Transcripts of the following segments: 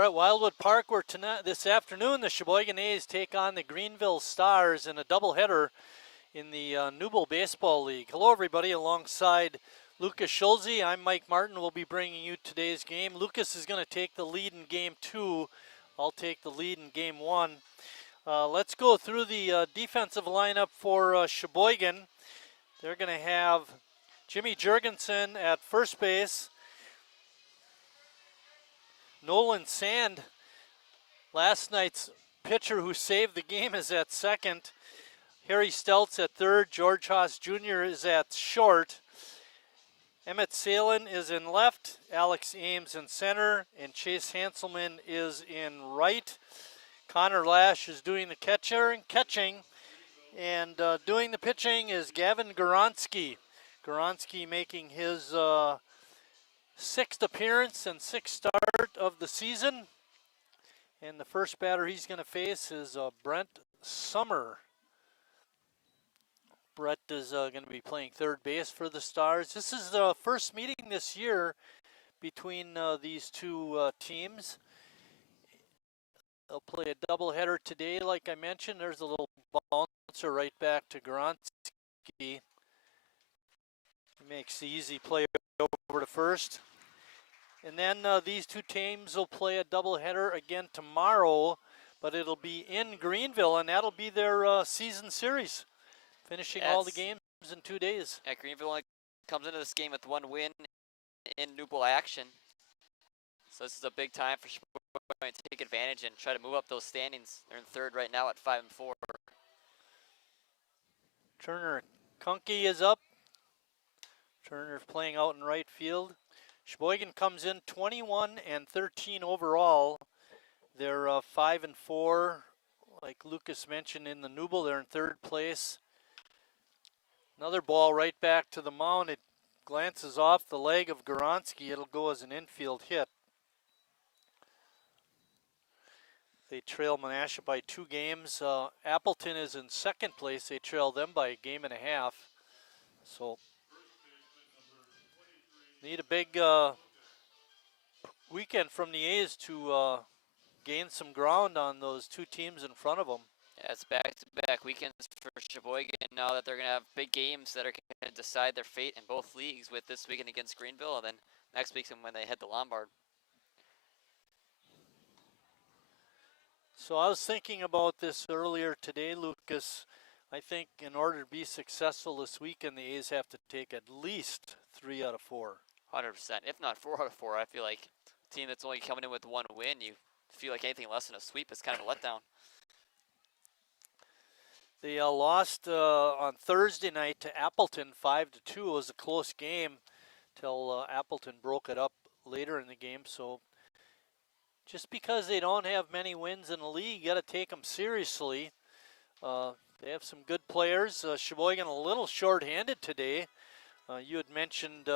We're at Wildwood Park where this afternoon the Sheboygan A's take on the Greenville Stars in a doubleheader in the Newble Baseball League. Hello everybody, alongside Lucas Schulze, I'm Mike Martin. We'll be bringing you today's game. Lucas is going to take the lead in Game 2. I'll take the lead in Game 1. Let's go through the defensive lineup for Sheboygan. They're going to have Jimmy Jurgensen at first base. Nolan Sand, last night's pitcher who saved the game, is at second. Harry Steltz at third. George Haas Jr. is at short. Emmett Salen is in left. Alex Ames in center. And Chase Hanselman is in right. Connor Lash is doing the catching. And doing the pitching is Gavin Goronski. Goronski making his sixth appearance and sixth start of the season. And the first batter he's going to face is Brent Summer. Brett is going to be playing third base for the Stars. This is the first meeting this year between these two teams. They'll play a doubleheader today, like I mentioned. There's a little bouncer right back to Goronski. He makes the easy play over to first. And then these two teams will play a doubleheader again tomorrow, but it'll be in Greenville, and that'll be their season series, finishing all the games in 2 days. Yeah, Greenville only comes into this game with one win in Newble action. So this is a big time for Sheboygan to take advantage and try to move up those standings. They're in third right now at 5-4. Turner Kunke is up. Turner's playing out in right field. Sheboygan comes in 21-13 overall. They're 5-4, like Lucas mentioned, in the Newble. They're in third place. Another ball right back to the mound. It glances off the leg of Goronski. It'll go as an infield hit. They trail Menasha by 2 games. Appleton is in second place. They trail them by a game and a half. So need a big weekend from the A's to gain some ground on those two teams in front of them. Yeah, it's back-to-back weekends for Sheboygan now that they're going to have big games that are going to decide their fate in both leagues, with this weekend against Greenville and then next weekend when they head to Lombard. So I was thinking about this earlier today, Lucas. I think in order to be successful this weekend, the A's have to take at least 3 out of 4. 100%. If not 4 out of 4, I feel like a team that's only coming in with one win, you feel like anything less than a sweep is kind of a letdown. They lost on Thursday night to Appleton 5-2. It was a close game till Appleton broke it up later in the game. So just because they don't have many wins in the league, you got to take them seriously. They have some good players. Sheboygan a little short-handed today. You had mentioned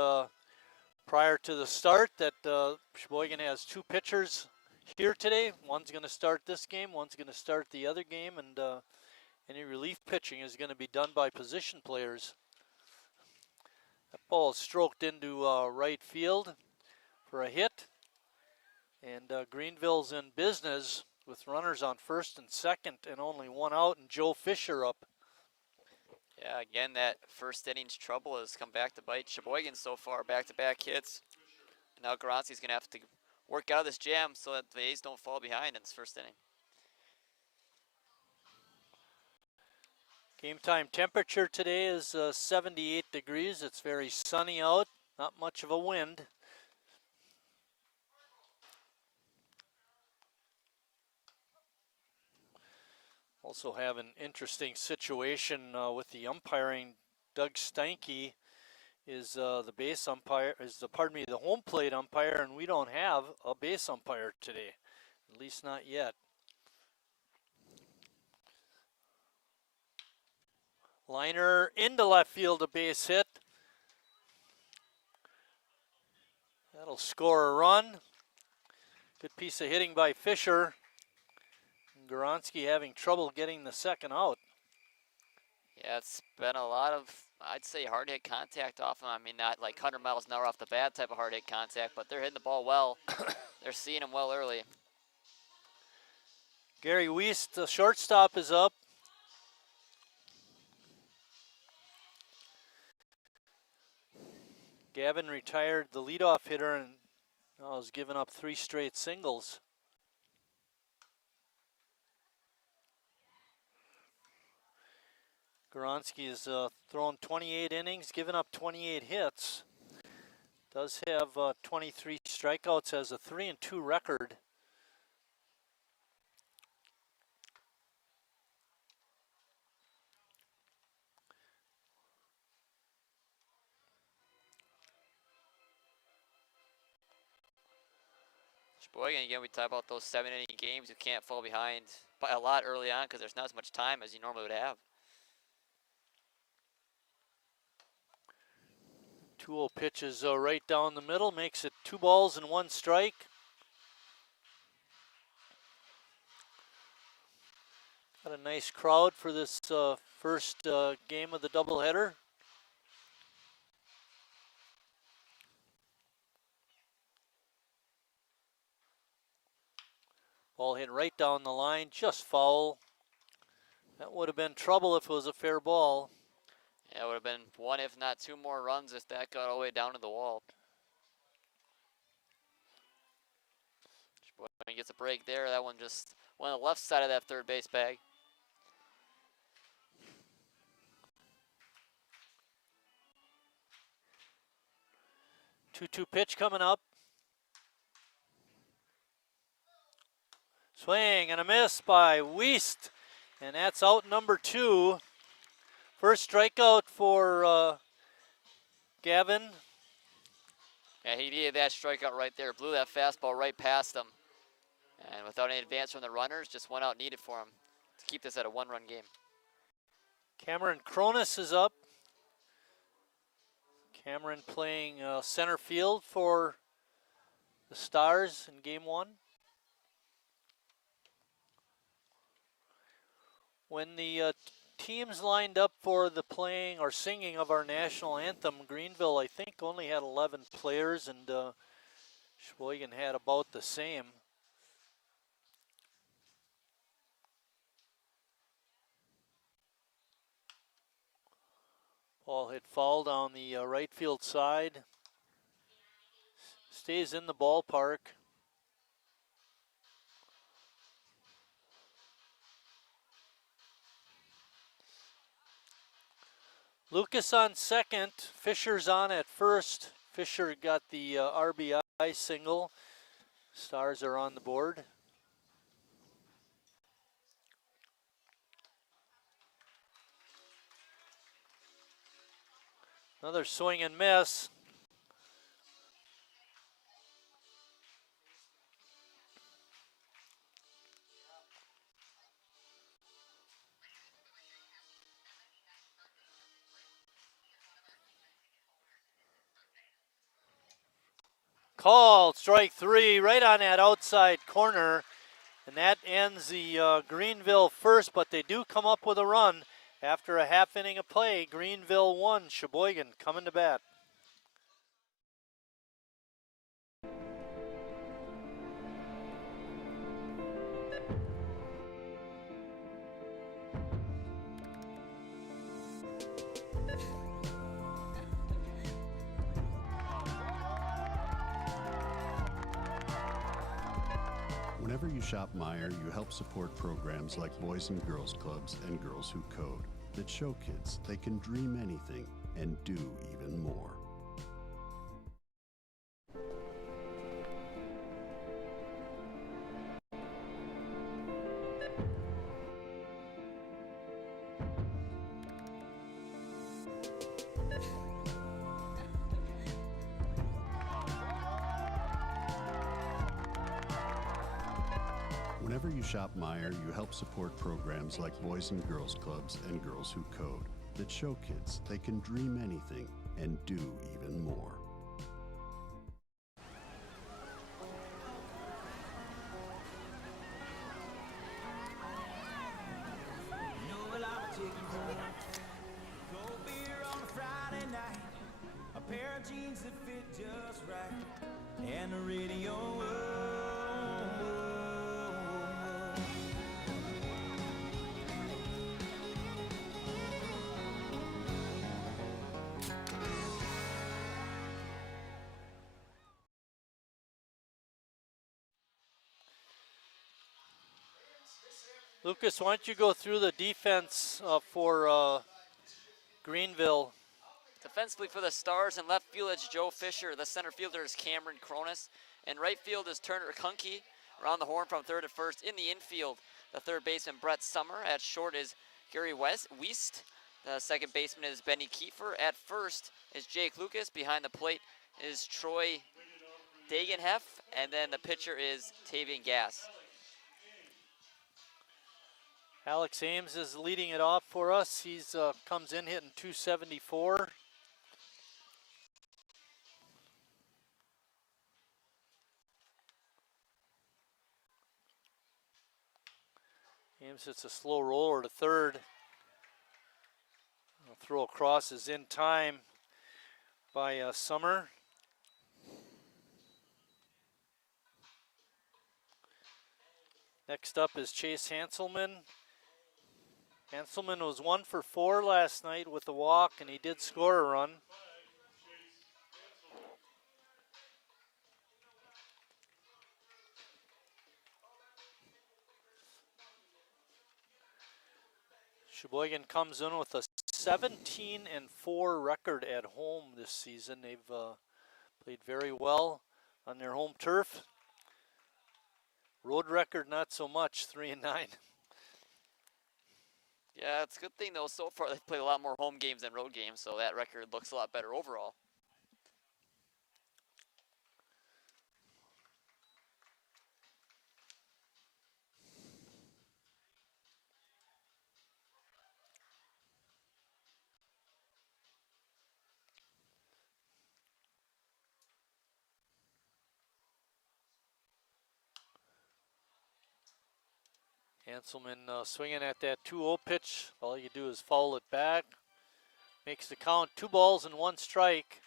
prior to the start that Sheboygan has 2 pitchers here today. One's going to start this game, one's going to start the other game, and any relief pitching is going to be done by position players. That ball is stroked into right field for a hit. And Greenville's in business with runners on first and second and only 1 out, and Joe Fisher up. Yeah, again, that first inning's trouble has come back to bite Sheboygan so far. Back-to-back hits. Now Goronski's going to have to work out of this jam so that the A's don't fall behind in this first inning. Game time temperature today is 78 degrees. It's very sunny out, not much of a wind. Also have an interesting situation with the umpiring. Doug Steinke is the base umpire, the home plate umpire, and we don't have a base umpire today, at least not yet. Liner into left field, a base hit. That'll score a run. Good piece of hitting by Fisher. Goronski having trouble getting the second out. Yeah, it's been a lot of, I'd say, hard hit contact off them. I mean, not like 100 miles an hour off the bat type of hard hit contact, but they're hitting the ball well. They're seeing him well early. Gary Weiss, the shortstop, is up. Gavin retired the leadoff hitter and now has given up 3 straight singles. Goronski has thrown 28 innings, given up 28 hits. Does have 23 strikeouts, has a 3-2 record. Sheboygan, again, we talk about those 7-inning games. You can't fall behind by a lot early on because there's not as much time as you normally would have. 2-0 pitch is right down the middle, makes it 2 balls and 1 strike. Got a nice crowd for this first game of the doubleheader. Ball hit right down the line, just foul. That would have been trouble if it was a fair ball. Yeah, it would have been 1, if not 2 more runs if that got all the way down to the wall. Sheboygan gets a break there. That one just went on the left side of that third base bag. Two-two pitch coming up. Swing and a miss by Weiss, and that's out number 2. First strikeout for Gavin. Yeah, he needed that strikeout right there. Blew that fastball right past him. And without any advance from the runners, just went out needed for him to keep this at a 1-run game. Cameron Cronus is up. Cameron playing center field for the Stars in game 1. When the teams lined up for the playing or singing of our national anthem, Greenville, I think, only had 11 players, and Sheboygan had about the same. Ball hit foul down the right field side. Stays in the ballpark. Lucas on second, Fisher's on at first. Fisher got the RBI single. Stars are on the board. Another swing and miss. Called strike 3 right on that outside corner, and that ends the Greenville first, but they do come up with a run after a half inning of play. Greenville 1, Sheboygan coming to bat. Whenever you shop Meijer, you help support programs like Boys and Girls Clubs and Girls Who Code that show kids they can dream anything and do even more. Whenever you shop Meijer, you help support programs like Boys and Girls Clubs and Girls Who Code that show kids they can dream anything and do even more. Lucas, why don't you go through the defense for Greenville? Defensively for the Stars, in left field it's Joe Fisher. The center fielder is Cameron Cronus. And right field is Turner Kunke. Around the horn from third to first. In the infield, the third baseman Brett Summer. At short is Gary Wiest. The second baseman is Benny Kiefer. At first is Jake Lucas. Behind the plate is Troy Dagenhef. And then the pitcher is Tavian Gass. Alex Ames is leading it off for us. He's comes in hitting 274. Ames hits a slow roller to third. A throw across is in time by Summer. Next up is Chase Hanselman. Hanselman was 1 for 4 last night with a walk, and he did score a run. Sheboygan comes in with a 17-4 record at home this season. They've played very well on their home turf. Road record not so much, 3-9. Yeah, it's a good thing though. So far they've played a lot more home games than road games, so that record looks a lot better overall. Hanselman swinging at that 2-0 pitch. All you do is foul it back. Makes the count 2 balls and 1 strike.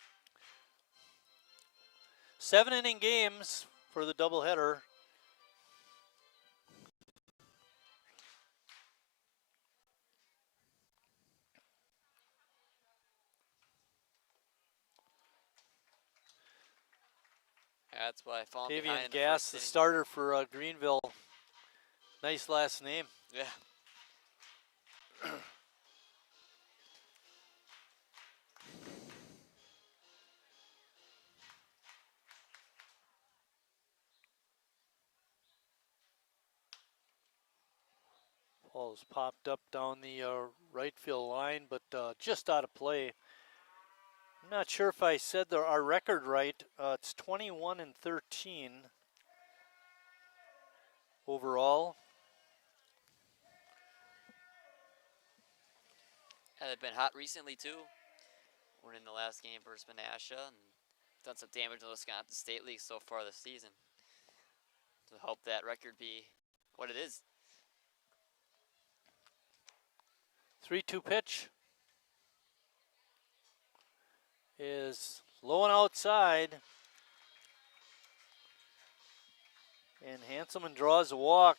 7-inning games for the doubleheader. That's why I found behind Tavian in the Gass, first the inning. starter for Greenville. Nice last name. Yeah. Ball is popped up down the right field line, but just out of play. I'm not sure if I said our record right. It's 21-13 overall. Yeah, they've been hot recently too. We're in the last game versus Menasha and done some damage in the Wisconsin State League so far this season. To help that record be what it is. 3-2 pitch is low and outside. And Hanselman draws a walk.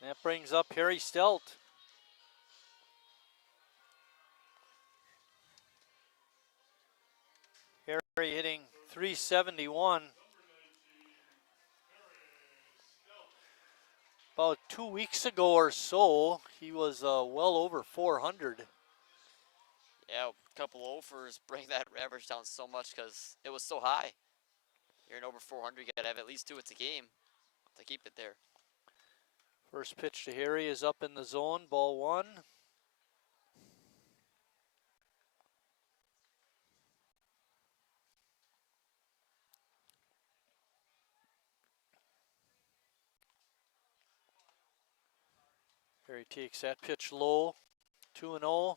And that brings up Harry Stelt. Harry hitting 371. About 2 weeks ago or so, he was well over 400. Yeah, a couple offers bring that average down so much because it was so high. You're in over 400, you gotta have at least 2 hits a game to keep it there. First pitch to Harry is up in the zone, ball 1. Harry takes that pitch low, 2-0.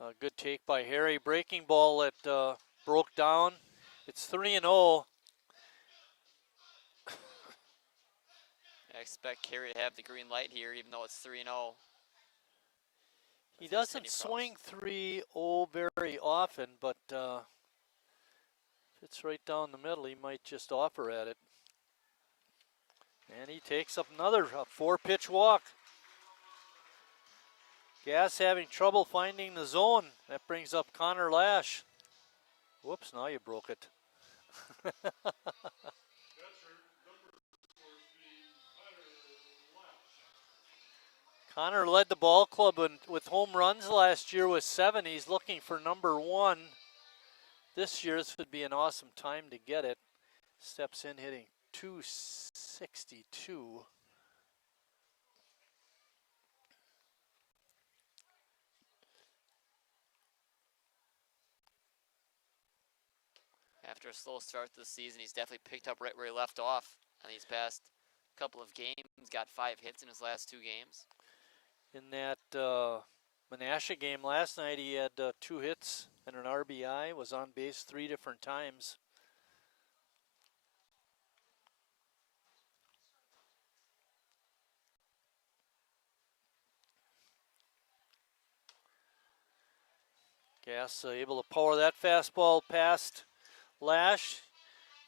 A good take by Harry. Breaking ball that broke down. It's 3-0. I expect Carey to have the green light here, even though it's 3-0. He doesn't swing 3-0 very often, but if it's right down the middle, he might just offer at it. And he takes up another 4-pitch walk. Gas having trouble finding the zone. That brings up Connor Lash. Whoops, now you broke it. Connor led the ball club with home runs last year with 7. He's looking for number 1. This year, this would be an awesome time to get it. Steps in hitting .262. After a slow start to the season, he's definitely picked up right where he left off on these past couple of games. Got 5 hits in his last 2 games. In that Menasha game last night, he had 2 hits and an RBI, was on base 3 different times. Gas able to power that fastball past Lash.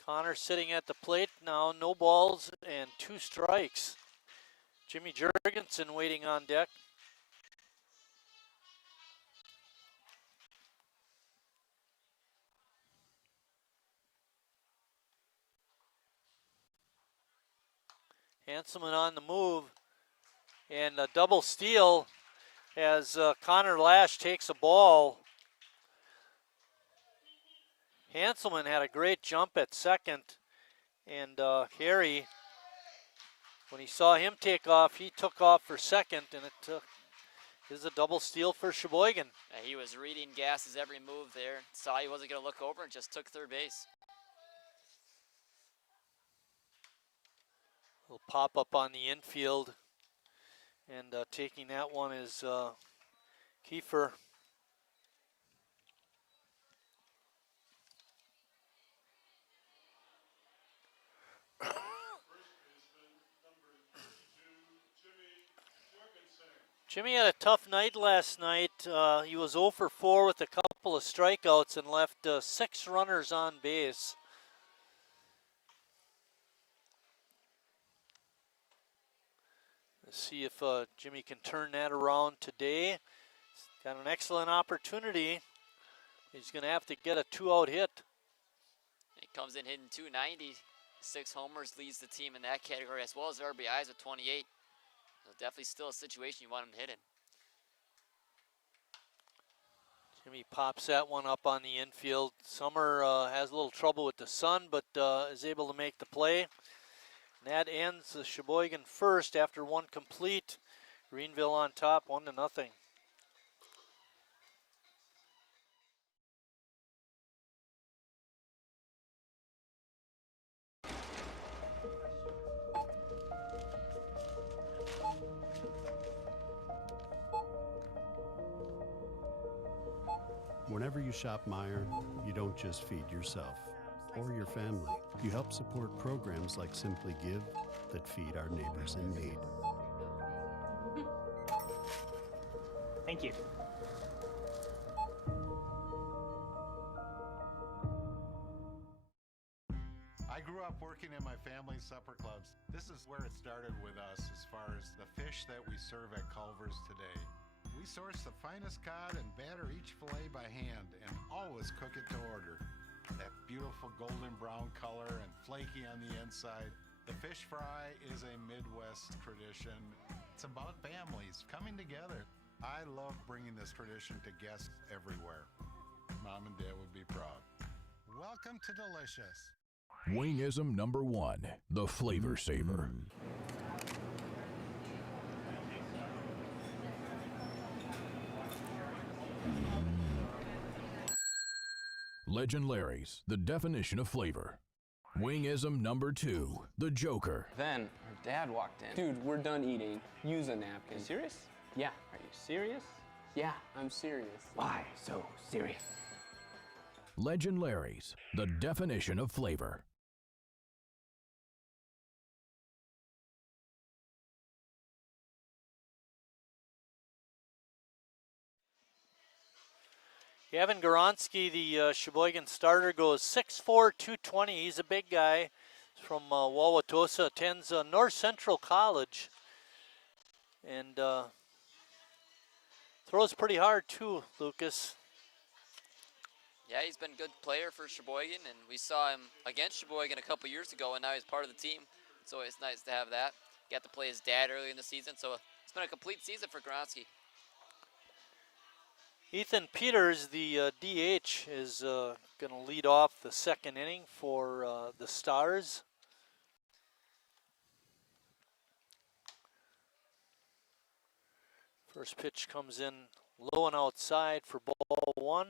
Connor sitting at the plate now, no balls and 2 strikes. Jimmy Jurgensen waiting on deck. Hanselman on the move, and a double steal as Connor Lash takes a ball. Hanselman had a great jump at second, and Harry, when he saw him take off, he took off for second, and it is a double steal for Sheboygan. He was reading Gas's every move there, saw he wasn't going to look over, and just took third base. Little pop up on the infield, and taking that one is Kiefer. Jimmy had a tough night last night. He was 0 for 4 with a couple of strikeouts and left 6 runners on base. Let's see if Jimmy can turn that around today. He's got an excellent opportunity. He's going to have to get a 2-out hit. He comes in hitting .290. 6 homers, leads the team in that category, as well as RBIs with 28. So definitely still a situation you want him to hit in. Jimmy pops that one up on the infield. Summer has a little trouble with the sun, but is able to make the play. And that ends the Sheboygan first after 1 complete. Greenville on top, 1-0. Whenever you shop Meijer, you don't just feed yourself or your family. You help support programs like Simply Give that feed our neighbors in need. Thank you. I grew up working in my family's supper clubs. This is where it started with us as far as the fish that we serve at Culver's today. We source the finest cod and batter each fillet by hand and always cook it to order. That beautiful golden brown color and flaky on the inside. The fish fry is a Midwest tradition. It's about families coming together. I love bringing this tradition to guests everywhere. Mom and Dad would be proud. Welcome to Delicious. Wingism number 1, the Flavor Saver. Legend Larry's, the definition of flavor. Wingism number 2, the Joker. Then her dad walked in. Dude, we're done eating. Use a napkin. You serious? Yeah. Are you serious? Yeah, I'm serious. Why so serious? Legend Larry's, the definition of flavor. Gavin Goronsky, the Sheboygan starter, goes 6'4", 220. He's a big guy. He's from Wauwatosa, attends North Central College. And Throws pretty hard too, Lucas. Yeah, he's been a good player for Sheboygan, and we saw him against Sheboygan a couple years ago, and now he's part of the team. So it's nice to have that. Got to play his dad early in the season, so it's been a complete season for Gronsky. Ethan Peters, the DH, is going to lead off the second inning for the Stars. First pitch comes in low and outside for ball one.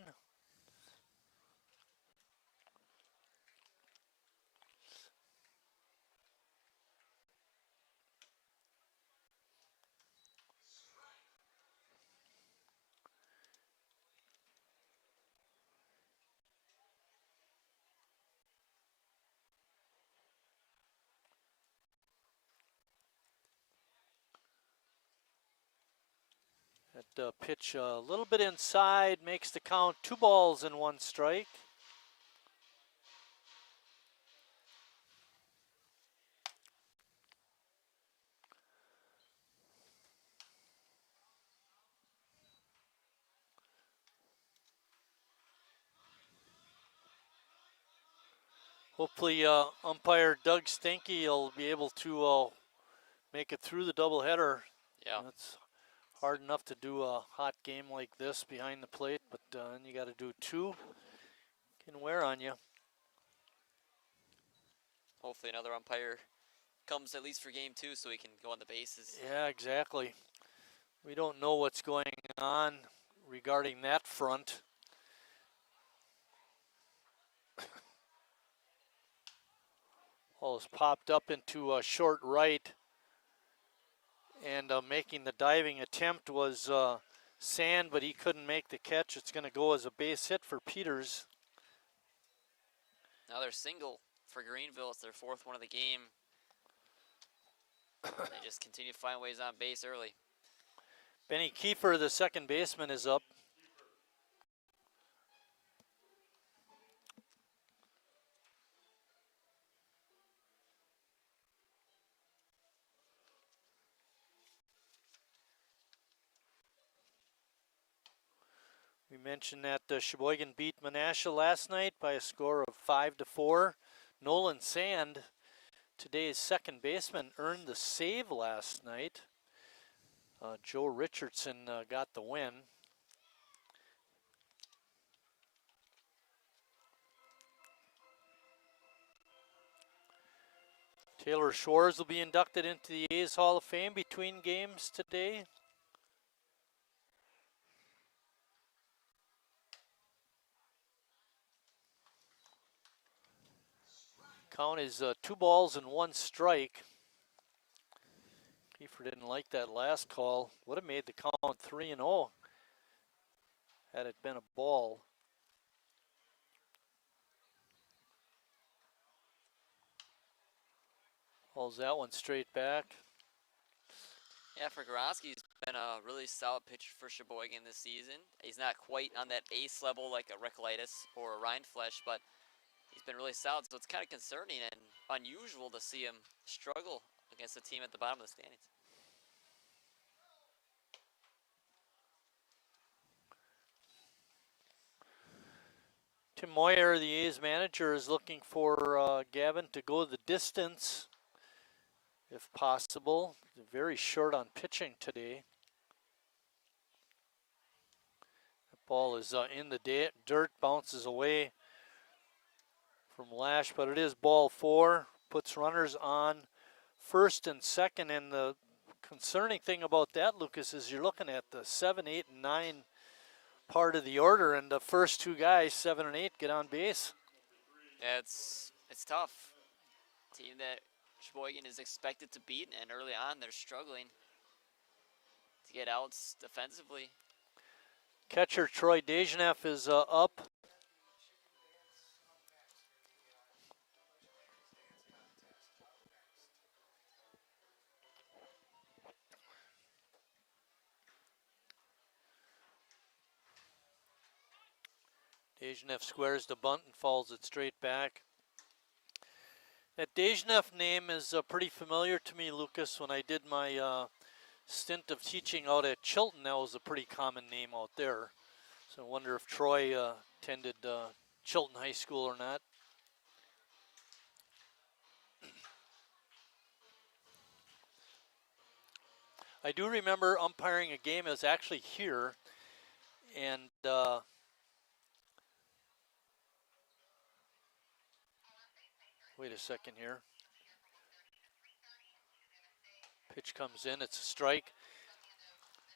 That pitch a little bit inside makes the count 2 balls and 1 strike. Hopefully umpire Doug Stenke will be able to make it through the doubleheader. Yeah. It's hard enough to do a hot game like this behind the plate, but then you got to do 2. Can wear on you. Hopefully another umpire comes at least for game 2 so he can go on the bases. Yeah, exactly. We don't know what's going on regarding that front. Ball is popped up into a short right, and making the diving attempt was Sand, but he couldn't make the catch. It's going to go as a base hit for Peters. Now they're single for Greenville. It's their 4th one of the game. They just continue to find ways on base early. Benny Kiefer, the second baseman, is up. We mentioned that Sheboygan beat Menasha last night by a score of 5-4. Nolan Sand, today's second baseman, earned the save last night. Joe Richardson got the win. Taylor Shores will be inducted into the A's Hall of Fame between games today. Count is 2 balls and 1 strike. Kiefer didn't like that last call. Would have made the count 3-0 had it been a ball. Hauls that one straight back. Yeah, for Gronsky, he's been a really solid pitcher for Sheboygan this season. He's not quite on that ace level like a Ricklitis or a Rindflesh, but he's been really solid, so it's kind of concerning and unusual to see him struggle against a team at the bottom of the standings. Tim Moyer, the A's manager, is looking for Gavin to go the distance if possible. They're very short on pitching today. The ball is in the dirt, bounces away from Lash, but it is ball 4. Puts runners on first and second, and the concerning thing about that, Lucas, is you're looking at the 7, 8, and 9 part of the order, and the first 2 guys, 7 and 8, get on base. Yeah, it's tough. Team that Sheboygan is expected to beat, and early on they're struggling to get outs defensively. Catcher Troy Dejanev is up. Dejanev squares the bunt and falls it straight back. That Dejanev name is pretty familiar to me, Lucas. When I did my stint of teaching out at Chilton, that was a pretty common name out there. So I wonder if Troy attended Chilton High School or not. I do remember umpiring a game. It was actually here, and wait a second here. Pitch comes in. It's a strike.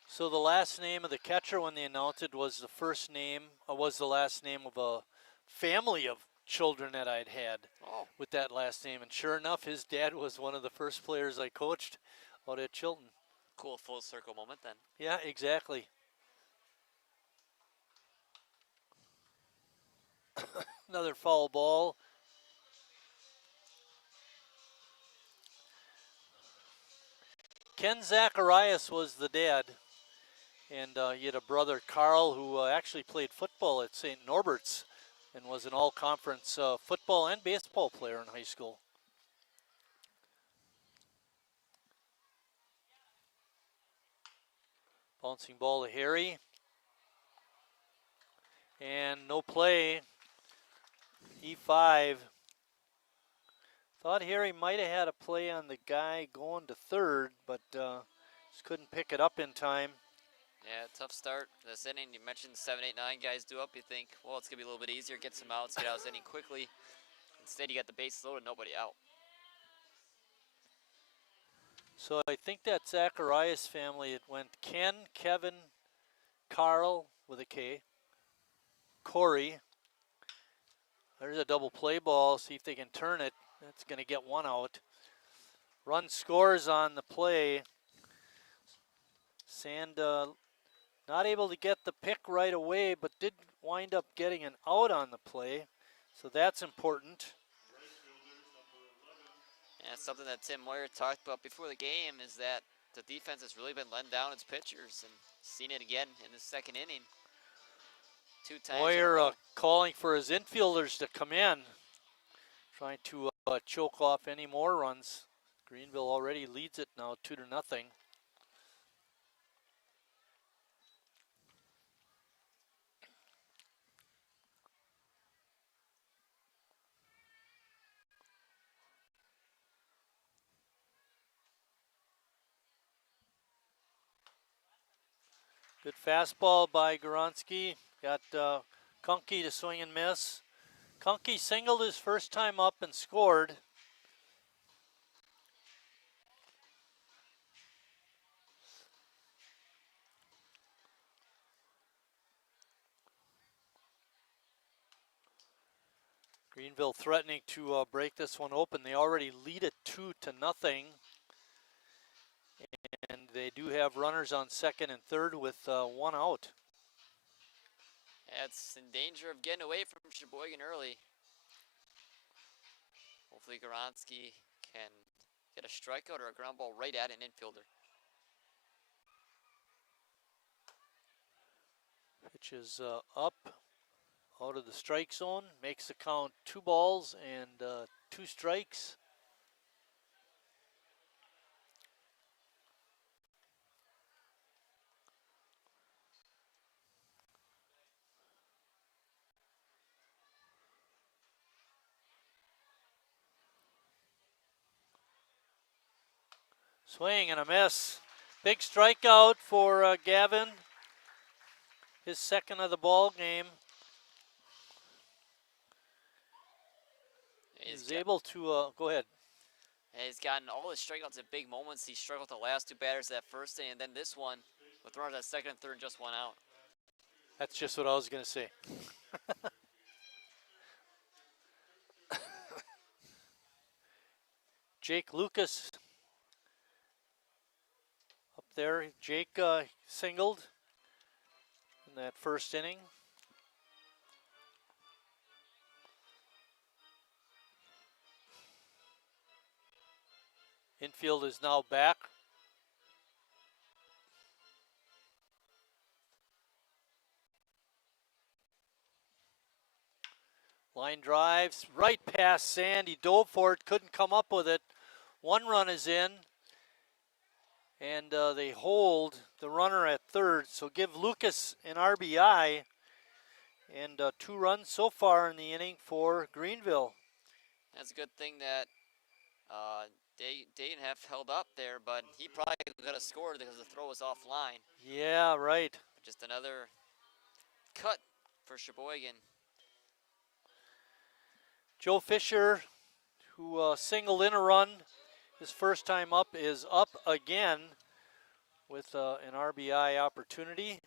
So the last name of the catcher when they announced it was the first name, was the last name of a family of children that I'd had with that last name. And sure enough, his dad was one of the first players I coached out at Chilton. Cool full circle moment then. Yeah, exactly. Another foul ball. Ken Zacharias was the dad, and he had a brother, Carl, who actually played football at St. Norbert's and was an all-conference football and baseball player in high school. Bouncing ball to Harry. And no play. E5. Thought Harry might have had a play on the guy going to third, but just couldn't pick it up in time. Yeah, tough start this inning. You mentioned 7, 8, 9 guys do up. You think, well, it's going to be a little bit easier, get some outs, get out of this inning quickly. Instead, you got the bases loaded, nobody out. So I think that Zacharias family, it went Ken, Kevin, Carl with a K, Corey. There's a double play ball. See if they can turn it. That's going to get one out. Run scores on the play. Sand not able to get the pick right away, but did wind up getting an out on the play. So that's important. And something that Tim Moyer talked about before the game is that the defense has really been letting down its pitchers, and seen it again in the second inning. 2 times. Moyer calling for his infielders to come in, trying to choke off any more runs. Greenville already leads it now 2-0. Good fastball by Goronski. Got Kunke to swing and miss. Kunke singled his first time up and scored. Greenville threatening to break this one open. They already lead it 2-0. And they do have runners on second and third with one out. Yeah, it's in danger of getting away from Sheboygan early. Hopefully Goronski can get a strikeout or a ground ball right at an infielder. Pitch is up, out of the strike zone. Makes the count 2 balls and 2 strikes. Swing and a miss. Big strikeout for Gavin. His second of the ball game. He's able to, go ahead. And he's gotten all his strikeouts at big moments. He struggled the last 2 batters that first inning, and then this one with runners at second and third and just 1 out. That's just what I was going to say. Jake Lucas up there. Jake singled in that first inning. Infield is now back. Line drives right past Sand. He dove for it, couldn't come up with it. 1 run is in. and they hold the runner at third. So give Lucas an RBI, and 2 runs so far in the inning for Greenville. That's a good thing that Dayton have held up there, but he probably could have scored because the throw was offline. Yeah, right. Just another cut for Sheboygan. Joe Fisher, who singled in a run his first time up, is up again with an RBI opportunity.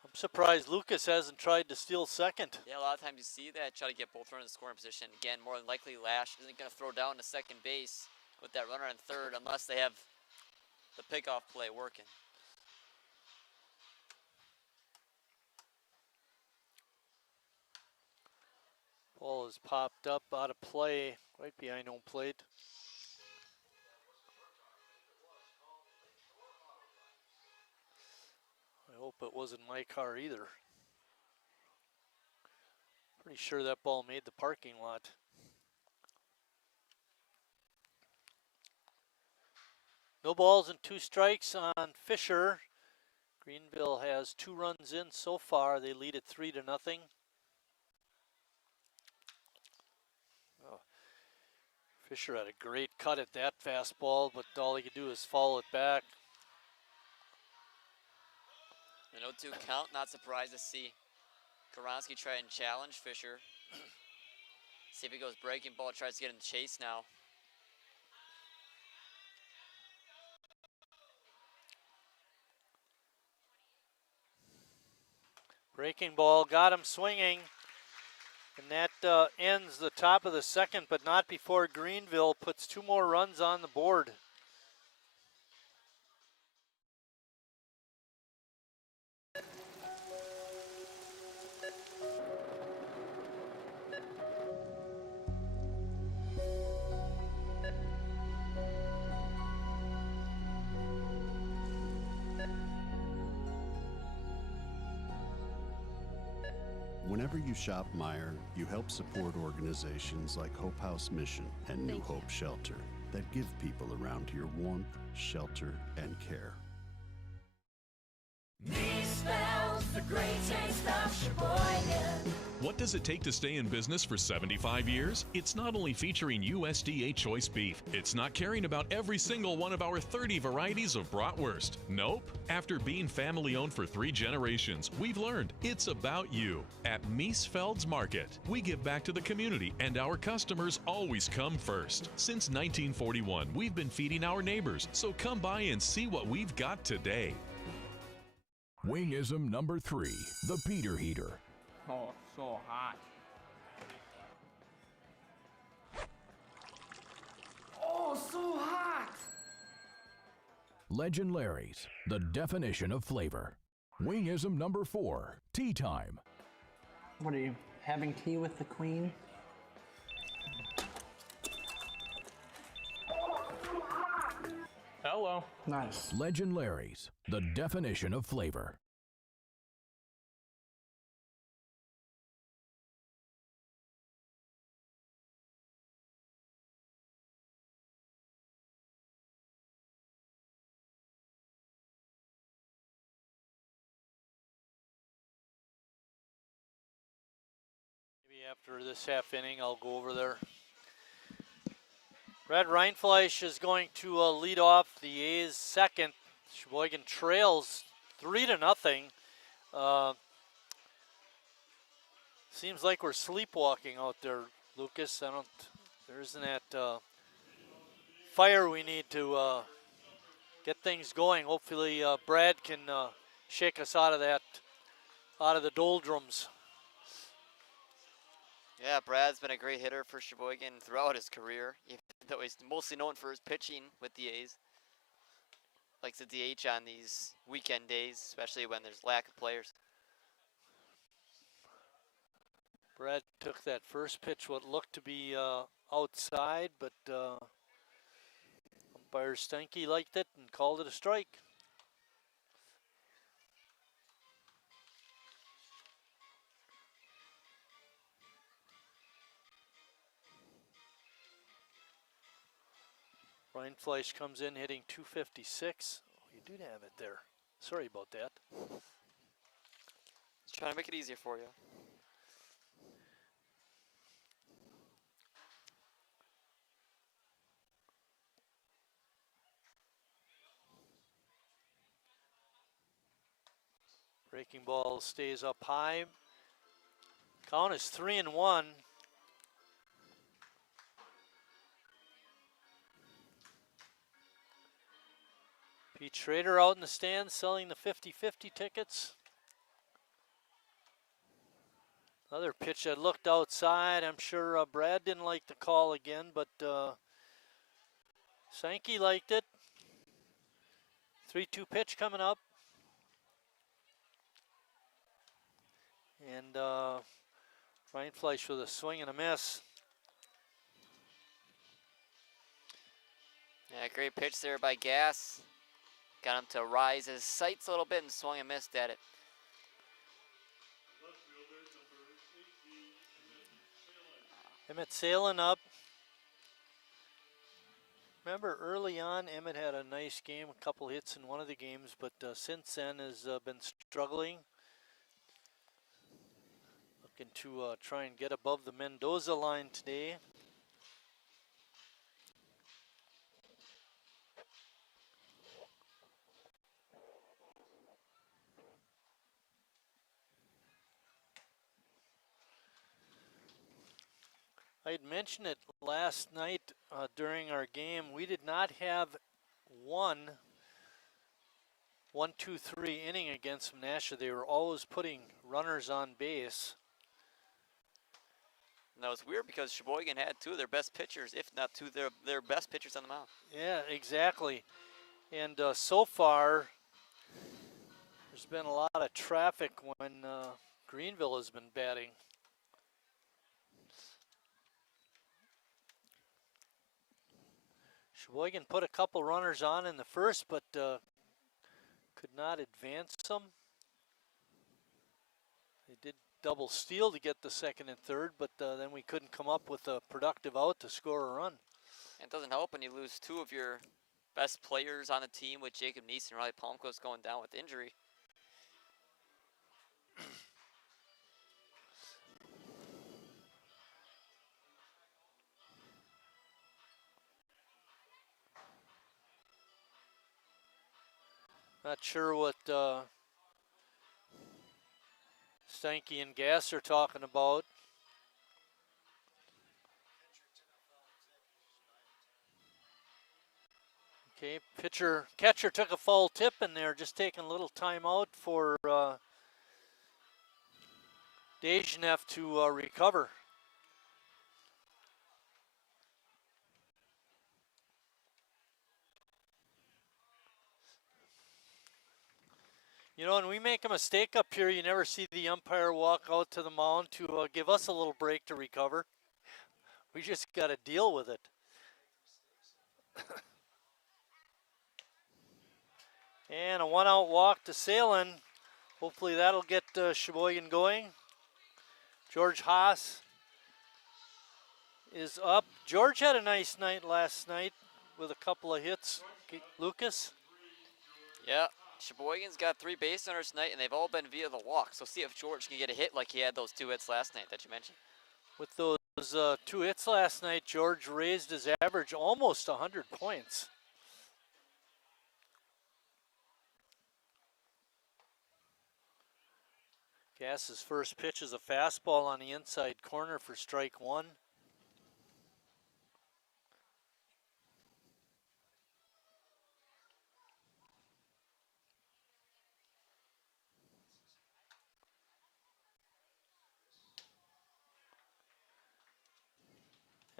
I'm surprised Lucas hasn't tried to steal second. Yeah, a lot of times you see that, try to get both runners in scoring position. Again, more than likely Lash isn't going to throw down to second base with that runner on third unless they have the pickoff play working. Ball is popped up out of play right behind home plate. I hope it wasn't my car either. Pretty sure that ball made the parking lot. No balls and 2 strikes on Fisher. Greenville has 2 runs in so far. They lead it 3-0. Oh. Fisher had a great cut at that fastball, but all he could do is follow it back. An 0-2 count, not surprised to see Koronsky try and challenge Fisher. See if he goes breaking ball, tries to get in the chase now. Breaking ball, got him swinging. And that ends the top of the second, but not before Greenville puts 2 more runs on the board. Whenever you shop Meijer, you help support organizations like Hope House Mission and New Hope Shelter that give people around here warmth, shelter, and care. The great taste of Sheboygan. What does it take to stay in business for 75 years? It's not only featuring USDA choice beef. It's not caring about every single one of our 30 varieties of bratwurst. Nope. After being family-owned for 3 generations, we've learned it's about you. At Miesfeld's Market, we give back to the community, and our customers always come first. Since 1941, we've been feeding our neighbors, so come by and see what we've got today. Wingism number 3, the Peter Heater. Oh, so hot. Oh, so hot! Legend Larry's, the definition of flavor. Wingism number 4, Tea Time. What are you, having tea with the queen? Hello. Nice. Legend Larry's, the definition of flavor. Maybe after this half inning, I'll go over there. Brad Reinfleisch is going to lead off the A's second. Sheboygan trails 3-0. Seems like we're sleepwalking out there, Lucas. There isn't that fire we need to get things going. Hopefully Brad can shake us out of the doldrums. Yeah, Brad's been a great hitter for Sheboygan throughout his career, even though he's mostly known for his pitching with the A's. Likes to DH on these weekend days, especially when there's lack of players. Brad took that first pitch, what looked to be outside, but umpire Stenke liked it and called it a strike. Reinfleisch comes in hitting 256. Oh, you do have it there. Sorry about that. Just trying to make it easier for you. Breaking ball stays up high. Count is 3-1. Pete Schrader out in the stands selling the 50-50 tickets. Another pitch that looked outside. I'm sure Brad didn't like the call again, but Sankey liked it. 3-2 pitch coming up. And Reinfleisch with a swing and a miss. Yeah, great pitch there by Gass. Got him to rise his sights a little bit and swung and missed at it. Emmett Salen up. Remember early on, Emmett had a nice game, a couple hits in one of the games, but since then has been struggling. Looking to try and get above the Mendoza line today. I had mentioned it last night during our game. We did not have one 1-2-3 inning against Menasha. They were always putting runners on base. And that was weird because Sheboygan had two of their best pitchers, if not two of their best pitchers on the mound. Yeah, exactly. And so far, there's been a lot of traffic when Greenville has been batting. Sheboygan put a couple runners on in the first, but could not advance them. They did double steal to get the second and third, but then we couldn't come up with a productive out to score a run. It doesn't help when you lose two of your best players on the team with Jacob Neese and Riley Palmquist going down with injury. Not sure what Stanky and Gass are talking about. Okay, catcher took a foul tip in there, just taking a little time out for Dejanev to recover. You know, when we make a mistake up here, you never see the umpire walk out to the mound to give us a little break to recover. We just got to deal with it. And a one-out walk to Salen. Hopefully that'll get Sheboygan going. George Haas is up. George had a nice night last night with a couple of hits. Lucas? Yeah, Sheboygan's got 3 base runners tonight, and they've all been via the walk. So see if George can get a hit like he had those 2 hits last night that you mentioned. With those 2 hits last night, George raised his average almost 100 points. Gass's first pitch is a fastball on the inside corner for strike 1.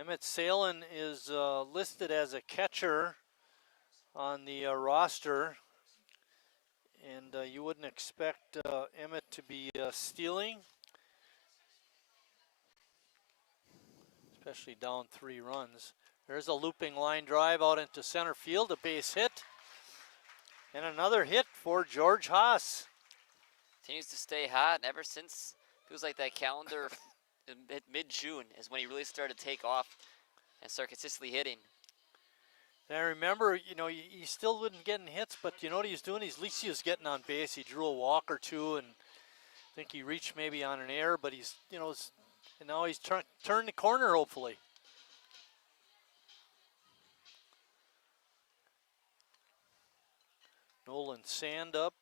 Emmett Salen is listed as a catcher on the roster, and you wouldn't expect Emmett to be stealing. especially down 3 runs. There's a looping line drive out into center field, a base hit. And another hit for George Haas. Continues to stay hot, and ever since, feels like that calendar in mid-June is when he really started to take off and start consistently hitting. And I remember, he still wasn't getting hits, but you know what he was doing? At least he was getting on base. He drew a walk or two, and I think he reached maybe on an error, but he's, and now he's turned the corner, hopefully. Nolan Sand up.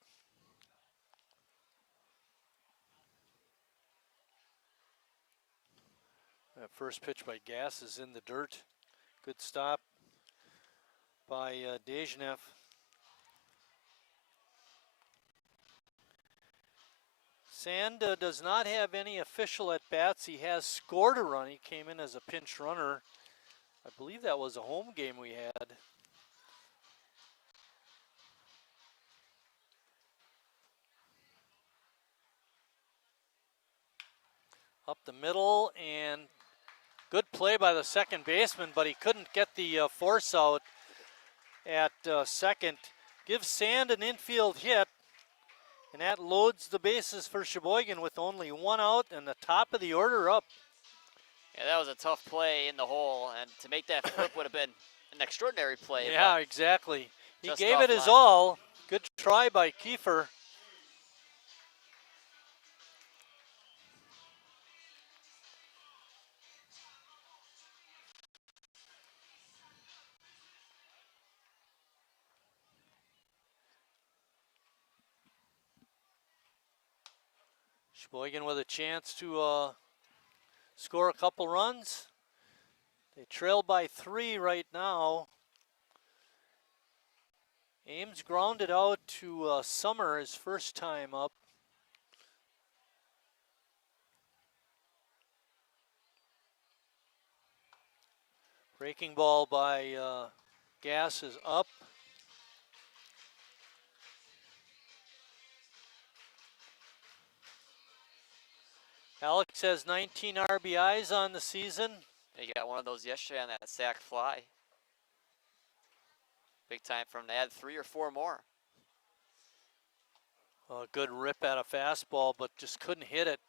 That first pitch by Gass is in the dirt. Good stop by Dejnev. Sand does not have any official at-bats. He has scored a run. He came in as a pinch runner. I believe that was a home game we had. Up the middle, and good play by the second baseman, but he couldn't get the force out at second. Gives Sand an infield hit, and that loads the bases for Sheboygan with only 1 out and the top of the order up. Yeah, that was a tough play in the hole, and to make that flip would have been an extraordinary play. Yeah, exactly. He just gave it his offline. all. Good try by Kiefer. Sheboygan with a chance to score a couple runs. They trail by 3 right now. Ames grounded out to Summer his first time up. Breaking ball by Gass is up. Alex has 19 RBIs on the season. He got one of those yesterday on that sac fly. Big time for him to add 3 or 4 more. A good rip at a fastball, but just couldn't hit it.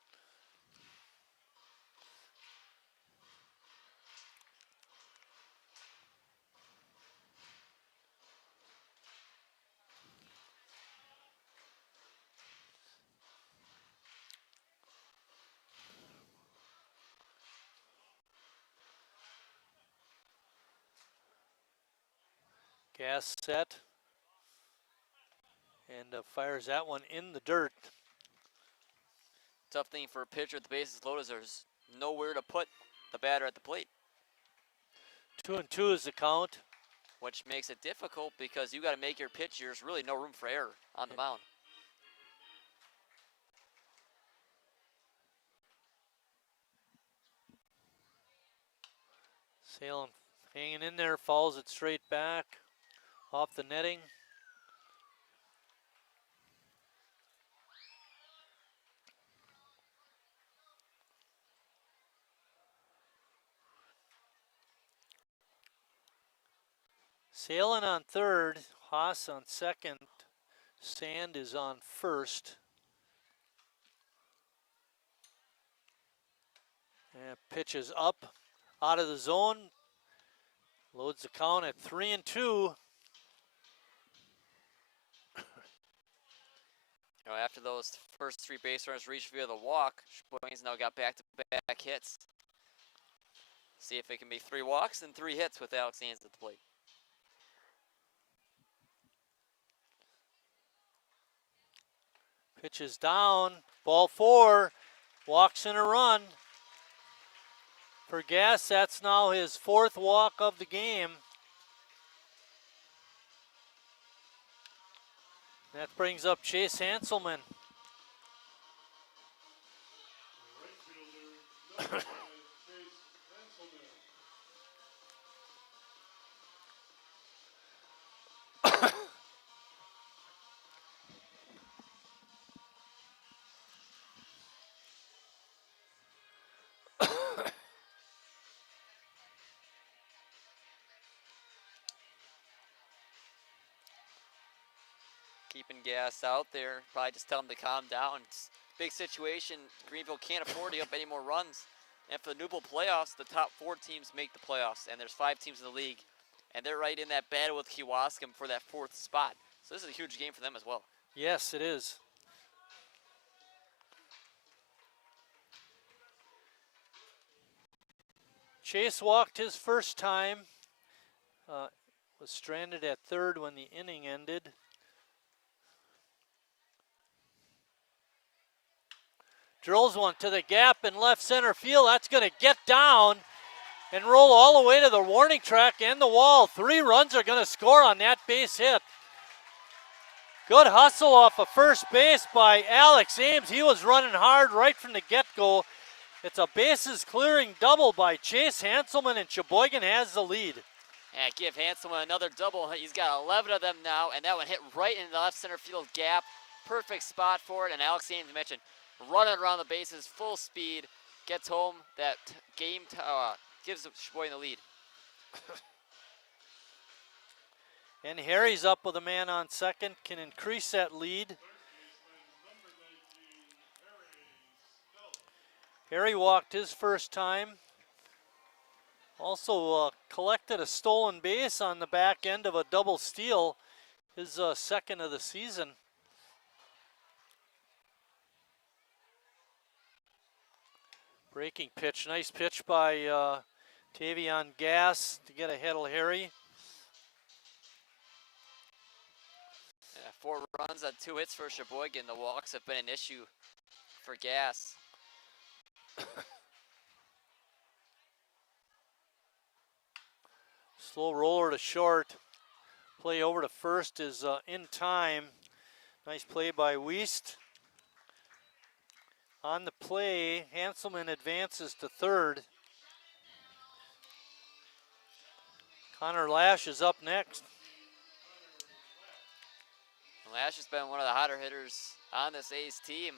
Gas set. And fires that one in the dirt. Tough thing for a pitcher with the bases loaded is there's nowhere to put the batter at the plate. 2-2 is the count. Which makes it difficult because you got to make your pitch. There's really no room for error on the mound. Salem hanging in there, fouls it straight back off the netting. Salen on third, Haas on second, Sand is on first. And pitches up out of the zone. Loads the count at 3-2. After those first 3 base runners reached via the walk, Sheboygan's now got back-to-back hits. See if it can be 3 walks and 3 hits with Alex Ains at the plate. Pitches down, ball 4, walks in a run. For Gass, that's now his 4th walk of the game. That brings up Chase Hanselman. keeping gas out there. Probably just tell them to calm down. It's a big situation. Greenville can't afford to give up any more runs. And for the New Bowl playoffs, the top 4 teams make the playoffs. And there's 5 teams in the league. And they're right in that battle with Kewaskum for that 4th spot. So this is a huge game for them as well. Yes, it is. Chase walked his first time. Was stranded at third when the inning ended. Drills one to the gap in left center field. That's going to get down and roll all the way to the warning track and the wall. 3 runs are going to score on that base hit. Good hustle off of first base by Alex Ames. He was running hard right from the get-go. It's a bases clearing double by Chase Hanselman, and Sheboygan has the lead. And give Hanselman another double. He's got 11 of them now, and that one hit right in the left center field gap. Perfect spot for it, and Alex Ames mentioned running around the bases full speed, gets home that game, gives Sheboygan the lead. And Harry's up with a man on second, can increase that lead. Harry walked his first time. Also collected a stolen base on the back end of a double steal, his second of the season. Breaking pitch, nice pitch by Tavion Gass to get ahead of Harry. 4 runs on 2 hits for Sheboygan. The walks have been an issue for Gass. Slow roller to short. Play over to first is in time. Nice play by Wiest. On the play, Hanselman advances to third. Connor Lash is up next. Lash has been one of the hotter hitters on this A's team.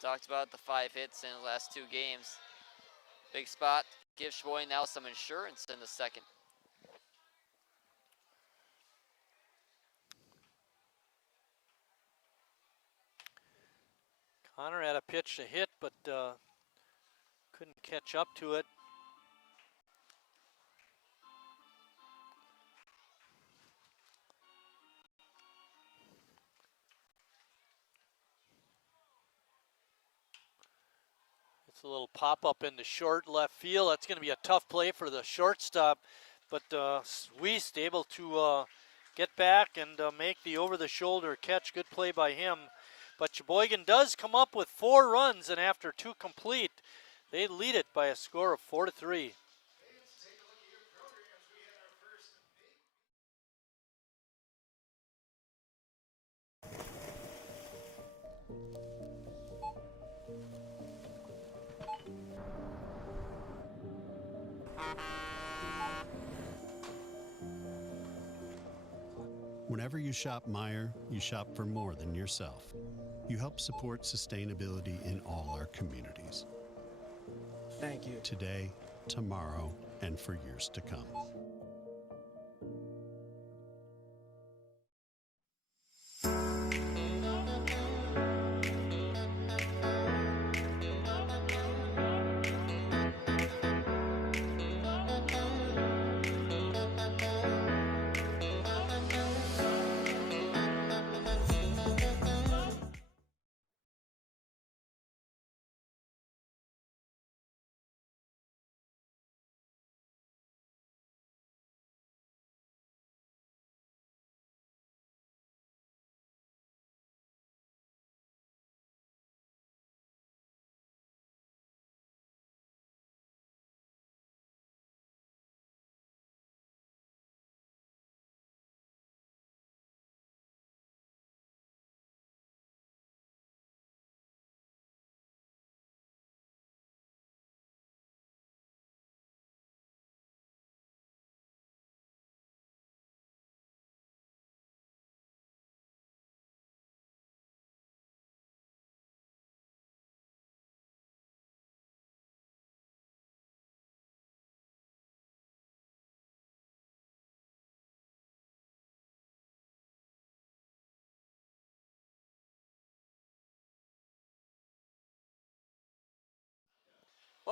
Talked about the 5 hits in the last 2 games. Big spot. Gives Sheboygan now some insurance in the second. Connor had a pitch to hit, but couldn't catch up to it. It's a little pop-up into short left field. That's going to be a tough play for the shortstop, but Wiest able to get back and make the over-the-shoulder catch. Good play by him. But Sheboygan does come up with 4 runs, and after 2 complete, they lead it by a score of 4-3. Whenever you shop Meijer, you shop for more than yourself. You help support sustainability in all our communities. Thank you. Today, tomorrow, and for years to come.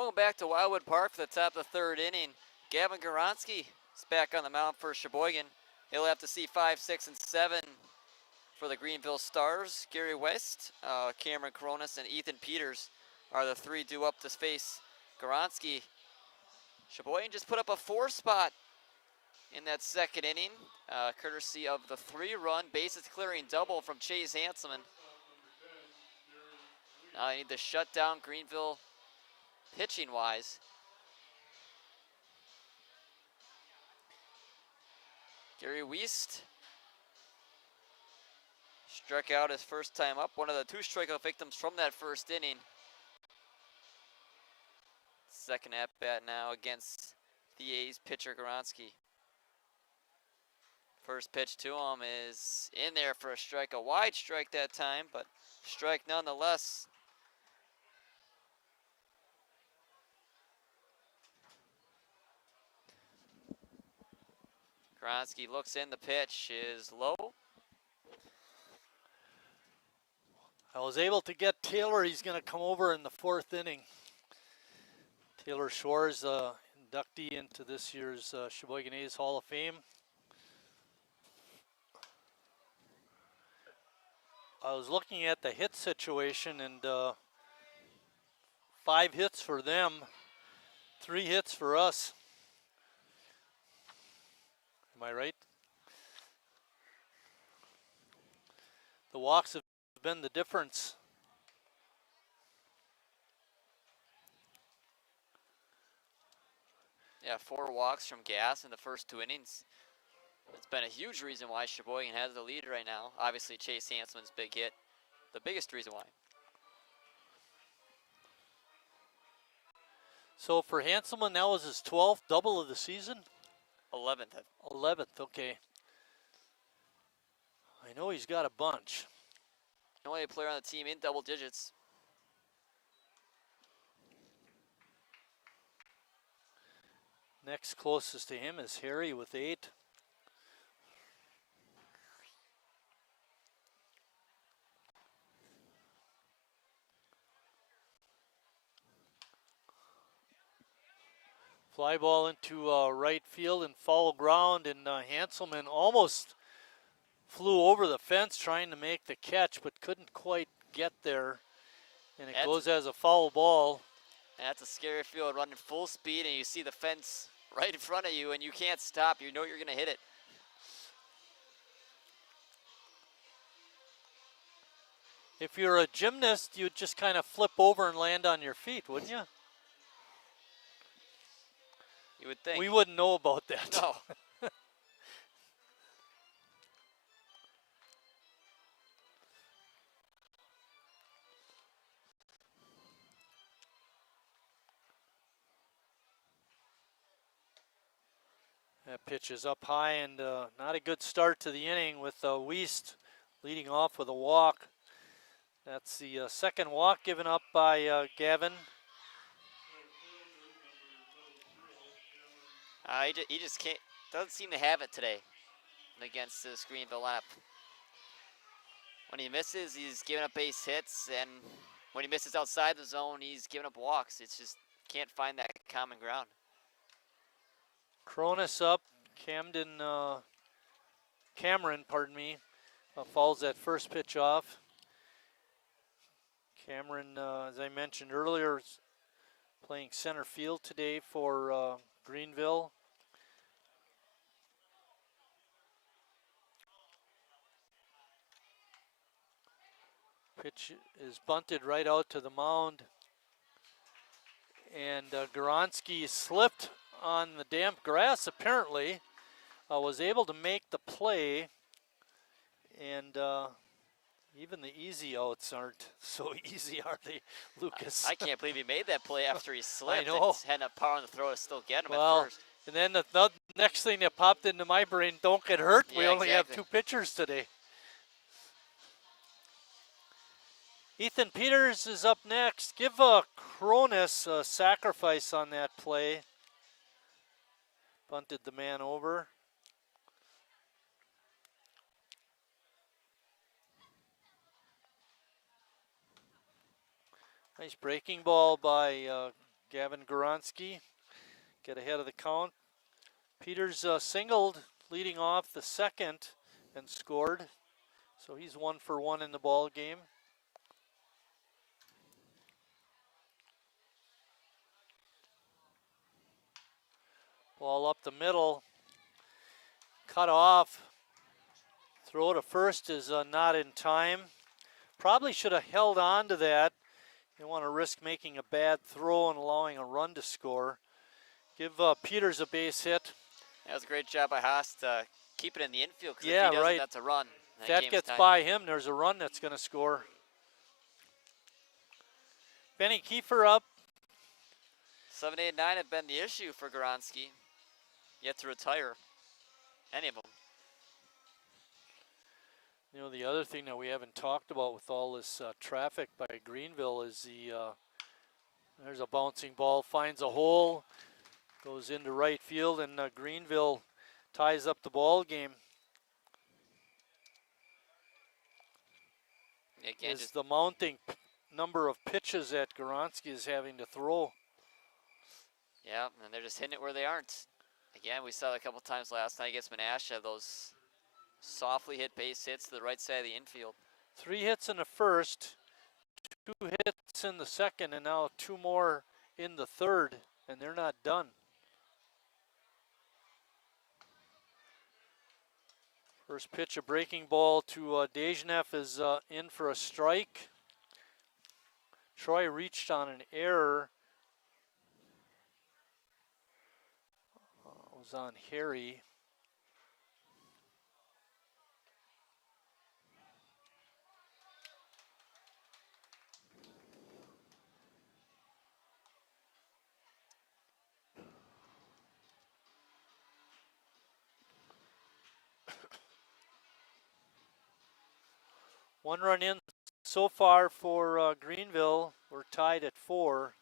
Welcome back to Wildwood Park for the top of the third inning. Gavin Goronsky is back on the mound for Sheboygan. He'll have to see 5, 6, and 7 for the Greenville Stars. Gary West, Cameron Coronis, and Ethan Peters are the three due up to face Goronsky. Sheboygan just put up a 4 spot in that second inning, courtesy of the 3-run bases clearing double from Chase Hanselman. Now I need to shut down Greenville pitching-wise. Gary Wiest struck out his first time up, one of the 2 strikeout victims from that first inning. Second at-bat now against the A's pitcher Goronsky. First pitch to him is in there for a strike, a wide strike that time, but strike nonetheless. Goronsky looks in, the pitch is low. I was able to get Taylor. He's going to come over in the 4th inning. Taylor Schwartz, inductee into this year's Sheboygan A's Hall of Fame. I was looking at the hit situation, and 5 hits for them, 3 hits for us. Am I right? The walks have been the difference. Yeah, 4 walks from Gas in the first 2 innings. It's been a huge reason why Sheboygan has the lead right now. Obviously, Chase Hanselman's big hit, the biggest reason why. So for Hanselman, that was his 12th double of the season? 11th. 11th, okay. I know he's got a bunch. The only player on the team in double digits. Next closest to him is Harry with 8. Fly ball into right field and foul ground, and Hanselman almost flew over the fence trying to make the catch, but couldn't quite get there. And it goes as a foul ball. And that's a scary field, running full speed, and you see the fence right in front of you, and you can't stop. You know you're going to hit it. If you're a gymnast, you'd just kind of flip over and land on your feet, wouldn't you? You would think. We wouldn't know about that. No. That pitch is up high, and not a good start to the inning with Wiest leading off with a walk. That's the second walk given up by Gavin. He just can't, doesn't seem to have it today against this Greenville lineup. When he misses, he's giving up base hits, and when he misses outside the zone, he's giving up walks. It's just can't find that common ground. Cronus up, Cameron, fouls that first pitch off. Cameron, as I mentioned earlier, is playing center field today for Greenville. Pitch is bunted right out to the mound. And Goronsky slipped on the damp grass, apparently. Was able to make the play. And even the easy outs aren't so easy, are they, Lucas? I can't believe he made that play after he slipped. I know. And had enough power on the throw to still get him Well, at first. and then the next thing that popped into my brain, don't get hurt. We Yeah, only have exactly. 2 pitchers today. Ethan Peters is up next. Give Cronus a sacrifice on that play. Bunted the man over. Nice breaking ball by Gavin Goronski get ahead of the count. Peters singled leading off the second and scored. So he's 1 for 1 in the ball game. Ball up the middle. Cut off. Throw to first is not in time. Probably should have held on to that. You don't want to risk making a bad throw and allowing a run to score. Give Peters a base hit. That was a great job by Haas to keep it in the infield, because Yeah, if he doesn't, right. that's a run. If that gets by him, there's a run that's going to score. Benny Kiefer up. 7, 8, 9 have been the issue for Goronski. Yet to retire any of them. You know, the other thing that we haven't talked about with all this traffic by Greenville is there's a bouncing ball, finds a hole, goes into right field, and Greenville ties up the ball game. Again, Is the mounting number of pitches that Goronski is having to throw. Yeah, and they're just hitting it where they aren't. Again, we saw it a couple times last night against Menasha, those softly hit base hits to the right side of the infield. 3 hits in the first, 2 hits in the second, and now 2 more in the third, and they're not done. First pitch, a breaking ball to Dejnev is in for a strike. Troy reached on an error. It was on Harry. One run in so far for Greenville. We're tied at 4.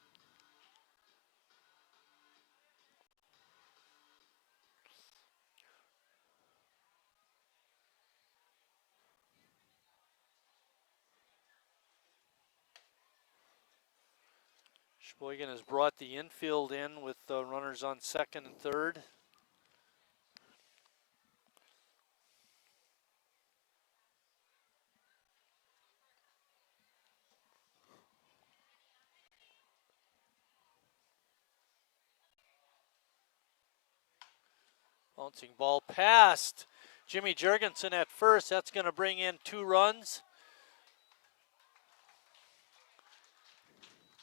Sheboygan has brought the infield in with runners on second and third. Bouncing ball past Jimmy Jurgensen at first. That's going to bring in 2 runs.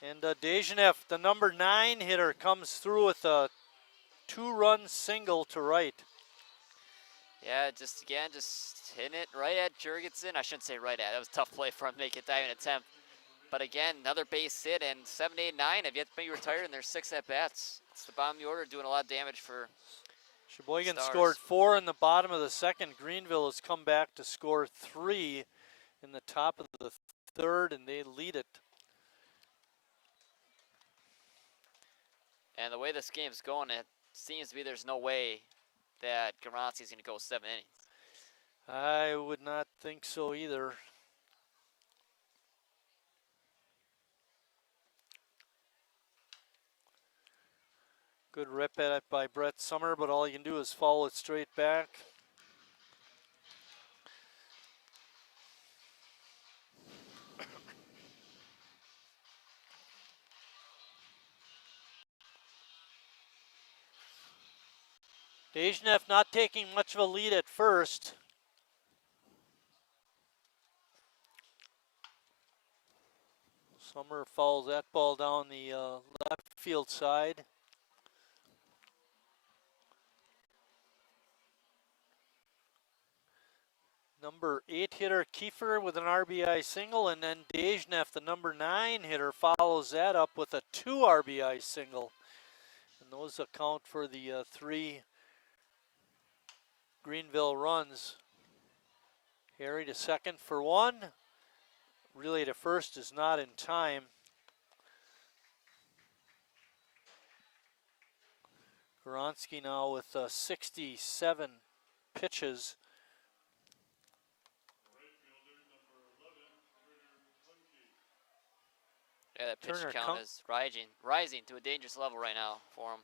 And Dejnev, the number 9 hitter, comes through with a 2-run single to right. Yeah, just hitting it right at Jurgensen. I shouldn't say right at. That was a tough play for him to make it diving attempt. But again, another base hit, and 7, 8, 9 have yet to be retired, and there's 6 at-bats. It's the bottom of the order, doing a lot of damage for Sheboygan Stars. scored 4 in the bottom of the second. Greenville has come back to score 3 in the top of the third, and they lead it. And the way this game's going, it seems to be there's no way that Goronski's going to go 7 innings. I would not think so either. Good rip at it by Brett Summer, but all you can do is follow it straight back. Dejnev not taking much of a lead at first. Summer fouls that ball down the left field side. Number 8 hitter Kiefer with an RBI single, and then Dejnev, the number 9 hitter, follows that up with a 2 RBI single. And those account for the 3 Greenville runs. Harry to second for 1. Relay to first is not in time. Goronski now with 67 pitches. Yeah, that pitch Turner count is rising to a dangerous level right now for him.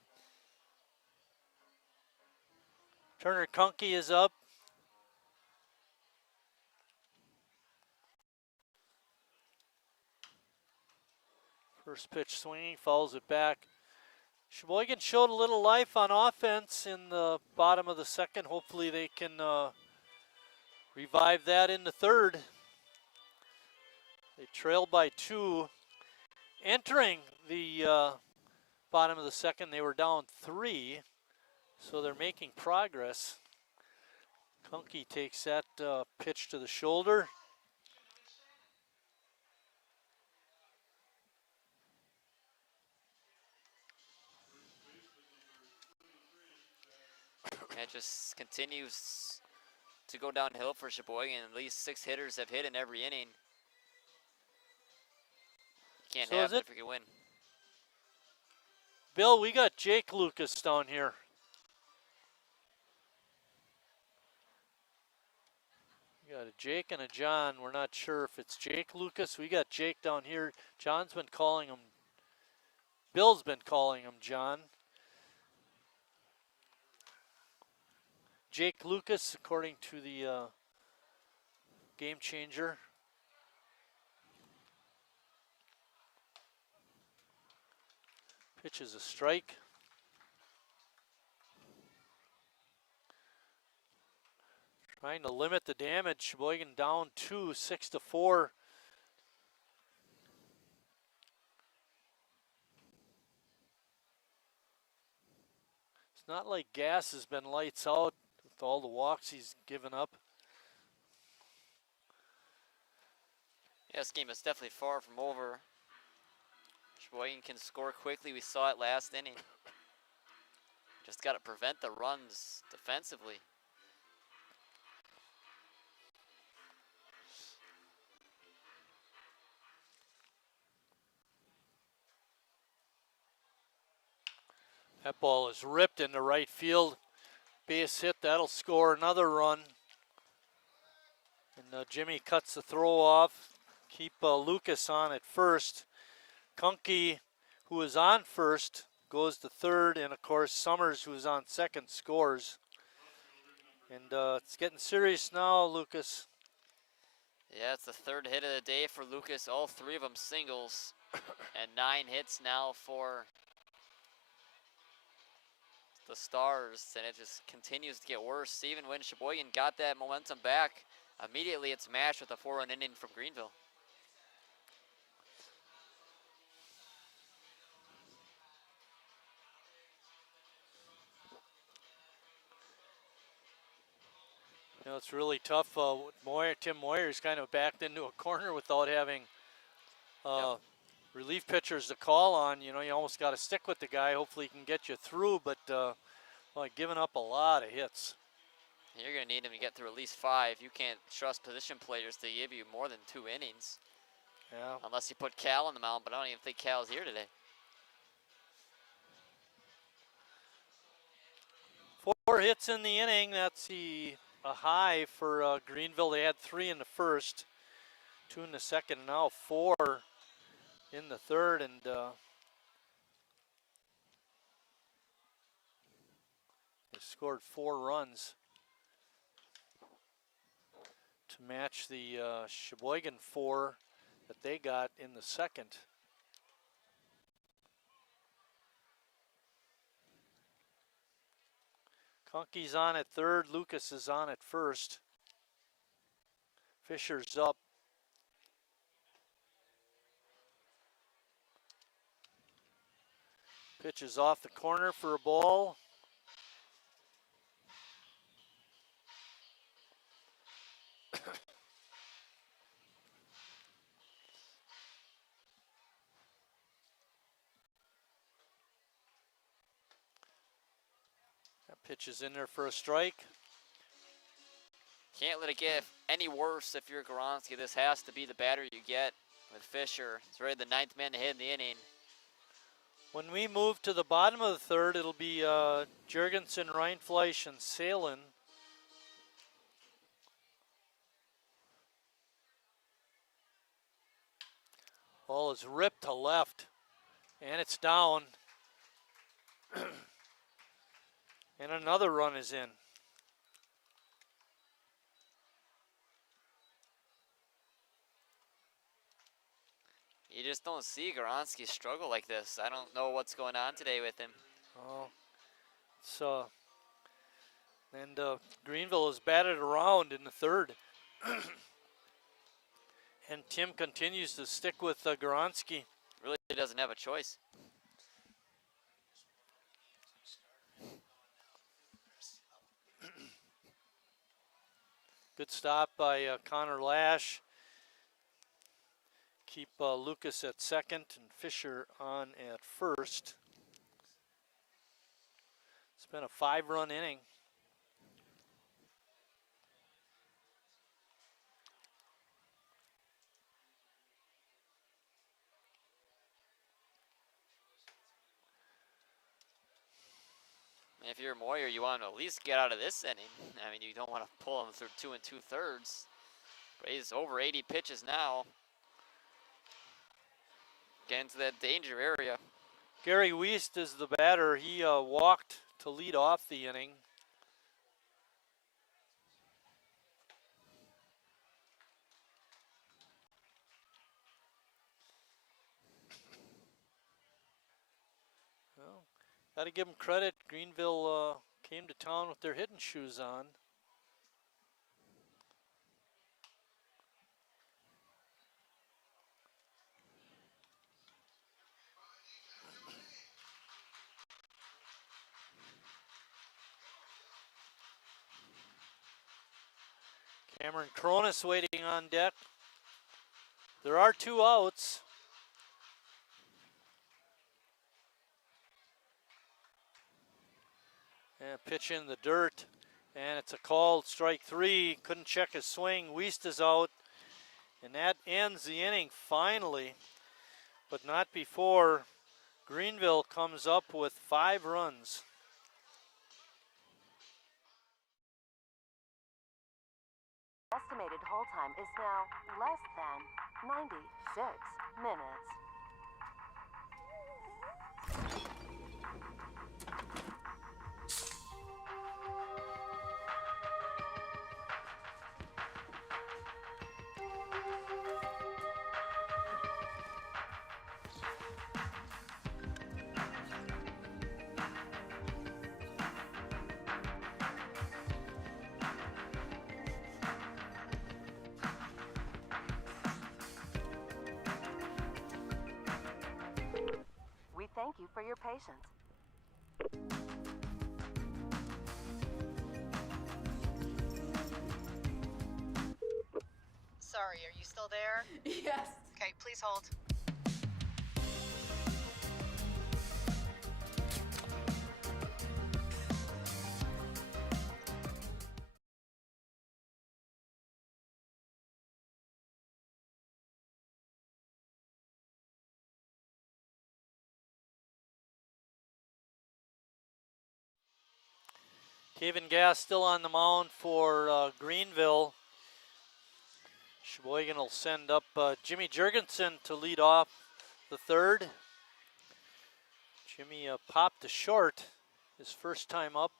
Turner Kunke is up. First pitch swinging, fouls it back. Sheboygan showed a little life on offense in the bottom of the second. Hopefully they can revive that in the third. They trailed by 2. Entering the bottom of the second, they were down 3, so they're making progress. Kunke takes that pitch to the shoulder. It just continues to go downhill for Sheboygan. At least 6 hitters have hit in every inning. Can't So have is it if we can win. Bill, we got Jake Lucas down here. We got a Jake and a John. We're not sure if it's Jake Lucas. We got Jake down here. John's been calling him. Bill's been calling him John. Jake Lucas, according to the game changer. Pitch is a strike. Trying to limit the damage. Sheboygan down 2, 6-4. It's not like Gas has been lights out with all the walks he's given up. Yeah, this game is definitely far from over. Sheboygan can score quickly. We saw it last inning. Just got to prevent the runs defensively. That ball is ripped into right field. Base hit, that'll score another run. And Jimmy cuts the throw off. Keep Lucas on at first. Kunke, who is on first, goes to third. And of course, Summers, who is on second, scores. And it's getting serious now, Lucas. Yeah, it's the 3rd hit of the day for Lucas. All 3 of them singles. And 9 hits now for the Stars, and it just continues to get worse. Even when Sheboygan got that momentum back, immediately it's matched with a 4-run inning from Greenville. You know, it's really tough. Tim Moyer's kind of backed into a corner without having relief pitchers to call on. You know, you almost got to stick with the guy. Hopefully he can get you through, but giving up a lot of hits. You're going to need him to get through at least 5. You can't trust position players to give you more than 2 innings. Yeah. Unless you put Cal on the mound, but I don't even think Cal's here today. 4 hits in the inning. That's a high for Greenville. They had 3 in the first, 2 in the second, and now 4 in the third. And they scored 4 runs to match the Sheboygan 4 that they got in the second. Kunke's on at third. Lucas is on at first. Fisher's up. Pitch is off the corner for a ball. Pitch is in there for a strike. Can't let it get any worse if you're Goronski. This has to be the batter you get with Fisher. It's already the 9th man to hit in the inning. When we move to the bottom of the third, it'll be Jurgensen, Reinfleisch, and Salen. Ball is ripped to left, and it's down. And another run is in. You just don't see Goronsky struggle like this. I don't know what's going on today with him. Oh, so and Greenville is batted around in the third. And Tim continues to stick with Goronsky. Really doesn't have a choice. Good stop by Connor Lash. Keep Lucas at second and Fisher on at first. It's been a 5-run inning. If you're Moyer, you want to at least get out of this inning. I mean, you don't want to pull him through 2 2/3. But he's over 80 pitches now. Getting to that danger area. Gary Wiest is the batter. He walked to lead off the inning. Well, got to give him credit. Greenville came to town with their hitting shoes on. Cameron Cronus waiting on deck. There are 2 outs. And pitch in the dirt. And it's a called strike 3. Couldn't check his swing. Wiest is out. And that ends the inning finally. But not before Greenville comes up with 5 runs. Estimated hold time is now less than 96 minutes. We thank you for your patience. Sorry, are you still there? Yes. Okay, please hold. Kevin Gass still on the mound for Greenville. Sheboygan will send up Jimmy Jurgensen to lead off the third. Jimmy popped to short his first time up.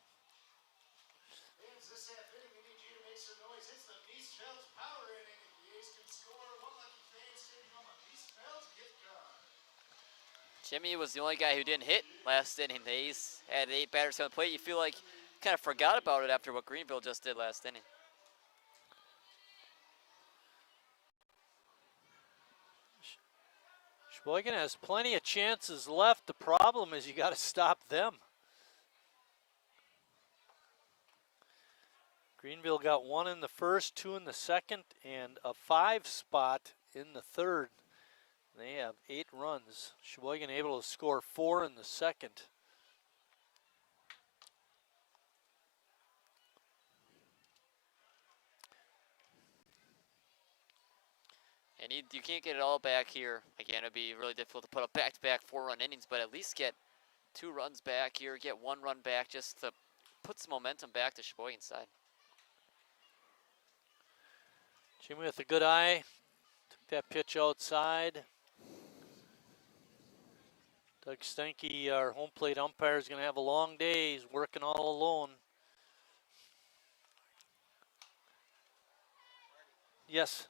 Jimmy was the only guy who didn't hit last inning. He's had 8 batters on the plate. You feel like kind of forgot about it after what Greenville just did last inning. Sheboygan has plenty of chances left. The problem is you got to stop them. Greenville got 1 in the first, 2 in the second, and a 5 spot in the third. They have 8 runs. Sheboygan able to score 4 in the second. And you can't get it all back here. Again, it'd be really difficult to put up back-to-back 4-run innings, but at least get 2 runs back here, get 1 run back just to put some momentum back to Sheboygan's side. Jimmy with a good eye. Took that pitch outside. Doug Stenke, our home plate umpire, is going to have a long day. He's working all alone. Yes.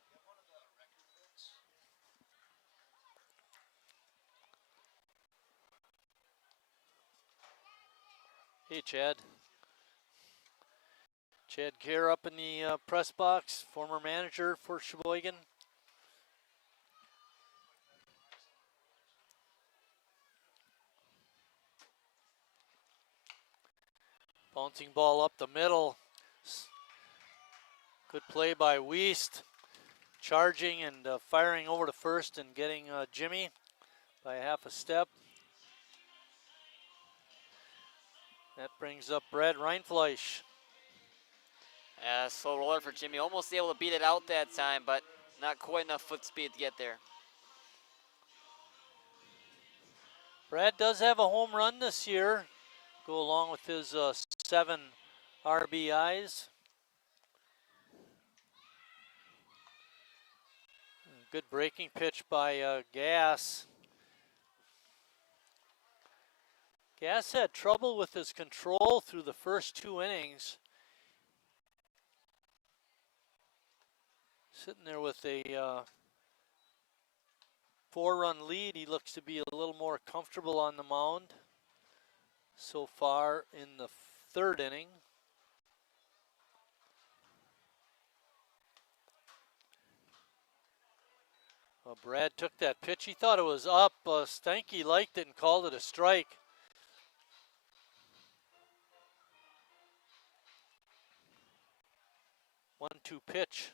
Hey, Chad. Chad Kerr up in the press box, former manager for Sheboygan. Bouncing ball up the middle. Good play by Wiest. Charging and firing over to first and getting Jimmy by half a step. That brings up Brad Reinfleisch. Slow roller for Jimmy. Almost able to beat it out that time, but not quite enough foot speed to get there. Brad does have a home run this year. Go along with his 7 RBIs. Good breaking pitch by Gass. Gass had trouble with his control through the first 2 innings. Sitting there with a 4-run lead, he looks to be a little more comfortable on the mound so far in the 3rd inning. Well, Brad took that pitch. He thought it was up. Stenke liked it and called it a strike. One-two pitch.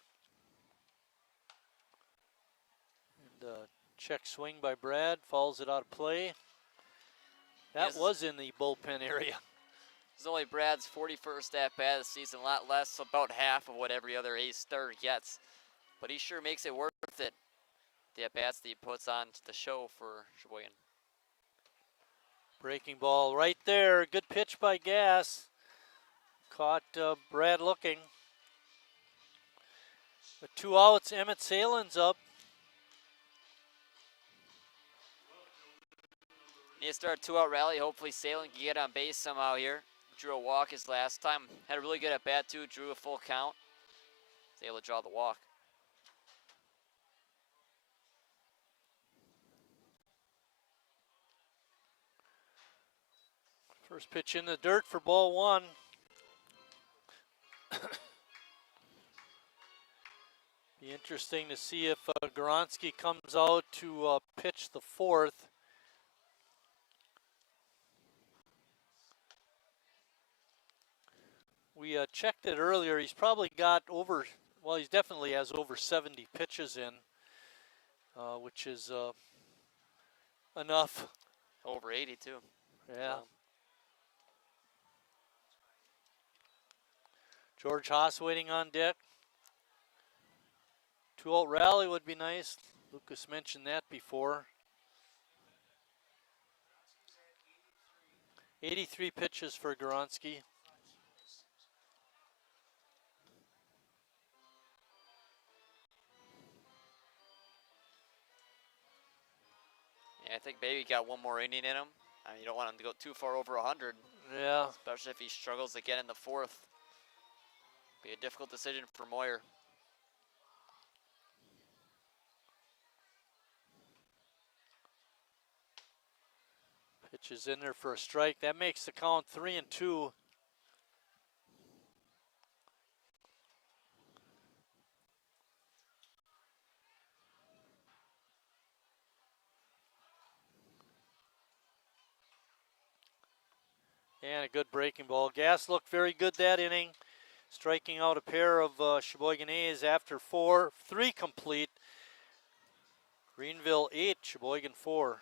And check swing by Brad. Fouls it out of play. That was in the bullpen area. This is only Brad's 41st at-bat of the season. A lot less, about half of what every other ace starter gets. But he sure makes it worth it. The at-bats that he puts on the show for Sheboygan. Breaking ball right there. Good pitch by Gass. Caught Brad looking. With 2 outs, Emmett Salen's up. Need to start a 2-out rally. Hopefully Salen can get on base somehow here. Drew a walk his last time. Had a really good at-bat too. Drew a full count. Was able to draw the walk. First pitch in the dirt for ball 1. Be interesting to see if Goronsky comes out to pitch the 4th. We checked it earlier. He's probably got over, well, he definitely has over 70 pitches in, which is enough. Over 80 too. Yeah. George Haas waiting on deck. 2-out rally would be nice. Lucas mentioned that before. 83 pitches for Goronsky. Yeah, I think maybe got one more inning in him. I mean, you don't want him to go too far over 100. Yeah. Especially if he struggles again in the 4th. Be a difficult decision for Moyer. Pitch is in there for a strike. That makes the count 3-2. And a good breaking ball. Gass looked very good that inning, striking out a pair of Sheboygan A's after 3 complete. Greenville 8, Sheboygan 4.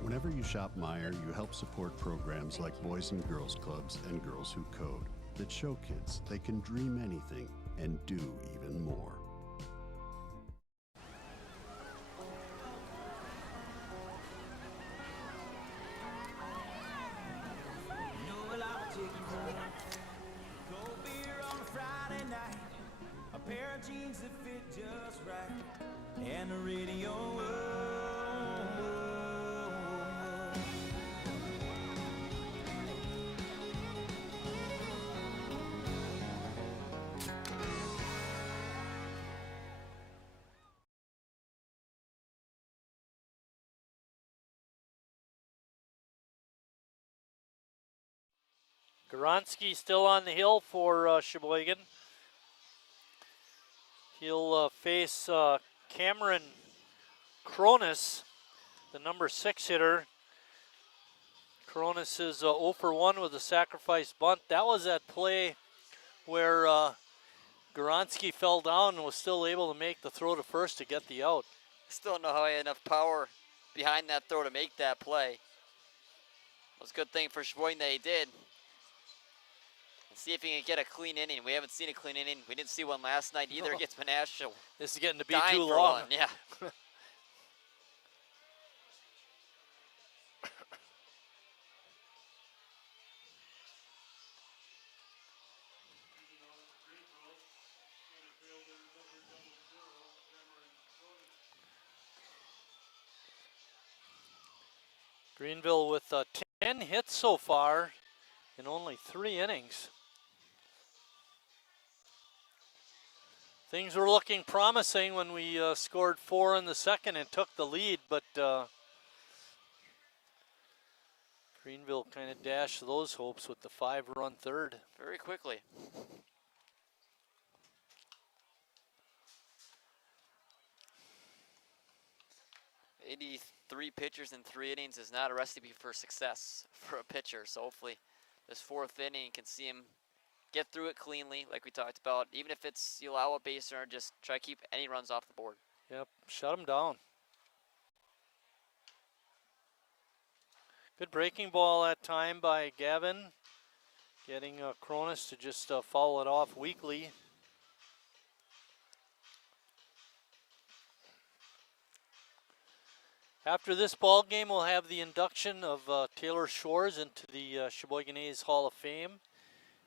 Whenever you shop Meijer, you help support programs like Boys and Girls Clubs and Girls Who Code that show kids they can dream anything and do even more. jeans that fit just right, and the radio. Goronsky still on the hill for Sheboygan. He'll face Cameron Cronus, the number 6 hitter. Cronus is 0 for 1 with a sacrifice bunt. That was that play where Goronsky fell down and was still able to make the throw to first to get the out. Still don't know how he had enough power behind that throw to make that play. It was a good thing for Sheboygan that he did. Let's see if he can get a clean inning. We haven't seen a clean inning. We didn't see one last night either against Menasha. This is getting to be Dying too for long. one, yeah. Greenville with 10 hits so far in only 3 innings. Things were looking promising when we scored 4 in the second and took the lead, but Greenville kind of dashed those hopes with the 5-run third. Very quickly. Three pitchers in 3 innings is not a recipe for success for a pitcher. So hopefully this 4th inning can see him get through it cleanly, like we talked about. Even if it's you allow a base runner, just try to keep any runs off the board. Yep, shut him down. Good breaking ball that time by Gavin, getting Cronus to just foul it off weakly. After this ball game, we'll have the induction of Taylor Shores into the Sheboygan A's Hall of Fame.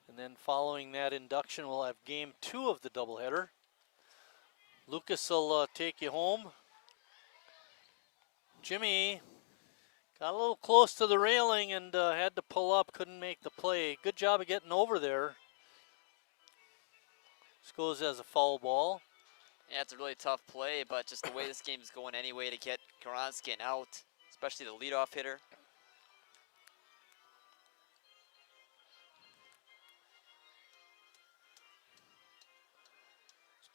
And then following that induction, we'll have game 2 of the doubleheader. Lucas will take you home. Jimmy got a little close to the railing and had to pull up, couldn't make the play. Good job of getting over there. This goes as a foul ball. Yeah, it's a really tough play, but just the way this game is going anyway to get Goronsky out, especially the leadoff hitter.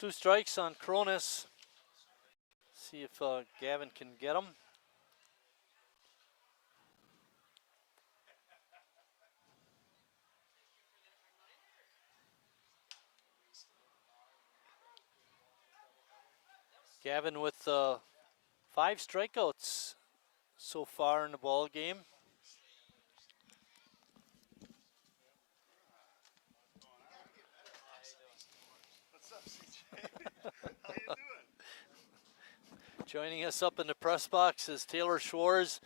2 strikes on Cronus. See if Gavin can get him. Gavin with 5 strikeouts so far in the ball game. How you doing? Joining us up in the press box is Taylor Schwartz.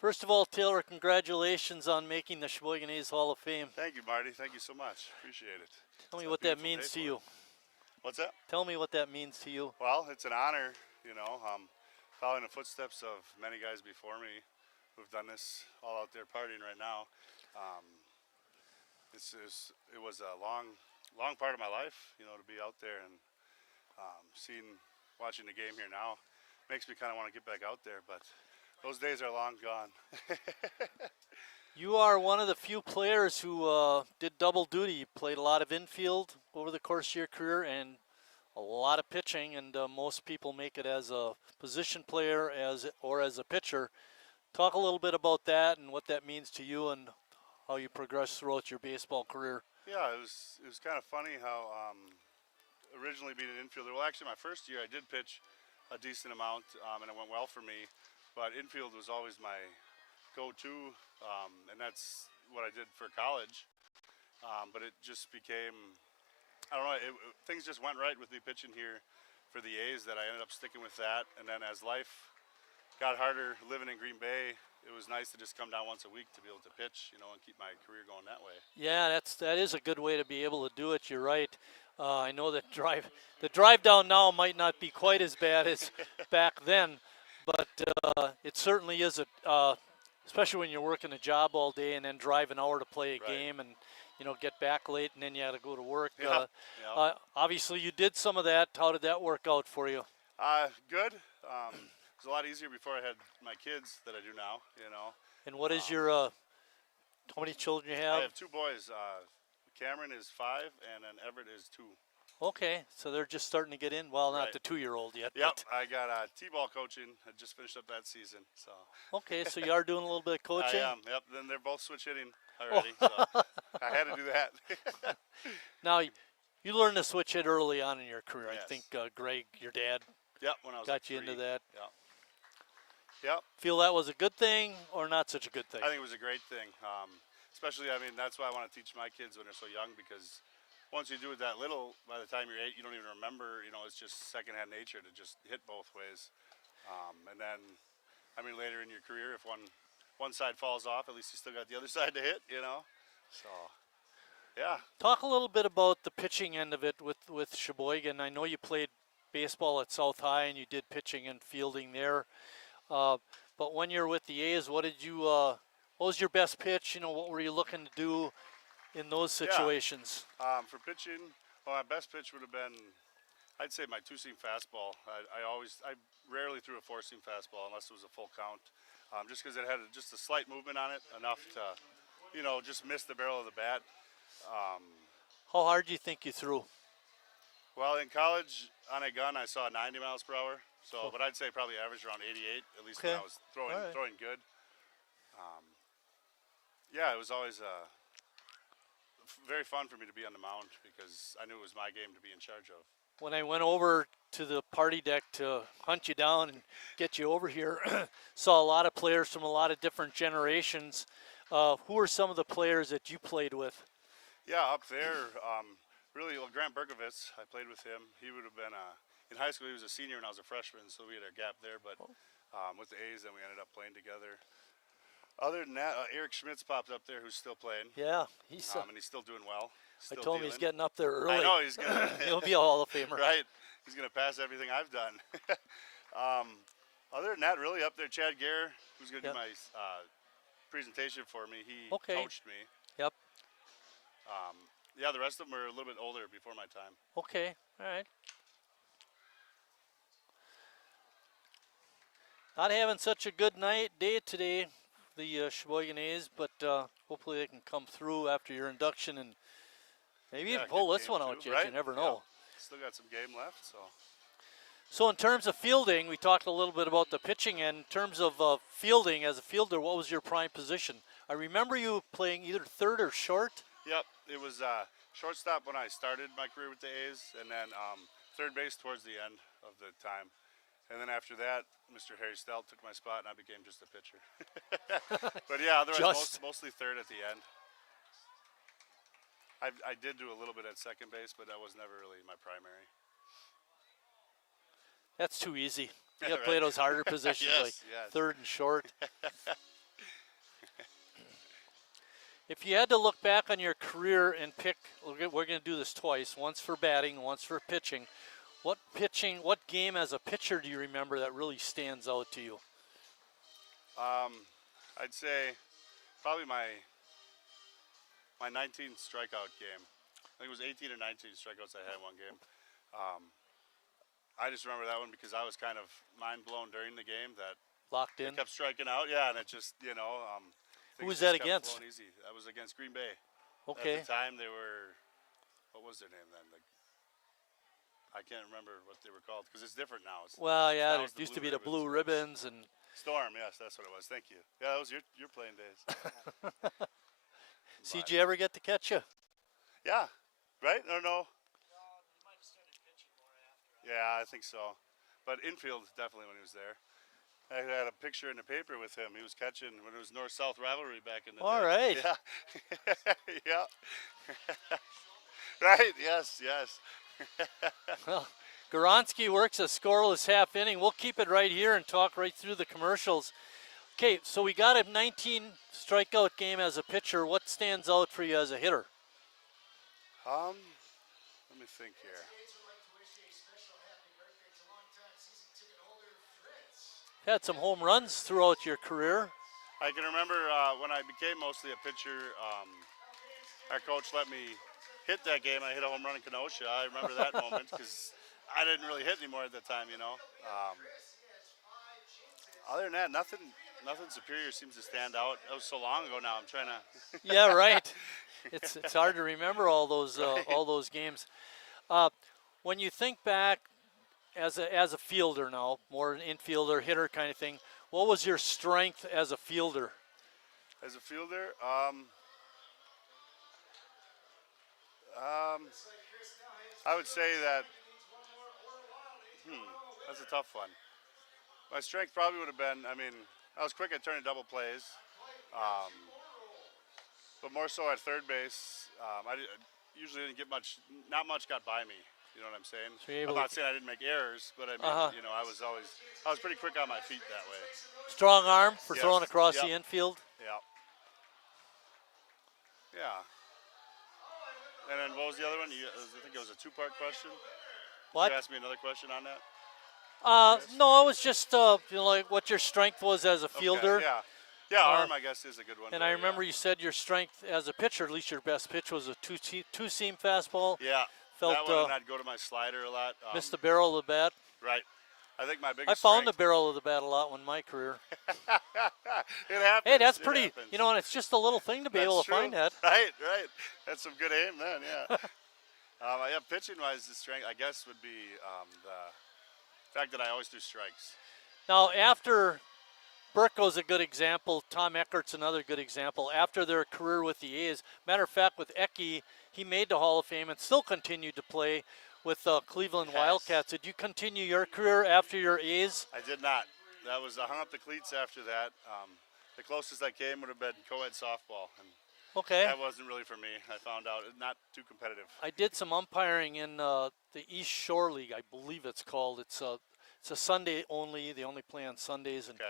First of all, Taylor, congratulations on making the Sheboygan A's Hall of Fame. Thank you, Marty. Thank you so much. Appreciate it. Tell me what that means to you. What's that? Tell me what that means to you. Well, it's an honor, you know, following the footsteps of many guys before me who've done this all out there partying right now. It was a long part of my life, you know, to be out there and watching the game here now makes me kind of want to get back out there, but those days are long gone. You are one of the few players who did double duty. You played a lot of infield over the course of your career and a lot of pitching, and most people make it as a position player or as a pitcher. Talk a little bit about that and what that means to you and how you progressed throughout your baseball career. Yeah, it was kind of funny how originally being an infielder, well actually my first year I did pitch a decent amount and it went well for me, but infield was always my go-to, and that's what I did for college, but it just became, I don't know, things just went right with me pitching here for the A's that I ended up sticking with that, and then as life got harder living in Green Bay, it was nice to just come down once a week to be able to pitch, you know, and keep my career going that way. Yeah, that is a good way to be able to do it. You're right. I know that the drive down now might not be quite as bad as back then, but it certainly is especially when you're working a job all day and then drive an hour to play a game and get back late and then you got to go to work. Obviously, you did some of that. How did that work out for you? Good. It was a lot easier before I had my kids than I do now. And what is your how many children you have? I have 2 boys. Cameron is 5, and then Everett is 2. Okay, so they're just starting to get in. Well, not the 2-year-old yet. Yep, but. I got T-ball coaching. I just finished up that season. So. Okay, so you are doing a little bit of coaching. I am. Yep. Then they're both switch hitting already. So I had to do that. Now, you learned to switch hit early on in your career. Yes. I think Greg, your dad, when I was got like you 3. into that. Yep. Feel that was a good thing or not such a good thing? I think it was a great thing. Especially, that's why I want to teach my kids when they're so young, because once you do it that little, by the time you're 8, you don't even remember. It's just secondhand nature to just hit both ways. And then, later in your career, if one side falls off, at least you still got the other side to hit. So, yeah. Talk a little bit about the pitching end of it with Sheboygan. I know you played baseball at South High and you did pitching and fielding there. But when you're with the A's, what was your best pitch? What were you looking to do in those situations? For pitching, my best pitch would have been, I'd say my 2-seam fastball. I rarely threw a 4-seam fastball unless it was a full count, just because it had just a slight movement on it, enough to, just miss the barrel of the bat. How hard do you think you threw? Well, in college, on a gun, I saw 90 miles per hour. So, but I'd say probably averaged around 88, at least when I was throwing good. Yeah, it was always very fun for me to be on the mound because I knew it was my game to be in charge of. When I went over to the party deck to hunt you down and get you over here, saw a lot of players from a lot of different generations. Who are some of the players that you played with? Yeah, up there, really, Grant Berkovitz, I played with him. He would have been, in high school he was a senior and I was a freshman, so we had a gap there. But with the A's, then we ended up playing together. Other than that, Eric Schmidt's popped up there, who's still playing. Yeah, and he's still doing well. I told him he's getting up there early. I know he's gonna. He'll be a Hall of Famer. Right, he's gonna pass everything I've done. Other than that, really up there, Chad Gare, who's gonna do my presentation for me. He coached me. Yep. Yeah, the rest of them are a little bit older before my time. Okay, all right. Not having such a good day today, the Sheboygan A's, but hopefully they can come through after your induction and maybe even pull this one out yet. Right? You never know. Yeah. Still got some game left, so. So in terms of fielding, we talked a little bit about the pitching end. In terms of fielding, as a fielder, what was your prime position? I remember you playing either third or short. Yep, it was shortstop when I started my career with the A's, and then third base towards the end of the time. And then after that, Mr. Harry Stout took my spot, and I became just a pitcher. But yeah, otherwise mostly third at the end. I did do a little bit at second base, but that was never really my primary. That's too easy. You got to play those harder positions like third and short. If you had to look back on your career and pick, we're going to do this twice, once for batting, once for pitching. What game as a pitcher do you remember that really stands out to you? I'd say probably my 19th strikeout game. I think it was 18 or 19 strikeouts I had in one game. I just remember that one because I was kind of mind blown during the game that locked in, kept striking out. Yeah, and it just who was that against? Easy. That was against Green Bay. Okay. At the time they were, what was their name then? I can't remember what they were called because it's different now. There used to be the Blue Ribbons and Storm. Yes, that's what it was. Thank you. Yeah, that was your playing days. Did you ever get to catch you? Yeah. Right? Or no? Yeah, I think so. But infield, definitely when he was there. I had a picture in the paper with him. He was catching when it was North-South rivalry back in the day. All right. Yeah. Yeah. Right, yes. Well, Goronsky works a scoreless half inning. We'll keep it right here and talk right through the commercials. Okay, so we got a 19 strikeout game as a pitcher. What stands out for you as a hitter? Let me me think here. Had some home runs throughout your career. I can remember when I became mostly a pitcher, our coach let me hit that game. I hit a home run in Kenosha. I remember that moment because I didn't really hit anymore at that time, you know. Other than that, nothing Superior seems to stand out. That was so long ago now. I'm trying to. Yeah, right. It's hard to remember all those games. When you think back as a fielder now, more an infielder, hitter kind of thing, what was your strength as a fielder? As a fielder, I would say that. That's a tough one. My strength probably would have been. I mean, I was quick at turning double plays, but more so at third base. Usually didn't get much. Not much got by me. You know what I'm saying? So you're I'm able not saying I didn't make errors, but I mean, you know, I was pretty quick on my feet that way. Strong arm for Yes, throwing across yep. the infield. Yeah. Yeah. And then what was the other one? I think it was a two-part question. What? You asked me another question on that? No, it was just like what your strength was as a fielder. Okay, yeah, arm I guess is a good one. And there, I remember you said your strength as a pitcher, at least your best pitch was a two-seam fastball. Yeah, Felt, that one, and I'd go to my slider a lot. Missed the barrel of the bat. Right. I think my biggest I found strength, the barrel of the bat a lot in my career. It happens. Hey, that's it pretty, happens. you know, and it's just a little thing to be That's able to true. find that. Right. That's some good aim then, yeah. Yeah, pitching-wise, the strength, I guess, would be the fact that I always do strikes. Now, after Burko's a good example, Tom Eckert's another good example. After their career with the A's, matter of fact, with Ecke, he made the Hall of Fame and still continued to play with Cleveland Wildcats. Did you continue your career after your A's? I did not. That was I hung up the cleats after that. The closest I came would have been co-ed softball, and Okay. that wasn't really for me. I found out not too competitive. I did some umpiring in the East Shore League, I believe it's called. It's a Sunday only. They only play on Sundays, and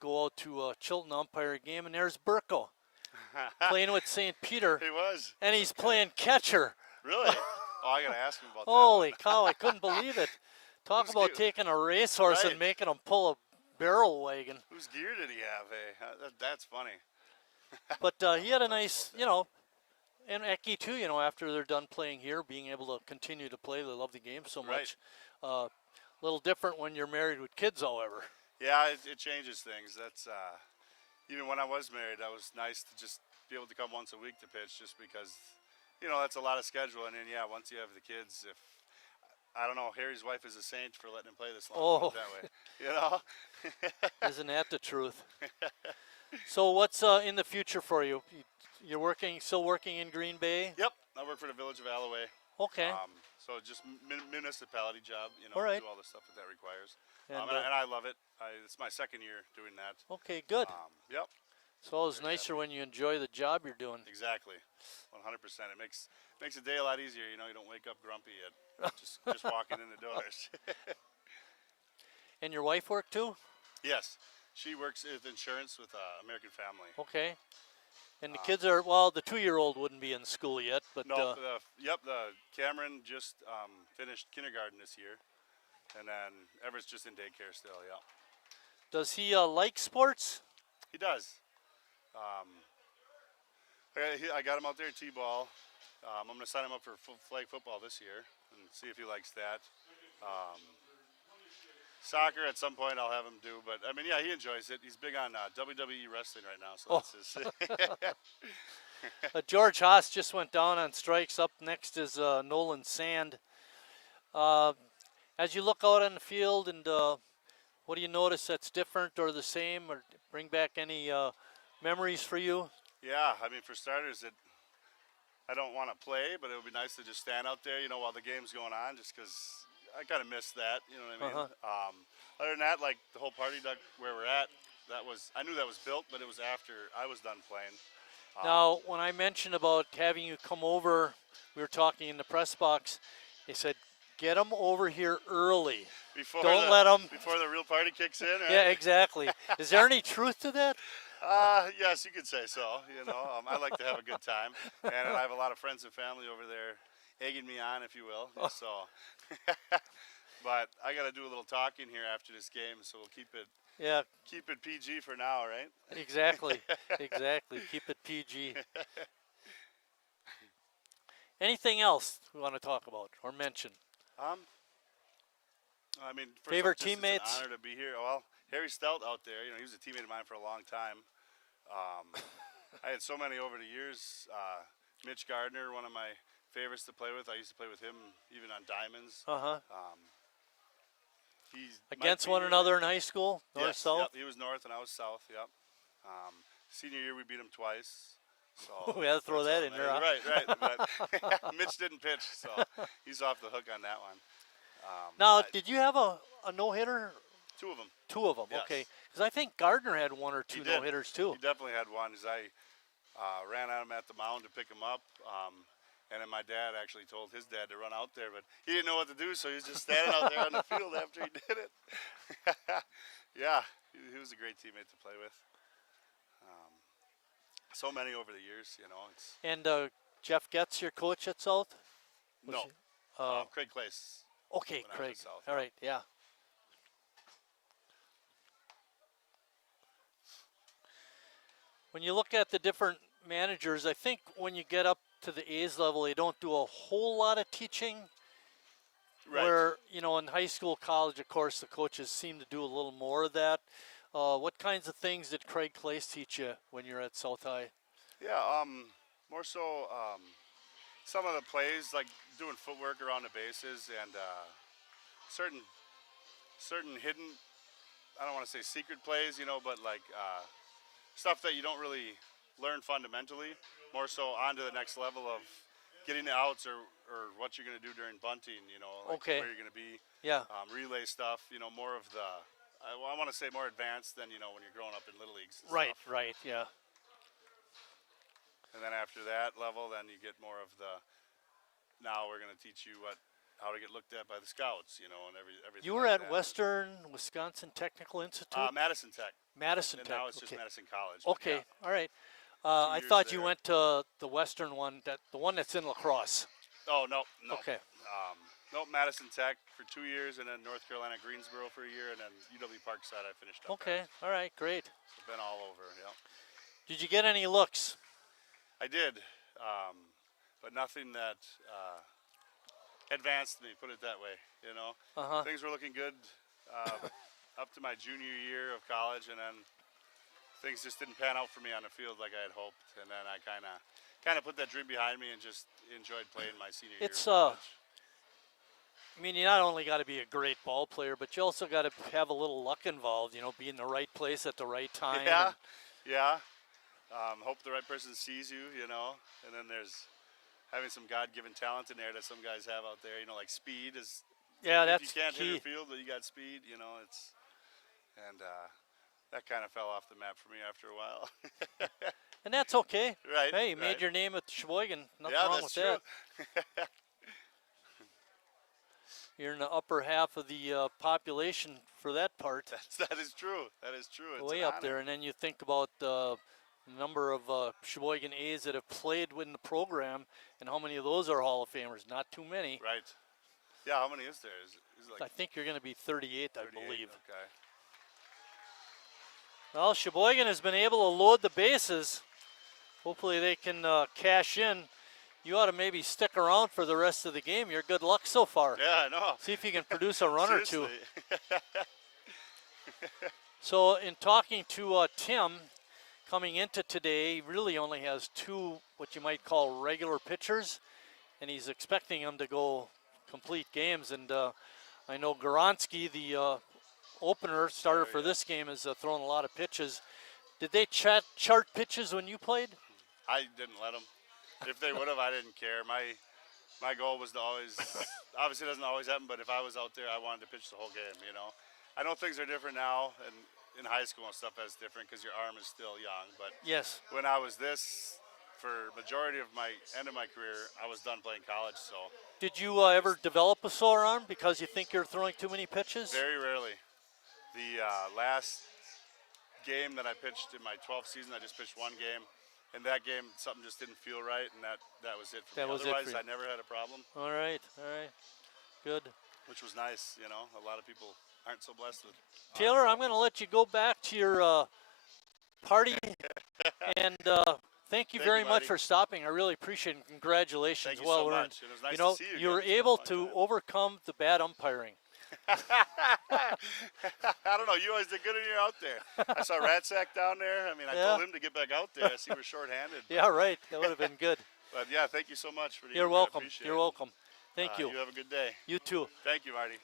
go out to Chilton umpire a game, and there's Burko playing with St. Peter. He was. And he's playing catcher. Really? Oh, I gotta ask him about that. Holy cow! I couldn't believe it. Talk Who's about taking a racehorse Right. and making him pull a barrel wagon. Whose gear did he have? Hey, that's funny. But he had a nice, you know, and Ecke too, you know, after they're done playing here, being able to continue to play. They love the game so much. A little different when you're married with kids, however. Yeah, it changes things. That's even when I was married, that was nice to just be able to come once a week to pitch, just because, you know, that's a lot of schedule. And then once you have the kids, if I don't know, Harry's wife is a saint for letting him play this long. Put it that way, you know. Isn't that the truth? So what's in the future for you? You're still working in Green Bay? Yep, I work for the Village of Alloway. Okay. So just municipality job, you know, All right. do all the stuff that requires. And, and I love it. It's my second year doing that. Okay, good. Yep. It's always nicer when you enjoy the job you're doing. Exactly, 100%. It makes the day a lot easier. You know, you don't wake up grumpy at just walking in the doors. And your wife work too? Yes, she works with insurance with American Family. Okay. And the kids are, well, the 2-year-old wouldn't be in school yet, but No, the Cameron just finished kindergarten this year, and then Everett's just in daycare still. Yeah. Does he like sports? He does. I got him out there at T-ball. I'm going to sign him up for flag football this year and see if he likes that. Soccer at some point I'll have him do, but I mean, yeah, he enjoys it. He's big on WWE wrestling right now, so that's his. George Haas just went down on strikes. Up next is Nolan Sand. As you look out on the field, and what do you notice that's different or the same, or bring back any memories for you? Yeah, I mean, for starters, I don't want to play, but it would be nice to just stand out there, you know, while the game's going on, just because I kind of miss that, you know what I mean? Other than that, like the whole party deck where we're at, I knew that was built, but it was after I was done playing. Now, when I mentioned about having you come over, we were talking in the press box, they said, get them over here early. Don't let them. Before the real party kicks in, right? Yeah, exactly. Is there any truth to that? Yes, you could say so. You know, I like to have a good time, and I have a lot of friends and family over there egging me on, if you will. So, but I got to do a little talking here after this game, so we'll keep it PG for now, right? Exactly. Exactly. Keep it PG. Anything else we want to talk about or mention? I mean, first favorite off, just teammates? It's an honor to be here. Well, Harry Stout out there, he was a teammate of mine for a long time. I had so many over the years. Mitch Gardner, one of my favorites to play with. I used to play with him even on diamonds. Against one another in high school, north, south? Yep, he was north and I was south, yep. Senior year, we beat him twice. So we had to throw that in there. Right. But Mitch didn't pitch, so he's off the hook on that one. Now, did you have a no-hitter? Two of them. Two of them, yes. okay. Because I think Gardner had one or two no-hitters too. He definitely had one. As I ran at him at the mound to pick him up, and then my dad actually told his dad to run out there, but he didn't know what to do, so he was just standing out there on the field after he did it. Yeah, he was a great teammate to play with. So many over the years, And Jeff Getz, your coach at South? No, Craig Clace. Okay, Craig. All right, yeah. When you look at the different managers, I think when you get up to the A's level, they don't do a whole lot of teaching. Right. Where, in high school, college, of course, the coaches seem to do a little more of that. What kinds of things did Craig Clace teach you when you're at South High? Yeah, more so some of the plays, like doing footwork around the bases and certain hidden, I don't want to say secret plays, but like stuff that you don't really learn fundamentally, more so onto the next level of getting the outs or what you're going to do during bunting, like where you're going to be. Yeah. Relay stuff, more of the, I want to say more advanced than, when you're growing up in Little Leagues and right, stuff. Right, yeah. And then after that level, then you get more of the, now we're going to teach you how to get looked at by the scouts, and everything. You were like at Western Wisconsin Technical Institute? Madison Tech. Madison and Tech. Now it's just Madison College. Okay, yeah. all right. I thought you went to the Western one, the one that's in La Crosse. Oh, no. Okay. Nope, Madison Tech for 2 years, and then North Carolina Greensboro for a year, and then UW Parkside I finished up Okay, at. all right, great. So been all over, yeah. Did you get any looks? I did, but nothing that advanced me, put it that way, Things were looking good up to my junior year of college, and then things just didn't pan out for me on the field like I had hoped, and then I kind of put that dream behind me and just enjoyed playing my senior year of college. I mean, you not only got to be a great ball player, but you also got to have a little luck involved, be in the right place at the right time. Yeah. Hope the right person sees you, and then there's having some God-given talent in there that some guys have out there, like speed is. Yeah, that's you can't key. hit your field, but you got speed, and that kind of fell off the map for me after a while. And that's okay. Right. Hey, you made your name at Sheboygan. Nothing wrong with true. that. You're in the upper half of the population for that part. That is true. That is true. It's way an up honor. there, and then you think about the number of Sheboygan A's that have played in the program, and how many of those are Hall of Famers? Not too many. Right. Yeah, how many is there? Is it like I think you're going to be 38, I believe. Okay. Well, Sheboygan has been able to load the bases. Hopefully they can cash in. You ought to maybe stick around for the rest of the game. You're good luck so far. Yeah, I know. See if you can produce a run or two. Seriously. So in talking to Tim, coming into today, he really only has two what you might call regular pitchers, and he's expecting them to go complete games. And I know Goransky, the opener starter for this game, has thrown a lot of pitches. Did they chart pitches when you played? I didn't let them. If they would have, I didn't care. My goal was to always, obviously it doesn't always happen, but if I was out there, I wanted to pitch the whole game, I know things are different now, and in high school and stuff that's different because your arm is still young, but yes, when I was this, for majority of my end of my career, I was done playing college, so. Did you ever develop a sore arm because you think you're throwing too many pitches? Very rarely. The last game that I pitched in my 12th season, I just pitched one game. in that game, something just didn't feel right, and that was it for That me. was it Otherwise, for you. I never had a problem. All right. Good. Which was nice, you know. A lot of people aren't so blessed with. Taylor, I'm going to let you go back to your party, and thank you very much for stopping. I really appreciate it. Congratulations. Thank you well so earned. much. It was nice you know, to see you you were again. It's been a able long to time. overcome the bad umpiring. I don't know. You always did good when you're out there. I saw Ratsack down there. I mean, I told him to get back out there. I see we're shorthanded. Yeah, right. That would have been good. But yeah, thank you so much for the. You're welcome. I appreciate You're it. welcome. Thank you. You have a good day. You too. Thank you, Marty.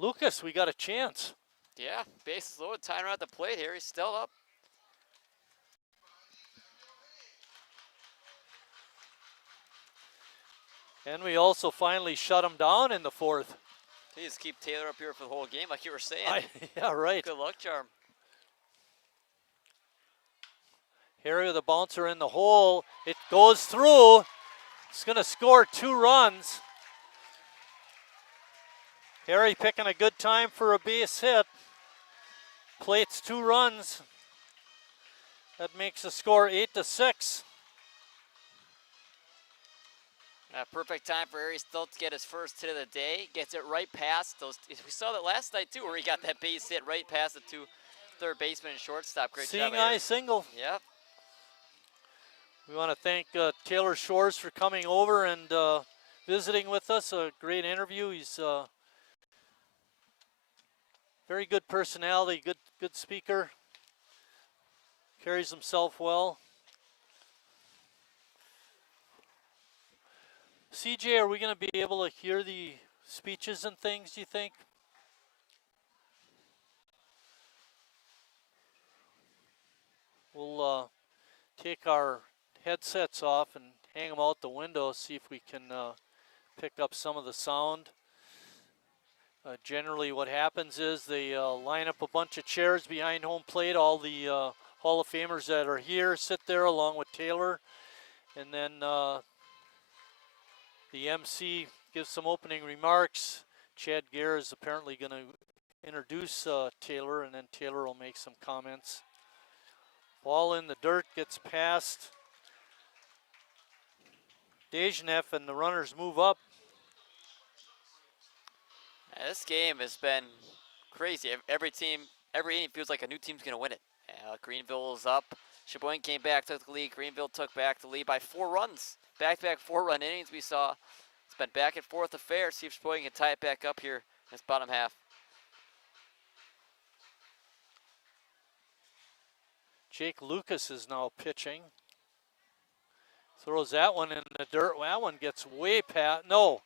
Lucas, we got a chance. Yeah, bases loaded, Tyner at the plate here. He's still up. And we also finally shut him down in the fourth. Please keep Taylor up here for the whole game, like you were saying. Yeah, right. Good luck, charm. Harry with the bouncer in the hole. It goes through. It's going to score 2 runs. Harry picking a good time for a base hit. Plates 2 runs. That makes the score 8-6. Perfect time for Harry still to get his first hit of the day. Gets it right past those. We saw that last night too, where he got that base hit right past the 2 third baseman and shortstop. Great job, Seeing Harry. eye single. Yep. We want to thank Taylor Shores for coming over and visiting with us. A great interview. He's very good personality, good speaker. Carries himself well. CJ, are we going to be able to hear the speeches and things, do you think? We'll take our headsets off and hang them out the window, see if we can pick up some of the sound. Generally what happens is they line up a bunch of chairs behind home plate. All the Hall of Famers that are here sit there along with Taylor. And then the MC gives some opening remarks. Chad Gare is apparently going to introduce Taylor, and then Taylor will make some comments. Ball in the dirt, gets past Dejnev, and the runners move up. This game has been crazy. Every inning feels like a new team's going to win it. Greenville is up. Sheboygan came back, took the lead. Greenville took back the lead by 4 runs. Back-to-back 4-run innings we saw. It's been back and forth affair. See if Sheboygan can tie it back up here in this bottom half. Jake Lucas is now pitching. Throws that one in the dirt. That one gets way past. No.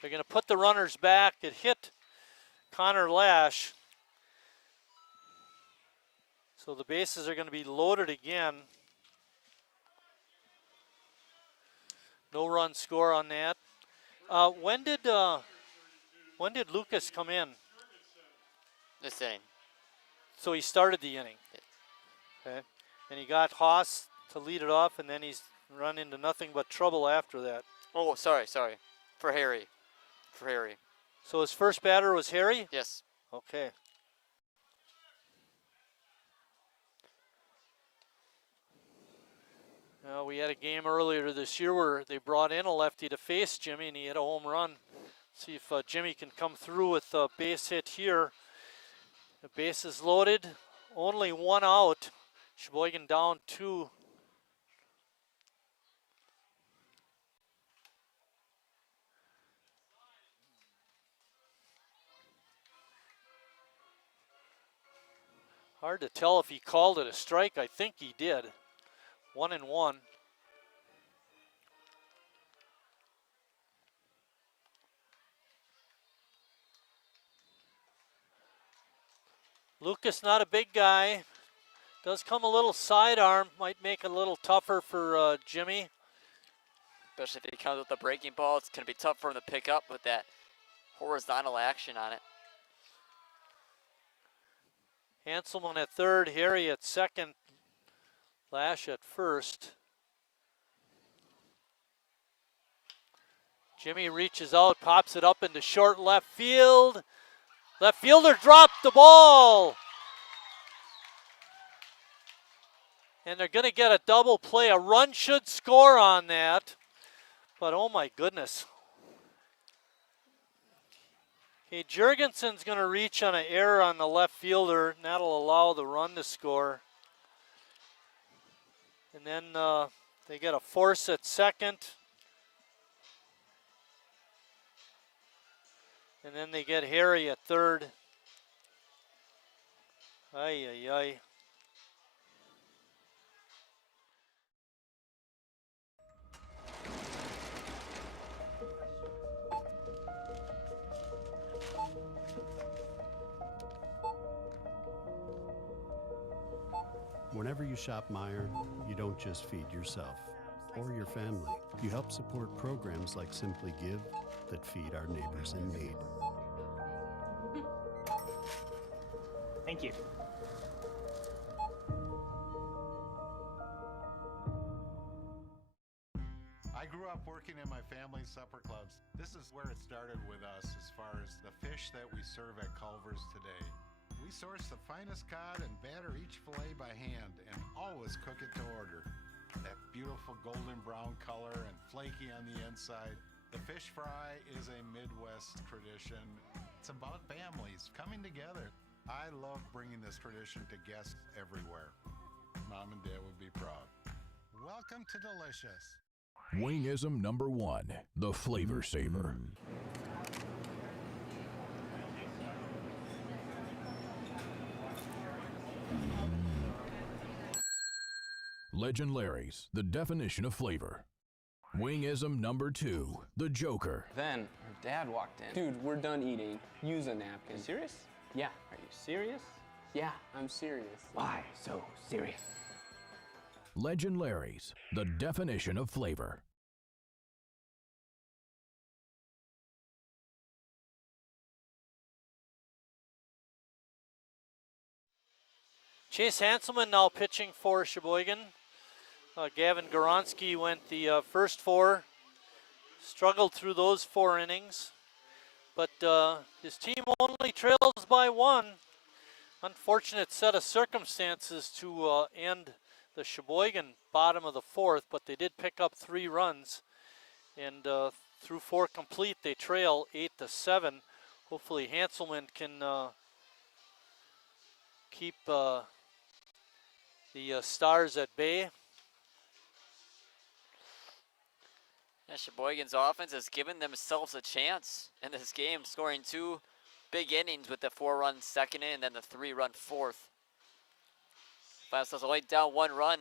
They're going to put the runners back. It hit Connor Lash. So the bases are going to be loaded again. No run score on that. When did Lucas come in? This inning. So he started the inning. Okay. And he got Haas to lead it off, and then he's run into nothing but trouble after that. Oh, sorry. For Harry. So his first batter was Harry? Yes. Okay. We had a game earlier this year where they brought in a lefty to face Jimmy, and he hit a home run. See if Jimmy can come through with a base hit here. The base is loaded. Only 1 out. Sheboygan down 2. Hard to tell if he called it a strike. I think he did. 1-1. Lucas, not a big guy. Does come a little sidearm. Might make it a little tougher for Jimmy. Especially if he comes with the breaking ball, it's going to be tough for him to pick up with that horizontal action on it. Hanselman at third, Harry at second, Lash at first. Jimmy reaches out, pops it up into short left field. Left fielder dropped the ball. And they're going to get a double play. A run should score on that. But oh my goodness. Okay, Jurgensen's going to reach on an error on the left fielder, and that'll allow the run to score. And then they get a force at second. And then they get Harry at third. Ay, ay, ay. Whenever you shop Meijer, you don't just feed yourself or your family. You help support programs like Simply Give that feed our neighbors in need. Thank you. I grew up working in my family's supper clubs. This is where it started with us as far as the fish that we serve at Culver's today. We source the finest cod and batter each fillet by hand and always cook it to order. That beautiful golden brown color and flaky on the inside. The fish fry is a Midwest tradition. It's about families coming together. I love bringing this tradition to guests everywhere. Mom and Dad would be proud. Welcome to Delicious. Wingism number 1, the Flavor Saver. Legend Larry's, the definition of flavor. Wingism number 2, the Joker. Then her dad walked in. Dude, we're done eating. Use a napkin. You serious? Yeah. Are you serious? Yeah, I'm serious. Why so serious? Legend Larry's, the definition of flavor. Chase Hanselman now pitching for Sheboygan. Gavin Goronski went the first 4, struggled through those 4 innings, but his team only trails by 1. Unfortunate set of circumstances to end the Sheboygan bottom of the 4th, but they did pick up 3 runs, and through 4 complete, they trail 8-7. Hopefully Hanselman can keep the Stars at bay. Yeah, Sheboygan's offense has given themselves a chance in this game, scoring 2 big innings with the 4-run second inning and then the 3-run 4th. Fastball's only down 1 run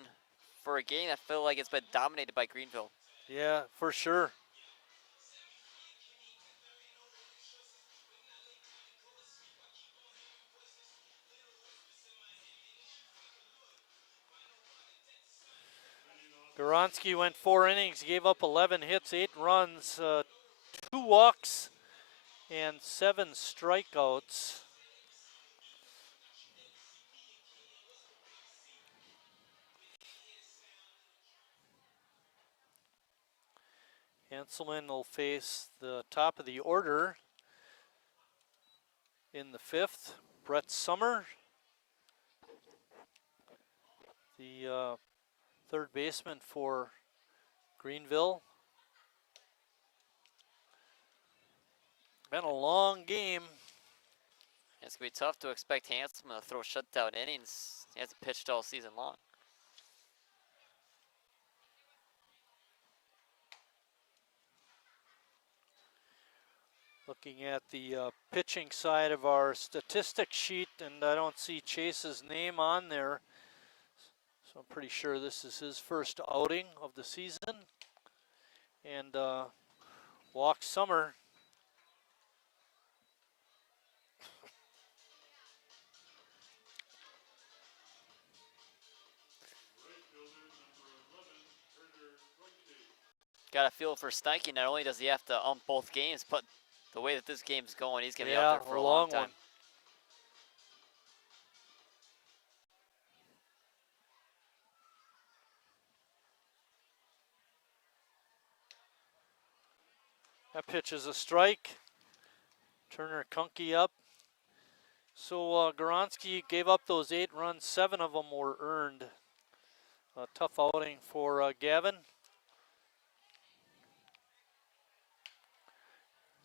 for a game. I feel like it's been dominated by Greenville. Yeah, for sure. Goronski went 4 innings, gave up 11 hits, 8 runs, 2 walks, and 7 strikeouts. Hanselman will face the top of the order in the 5th. Brett Summer, the third baseman for Greenville. Been a long game. It's going to be tough to expect Hanselman to throw shutout innings. He hasn't pitched all season long. Looking at the pitching side of our statistics sheet, and I don't see Chase's name on there. So I'm pretty sure this is his first outing of the season. And walk Summer. Got a feel for Steinke. Not only does he have to ump both games, but the way that this game's going, he's going to be out there for a long time. One. That pitch is a strike. Turner Kunke up. So Goronsky gave up those 8 runs. 7 of them were earned. A tough outing for Gavin.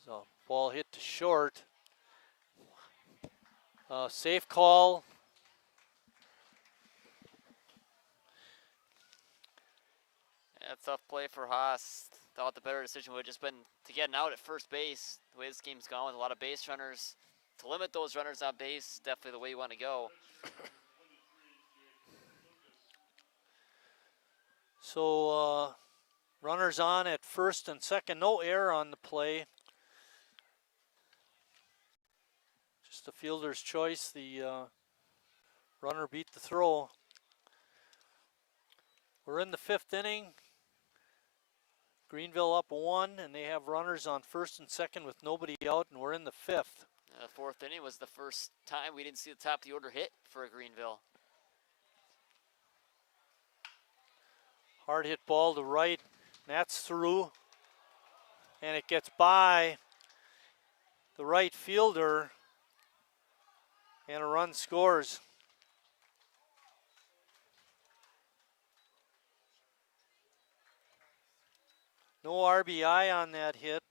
So ball hit to short. Safe call. Yeah, tough play for Haas. Thought the better decision would have just been to get an out at first base. The way this game's gone with a lot of base runners. To limit those runners on base, definitely the way you want to go. So runners on at first and second. No error on the play. Just the fielder's choice. The runner beat the throw. We're in the 5th inning. Greenville up 1, and they have runners on first and second with nobody out, and we're in the 5th. The 4th inning was the first time we didn't see the top of the order hit for Greenville. Hard hit ball to right, and that's through, and it gets by the right fielder, and a run scores. No RBI on that hit.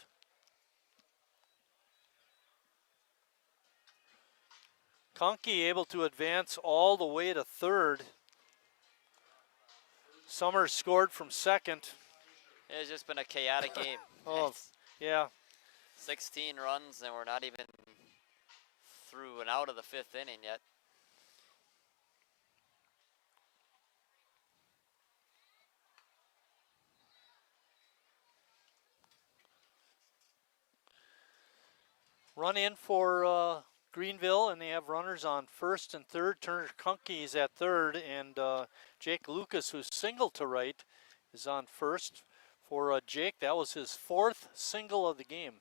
Kunke able to advance all the way to third. Summers scored from second. It's just been a chaotic game. Oh, yeah. 16 runs, and we're not even through and out of the 5th inning yet. Run in for Greenville, and they have runners on first and third. Turner Kunke is at third, and Jake Lucas, who's single to right, is on first. For Jake, that was his 4th single of the game.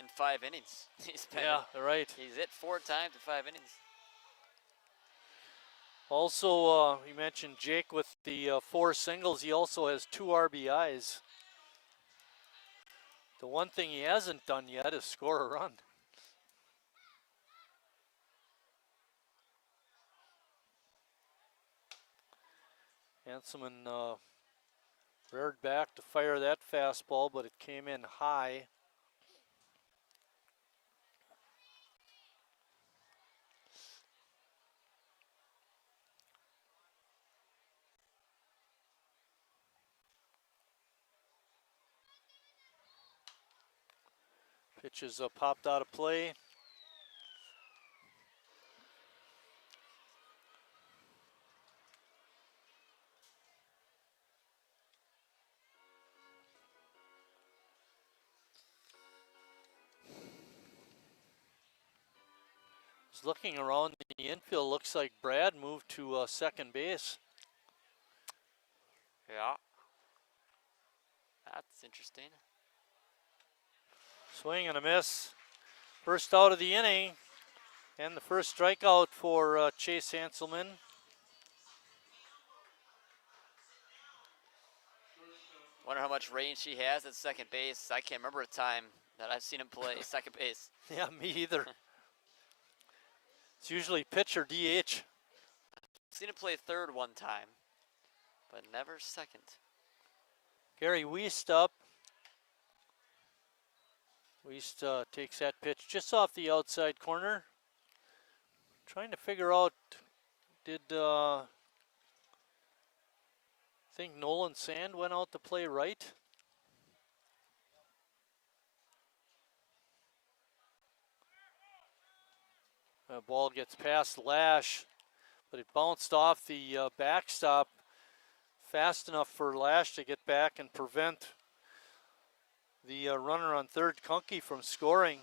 In 5 innings. Right. He's hit 4 times in 5 innings. Also, you mentioned Jake with the 4 singles. He also has 2 RBIs. The one thing he hasn't done yet is score a run. Hanselman reared back to fire that fastball, but it came in high. Pitch is popped out of play. Just looking around the infield, looks like Brad moved to second base. Yeah. That's interesting. Swing and a miss. First out of the inning, and the first strikeout for Chase Hanselman. Wonder how much range he has at second base. I can't remember a time that I've seen him play second base. Yeah, me either. It's usually pitch or DH. I've seen him play third one time, but never second. Gary Wiest up. Wiest takes that pitch just off the outside corner. Trying to figure out, did I think Nolan Sand went out to play right. The ball gets past Lash, but it bounced off the backstop fast enough for Lash to get back and prevent the runner on third, Kunke, from scoring.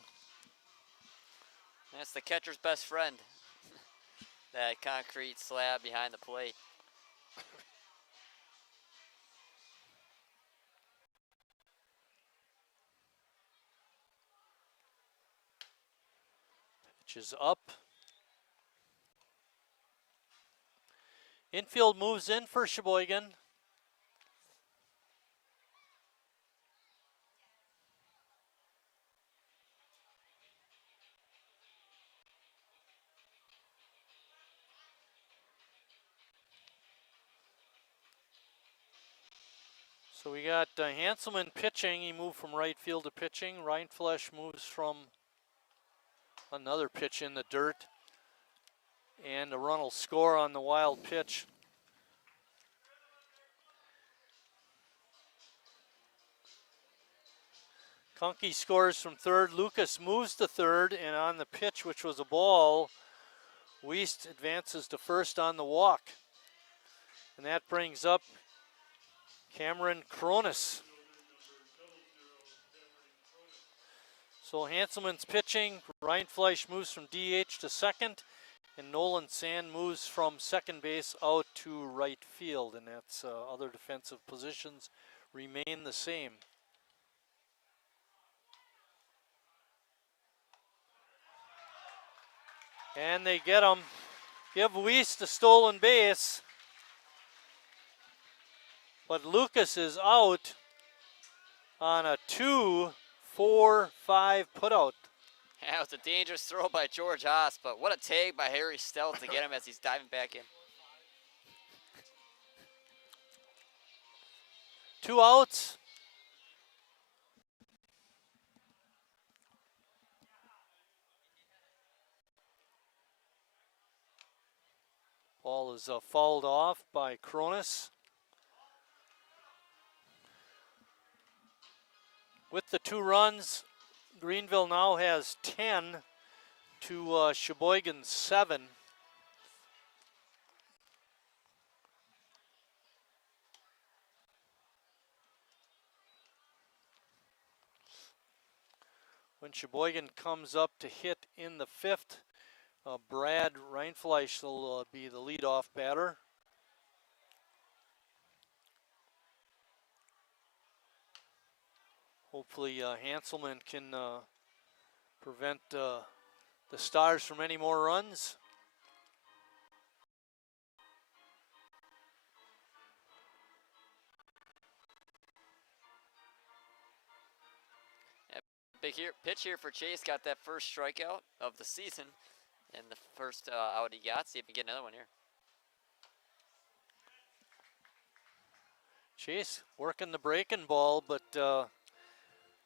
That's the catcher's best friend. That concrete slab behind the plate. Pitch is up. Infield moves in for Sheboygan. So we got Hanselman pitching. He moved from right field to pitching. Reinflesch moves from another pitch in the dirt. And a run will score on the wild pitch. Kunke scores from third. Lucas moves to third, and on the pitch, which was a ball, Wiest advances to first on the walk. And that brings up Cameron Cronus. So Hanselman's pitching. Reinflesch moves from DH to second, and Nolan Sand moves from second base out to right field, and that's other defensive positions remain the same. And they get him. Give Wiest a stolen base. But Lucas is out on a 2-4-5 putout. Yeah, it was a dangerous throw by George Haas, but what a tag by Harry Stout to get him as he's diving back in. 2 outs. Ball is fouled off by Cronus. With the 2 runs, Greenville now has 10 to Sheboygan 7. When Sheboygan comes up to hit in the 5th, Brad Reinflesch will be the leadoff batter. Hopefully Hanselman can prevent the Stars from any more runs. Yeah, big pitch here for Chase. Got that first strikeout of the season. And the first out he got. See if we can get another one here. Chase working the breaking ball, but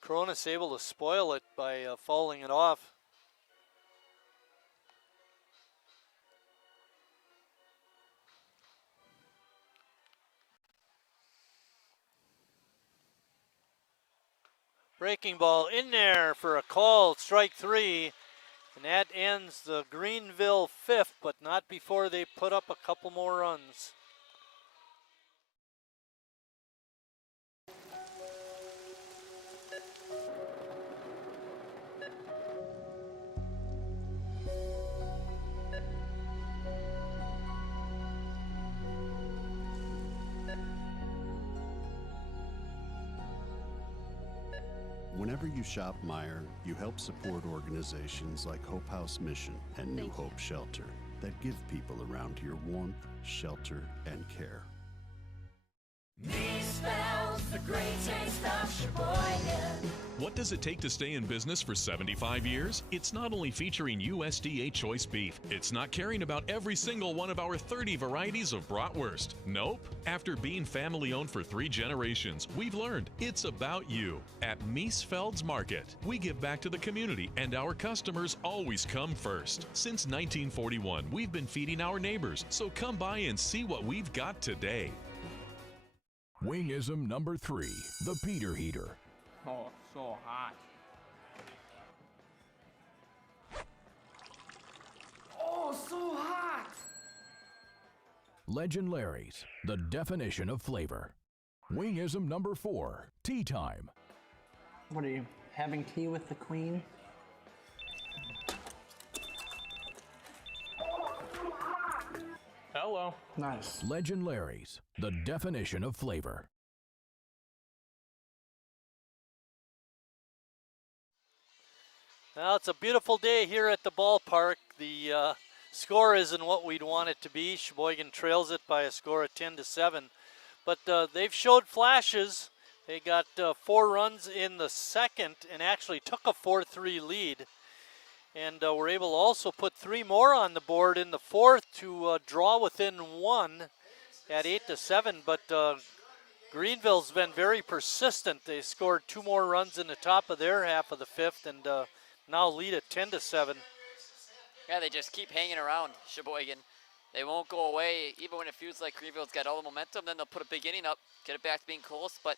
Cronus able to spoil it by fouling it off. Breaking ball in there for a call, strike 3. And that ends the Greenville 5th, but not before they put up a couple more runs. Whenever you shop Meijer, you help support organizations like Hope House Mission and New Hope Shelter that give people around here warmth, shelter, and care. Me spells the great taste of Sheboygan. What does it take to stay in business for 75 years? It's not only featuring USDA choice beef, it's not caring about every single one of our 30 varieties of bratwurst. Nope. After being family owned for 3 generations, we've learned it's about you. At Miesfeld's Market, we give back to the community and our customers always come first. Since 1941, we've been feeding our neighbors, so come by and see what we've got today. Wingism number 3, the Peter Heater. Oh, so hot. Oh, so hot! Legend Larry's, the definition of flavor. Wingism number 4, Tea Time. What are you, having tea with the queen? Hello. Nice. Legend Larry's, the definition of flavor. Well, it's a beautiful day here at the ballpark. The score isn't what we'd want it to be. Sheboygan trails it by a score of 10-7. But they've showed flashes. They got 4 runs in the second and actually took a 4-3 lead. And were able to also put 3 more on the board in the fourth to draw within 1 at 8-7. But Greenville's been very persistent. They scored 2 more runs in the top of their half of the fifth and now lead at 10-7. Yeah, they just keep hanging around Sheboygan. They won't go away, even when it feels like Greenville's got all the momentum. Then they'll put a big inning up, get it back to being close, but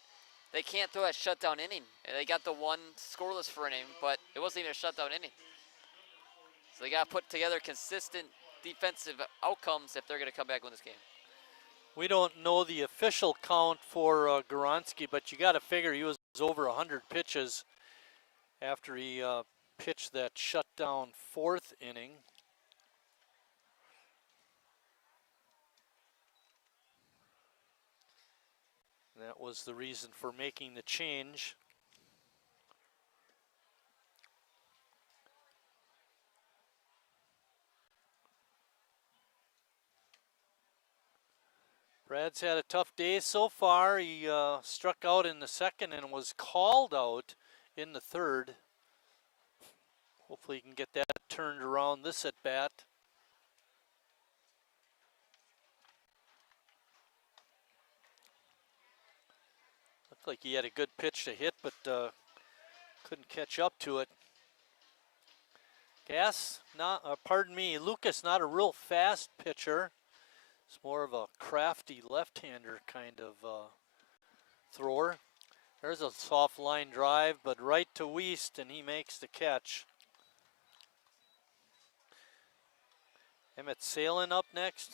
they can't throw that shutdown inning. They got the 1 scoreless for an inning, but it wasn't even a shutdown inning. So they got to put together consistent defensive outcomes if they're going to come back and win this game. We don't know the official count for Goronsky, but you got to figure he was over 100 pitches after he pitched that shutdown 4th inning. That was the reason for making the change. Brad's had a tough day so far. He struck out in the second and was called out in the third. Hopefully he can get that turned around this at bat. Looked like he had a good pitch to hit, but couldn't catch up to it. Lucas, not a real fast pitcher. It's more of a crafty left-hander kind of thrower. There's a soft line drive, but right to Wiest, and he makes the catch. Emmett Salen up next.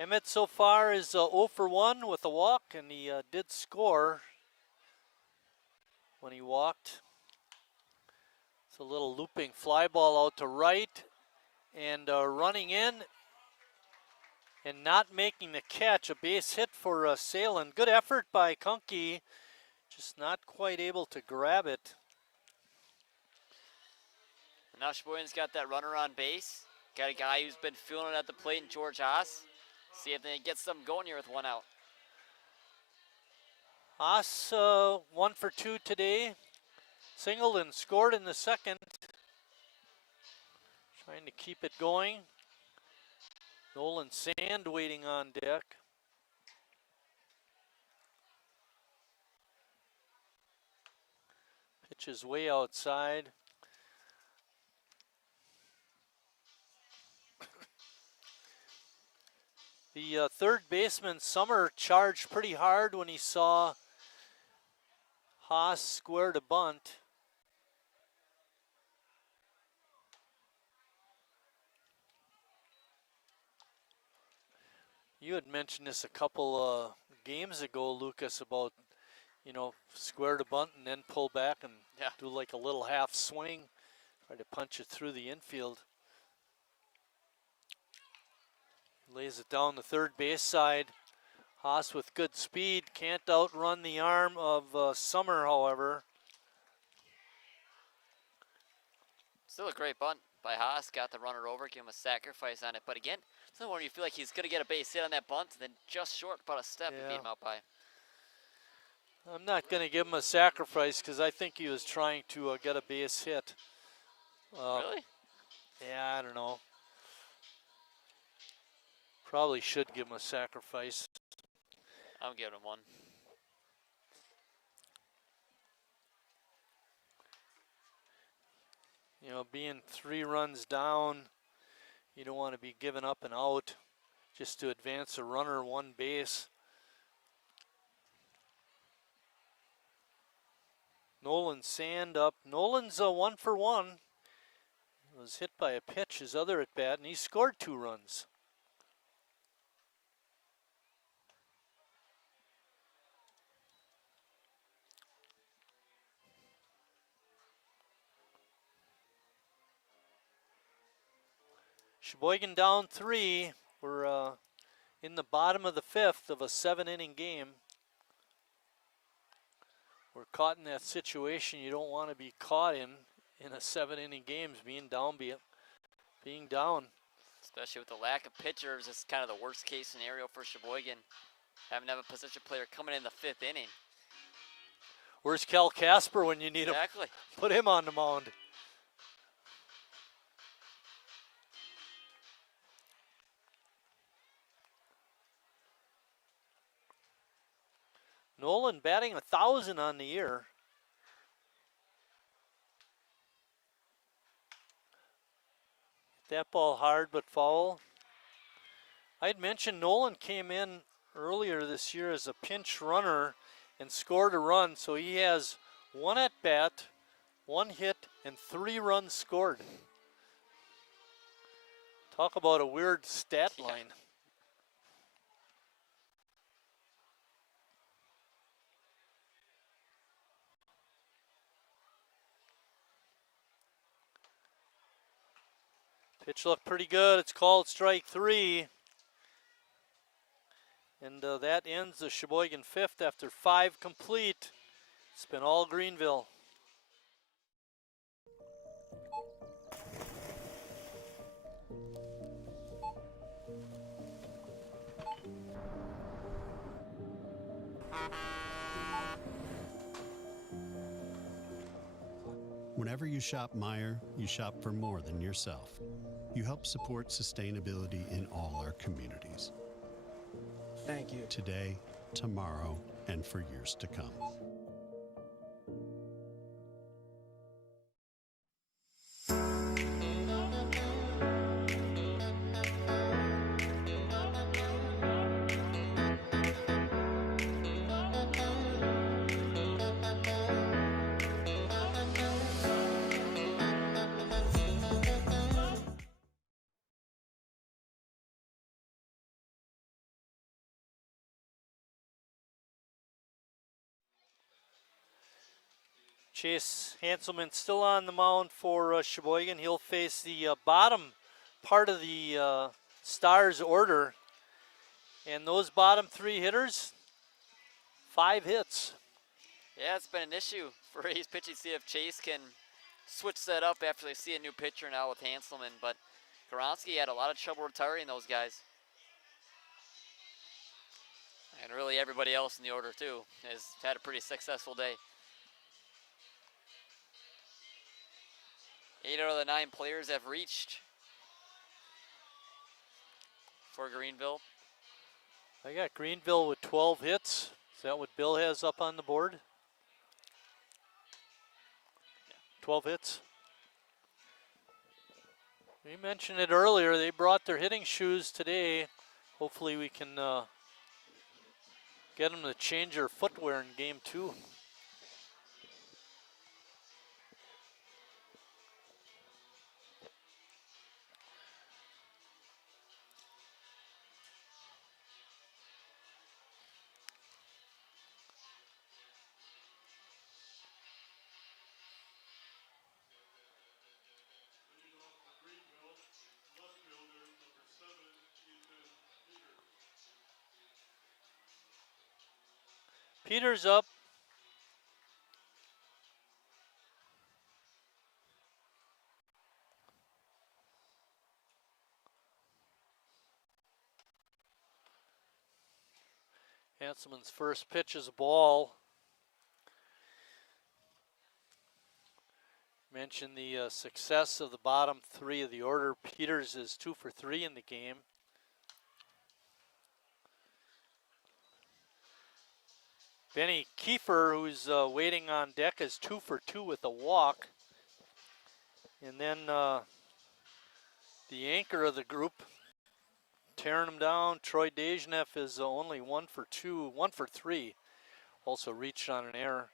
Emmett so far is 0 for 1 with a walk, and he did score when he walked. It's a little looping fly ball out to right, and running in and not making the catch. A base hit for Salen. Good effort by Kunke, just not quite able to grab it. Now Sheboygan's got that runner on base. Got a guy who's been feeling it at the plate in George Haas. See if they get something going here with 1 out. Haas 1 for 2 today. Singled and scored in the second. Trying to keep it going. Nolan Sand waiting on deck. Pitch is way outside. The third baseman, Summer, charged pretty hard when he saw Haas square to bunt. You had mentioned this a couple games ago, Lucas, about, square to bunt and then pull back and do like a little half swing, try to punch it through the infield. Lays it down the third base side. Haas with good speed, can't outrun the arm of Summer, however. Still a great bunt by Haas. Got the runner over, give him a sacrifice on it. But again, it's not one where you feel like he's going to get a base hit on that bunt, and then just short, about a step, and beat him out by. I'm not going to give him a sacrifice because I think he was trying to get a base hit. Really? Yeah, I don't know. Probably should give him a sacrifice. I'm giving him one. You know, being 3 runs down, you don't want to be giving up and out just to advance a runner 1 base. Nolan Sand up. Nolan's 1 for 1. Was hit by a pitch his other at bat, and he scored 2 runs. Sheboygan down 3. We're in the bottom of the 5th of a 7-inning game. We're caught in that situation you don't want to be caught in a 7-inning game, being down. Especially with the lack of pitchers, it's kind of the worst case scenario for Sheboygan. Having to have a position player coming in the 5th inning. Where's Cal Casper when you need Exactly. him? Put him on the mound. Nolan batting 1,000 on the year. That ball hard but foul. I'd mentioned Nolan came in earlier this year as a pinch runner and scored a run, so he has 1 at bat, 1 hit, and 3 runs scored. Talk about a weird stat line. Pitch looked pretty good. It's called strike 3. And that ends the Sheboygan 5th after 5 complete. It's been all Greenville. Whenever you shop Meijer, you shop for more than yourself. You help support sustainability in all our communities. Thank you. Today, tomorrow, and for years to come. Chase Hanselman still on the mound for Sheboygan. He'll face the bottom part of the Stars order. And those bottom 3 hitters, 5 hits. Yeah, it's been an issue for A's pitching. See if Chase can switch that up after they see a new pitcher now with Hanselman. But Goronsky had a lot of trouble retiring those guys. And really everybody else in the order too has had a pretty successful day. 8 out of the 9 players have reached for Greenville. I got Greenville with 12 hits. Is that what Bill has up on the board? 12 hits. We mentioned it earlier. They brought their hitting shoes today. Hopefully we can get them to change their footwear in game 2. Peters up. Hanselman's first pitch is a ball. Mentioned the success of the bottom 3 of the order. Peters is 2 for 3 in the game. Benny Kiefer, who's waiting on deck, is 2 for 2 with a walk. And then the anchor of the group, tearing them down. Troy Dejnev is only 1 for 2, 1 for 3. Also reached on an error.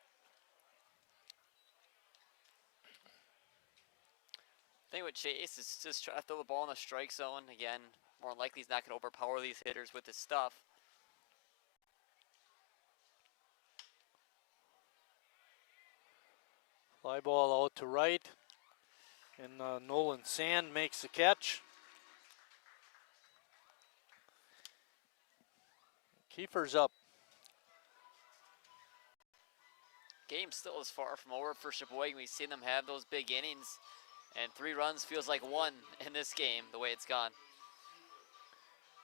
The thing with Chase is just try to throw the ball in the strike zone. Again, more than likely he's not going to overpower these hitters with his stuff. Fly ball out to right. And Nolan Sand makes the catch. Kiefer's up. Game still is far from over for Sheboygan. We've seen them have those big innings, and 3 runs feels like 1 in this game, the way it's gone.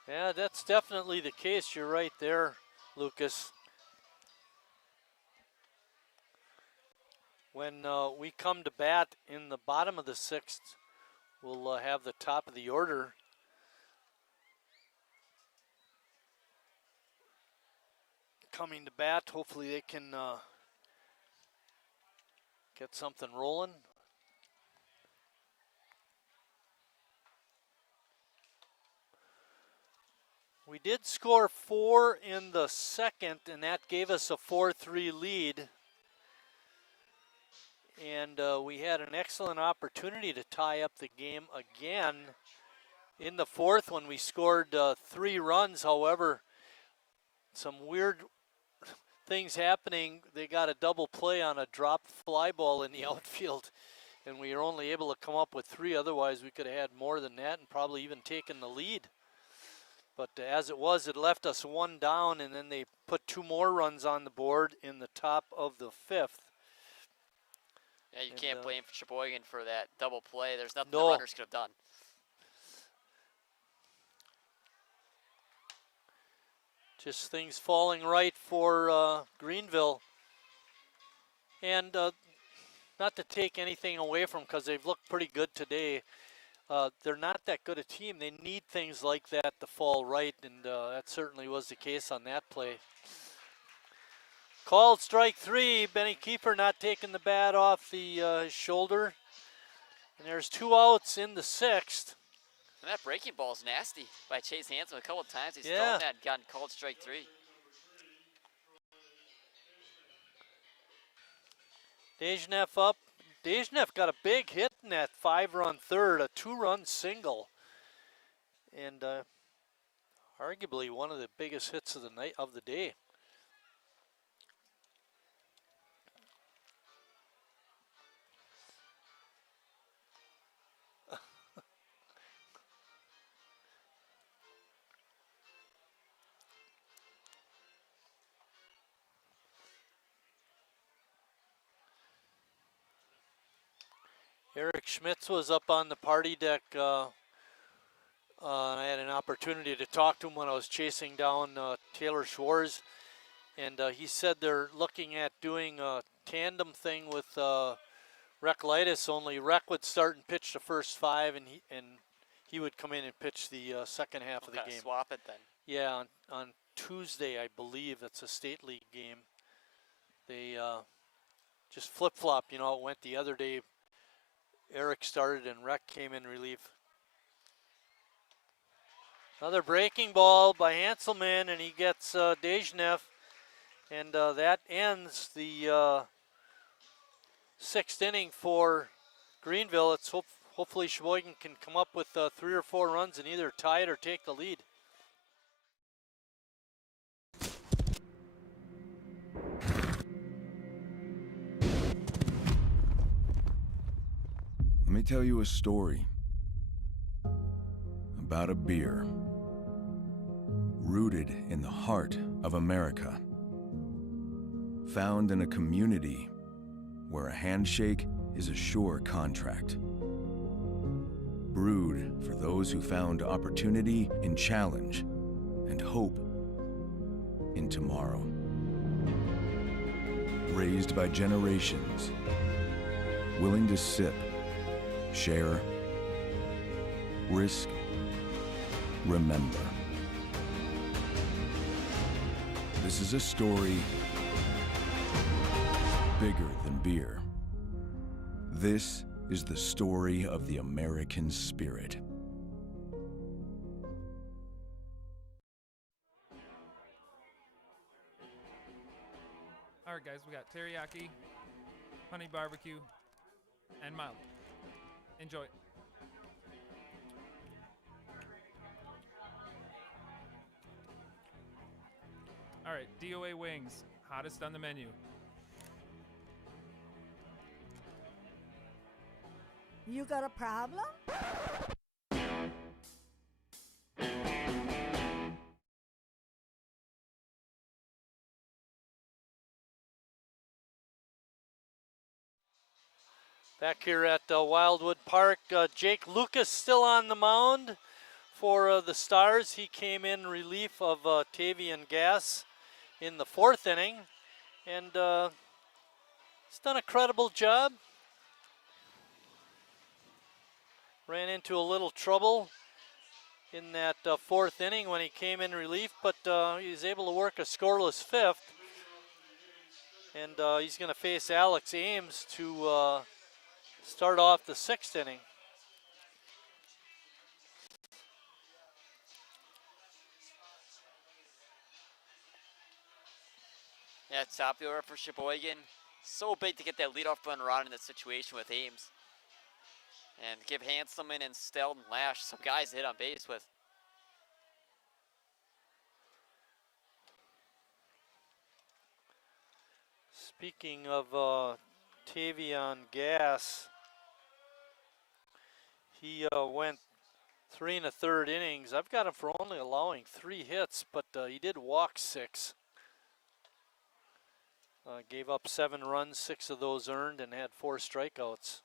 Yeah, that's definitely the case. You're right there, Lucas. When we come to bat in the bottom of the 6th, we'll have the top of the order. Coming to bat, hopefully they can get something rolling. We did score 4 in the 2nd, and that gave us a 4-3 lead. And we had an excellent opportunity to tie up the game again in the 4th when we scored 3 runs. However, some weird things happening. They got a double play on a dropped fly ball in the outfield, and we were only able to come up with 3. Otherwise, we could have had more than that and probably even taken the lead. But as it was, it left us 1 down, and then they put 2 more runs on the board in the top of the 5th. Yeah, you can't blame Sheboygan for that double play. There's nothing No. the runners could have done. Just things falling right for Greenville. And not to take anything away from, because they've looked pretty good today. They're not that good a team. They need things like that to fall right, and that certainly was the case on that play. Called strike 3. Benny Kiefer not taking the bat off the shoulder. And there's 2 outs in the 6th. And that breaking ball is nasty by Chase Hansen. A couple of times he's Yeah. thrown that and gotten called strike 3. Dejnev up. Dejnev got a big hit in that 5-run third, a 2-run single. And arguably one of the biggest hits of the night, of the day. Eric Schmitz was up on the party deck. I had an opportunity to talk to him when I was chasing down Taylor Schwartz, and he said they're looking at doing a tandem thing with Reclitis. Only Rec would start and pitch the first 5, and he would come in and pitch the second half of the game. Swap it then. Yeah, on Tuesday, I believe. It's a state league game. They just flip-flop. You know, it went the other day. Eric started and Rec came in relief. Another breaking ball by Hanselman, and he gets Dejnev, and that ends the 6th inning for Greenville. It's hopefully Sheboygan can come up with 3 or 4 runs and either tie it or take the lead. Let me tell you a story about a beer rooted in the heart of America, found in a community where a handshake is a sure contract, brewed for those who found opportunity in challenge and hope in tomorrow, raised by generations, willing to sip, share, risk, remember. This is a story bigger than beer. This is the story of the American spirit. All right, guys, we got teriyaki, honey barbecue, and mild. Enjoy. All right, DOA wings, hottest on the menu. You got a problem? Back here at Wildwood Park, Jake Lucas still on the mound for the Stars. He came in relief of Tavian Gass in the 4th inning, and he's done a credible job. Ran into a little trouble in that 4th inning when he came in relief, but he was able to work a scoreless 5th. And he's going to face Alex Ames to start off the 6th inning. Yeah, top order for Sheboygan. So big to get that leadoff run around in that situation with Ames. And give Hanselman and Stelton Lash some guys to hit on base with. Speaking of Tavian Gass, he went 3 1/3 innings. I've got him for only allowing 3 hits, but he did walk 6. Gave up 7 runs, 6 of those earned, and had 4 strikeouts.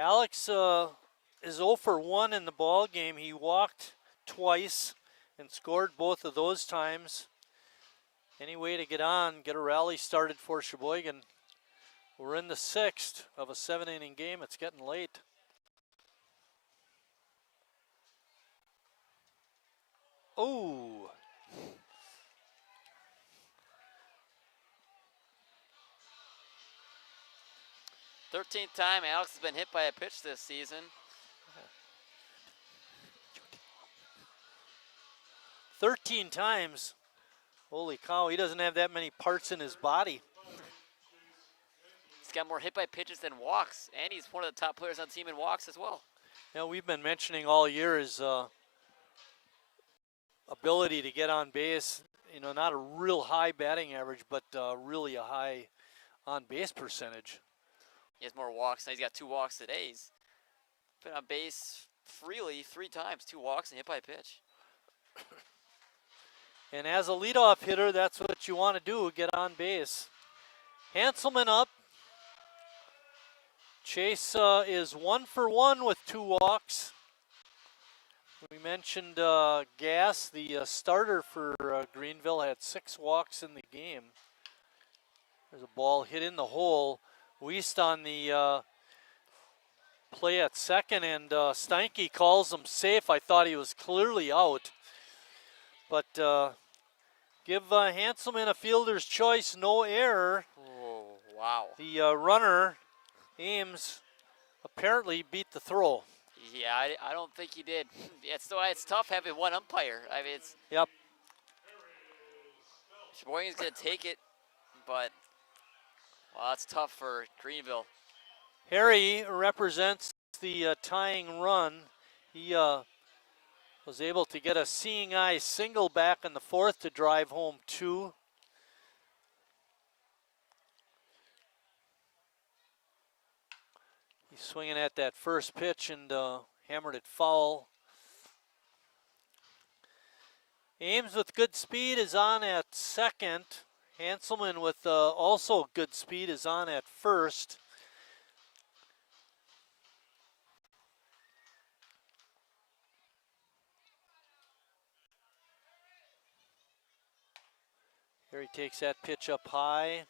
Alex is 0 for 1 in the ball game. He walked twice and scored both of those times. Any way to get on, get a rally started for Sheboygan. We're in the 6th of a 7-inning game. It's getting late. Oh. Thirteenth time Alex has been hit by a pitch this season. 13 times. Holy cow, he doesn't have that many parts in his body. He's got more hit by pitches than walks, and he's one of the top players on the team in walks as well. You know, we've been mentioning all year his ability to get on base. You know, not a real high batting average, but really a high on base percentage. He has more walks. Now he's got 2 walks today. He's been on base freely 3 times, 2 walks and hit by a pitch. And as a leadoff hitter, that's what you want to do, get on base. Hanselman up. Chase is 1 for 1 with 2 walks. We mentioned Gass, the starter for Greenville, had 6 walks in the game. There's a ball hit in the hole. Weist on the play at second, and Steinke calls him safe. I thought he was clearly out. But give Hanselman a fielder's choice, no error. Oh, wow. The runner, Ames, apparently beat the throw. Yeah, I don't think he did. It's tough having one umpire. I mean, it's... Yep. Sheboygan's going to take it, but... Well, that's tough for Greenville. Harry represents the tying run. He was able to get a seeing eye single back in the 4th to drive home 2. He's swinging at that first pitch and hammered it foul. Ames with good speed is on at second. Hanselman with also good speed is on at first. Here he takes that pitch up high.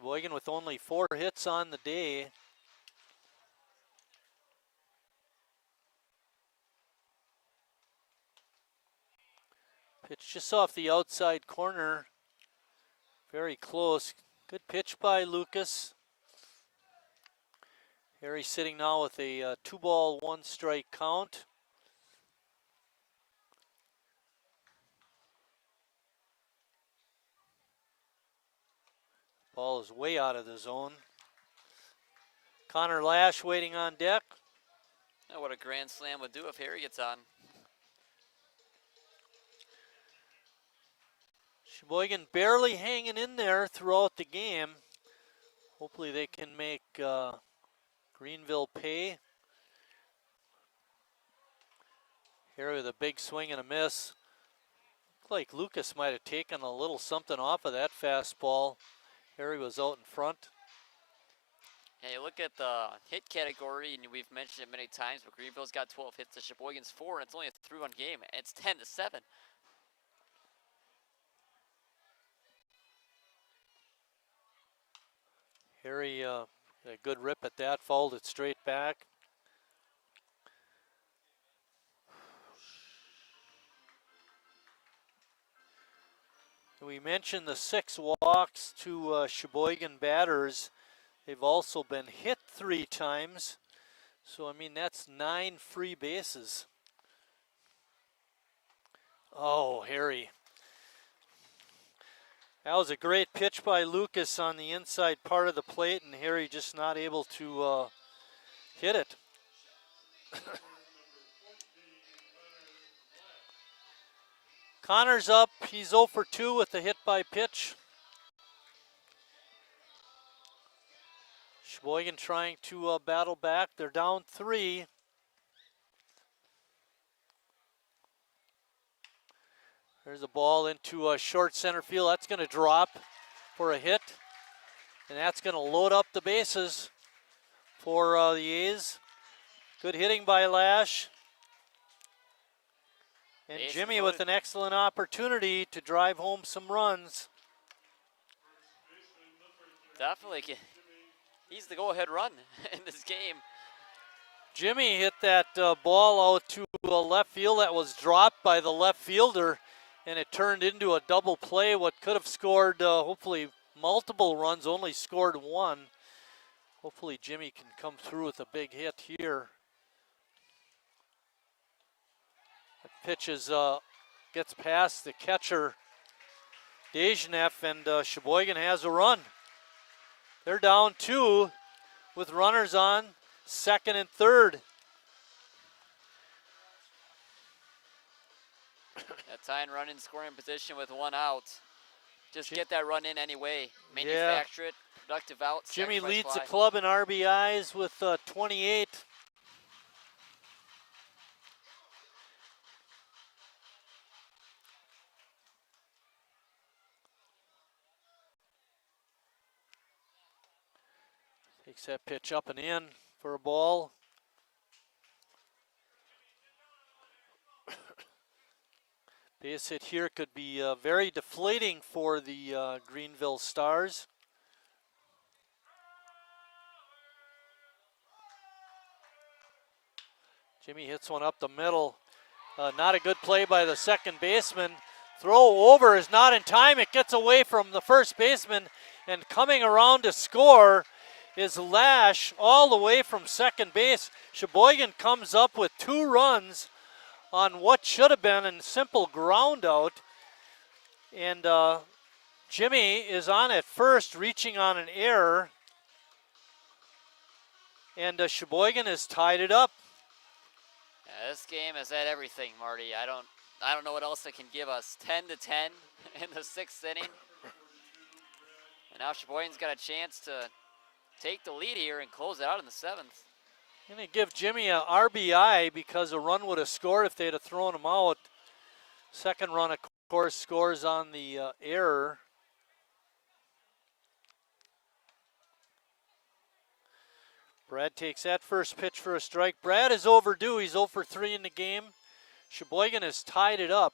Sheboygan with only 4 hits on the day. Pitch just off the outside corner. Very close. Good pitch by Lucas. Harry sitting now with a 2-ball, 1-strike count. Ball is way out of the zone. Connor Lash waiting on deck. Oh, what a grand slam would do if Harry gets on. Sheboygan barely hanging in there throughout the game. Hopefully they can make Greenville pay. Harry with a big swing and a miss. Looked like Lucas might have taken a little something off of that fastball. Harry was out in front. Yeah, you look at the hit category, and we've mentioned it many times, but Greenville's got 12 hits to Sheboygan's 4, and it's only a 3-run game. It's 10-7. Harry, a good rip at that, fouled it straight back. We mentioned the 6 walks to Sheboygan batters. They've also been hit 3 times. So, I mean, that's 9 free bases. Oh, Harry. That was a great pitch by Lucas on the inside part of the plate, and Harry just not able to hit it. Connor's up. He's 0 for 2 with the hit by pitch. Sheboygan trying to battle back. They're down 3. There's a ball into short center field. That's going to drop for a hit. And that's going to load up the bases for the A's. Good hitting by Lash. And Jimmy with an excellent opportunity to drive home some runs. Definitely. He's the go-ahead run in this game. Jimmy hit that ball out to left field that was dropped by the left fielder, and it turned into a double play. What could have scored hopefully multiple runs, only scored 1. Hopefully Jimmy can come through with a big hit here. Pitch gets past the catcher, Dejnev, and Sheboygan has a run. They're down 2 with runners on second and third. That tying run in scoring position with 1 out. Just get that run in anyway. Manufacture it. Productive out. Jimmy leads the club in RBIs with 28. Takes that pitch up and in for a ball. Base hit here could be very deflating for the Greenville Stars. Jimmy hits one up the middle. Not a good play by the second baseman. Throw over is not in time. It gets away from the first baseman, and coming around to score is Lash all the way from second base. Sheboygan comes up with 2 runs on what should have been a simple ground out. And Jimmy is on at first, reaching on an error. And Sheboygan has tied it up. Yeah, this game has had everything, Marty. I don't know what else it can give us. 10-10 in the 6th inning. And now Sheboygan's got a chance to take the lead here and close it out in the 7th. Going to give Jimmy a RBI because a run would have scored if they'd have thrown him out. Second run, of course, scores on the error. Brad takes that first pitch for a strike. Brad is overdue. He's 0 for 3 in the game. Sheboygan has tied it up.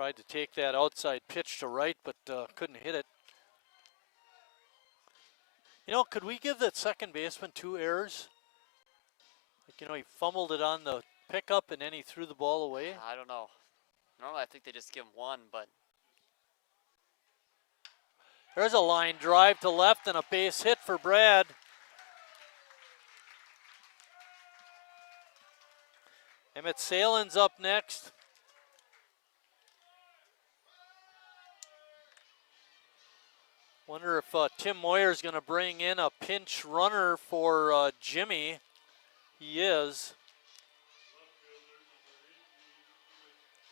Tried to take that outside pitch to right, but couldn't hit it. You know, could we give that second baseman 2 errors? Like, you know, he fumbled it on the pickup and then he threw the ball away. I don't know. Normally I think they just give him 1, but There's a line drive to left and a base hit for Brad. Emmett Salen's up next. Wonder if Tim Moyer's going to bring in a pinch runner for Jimmy. He is.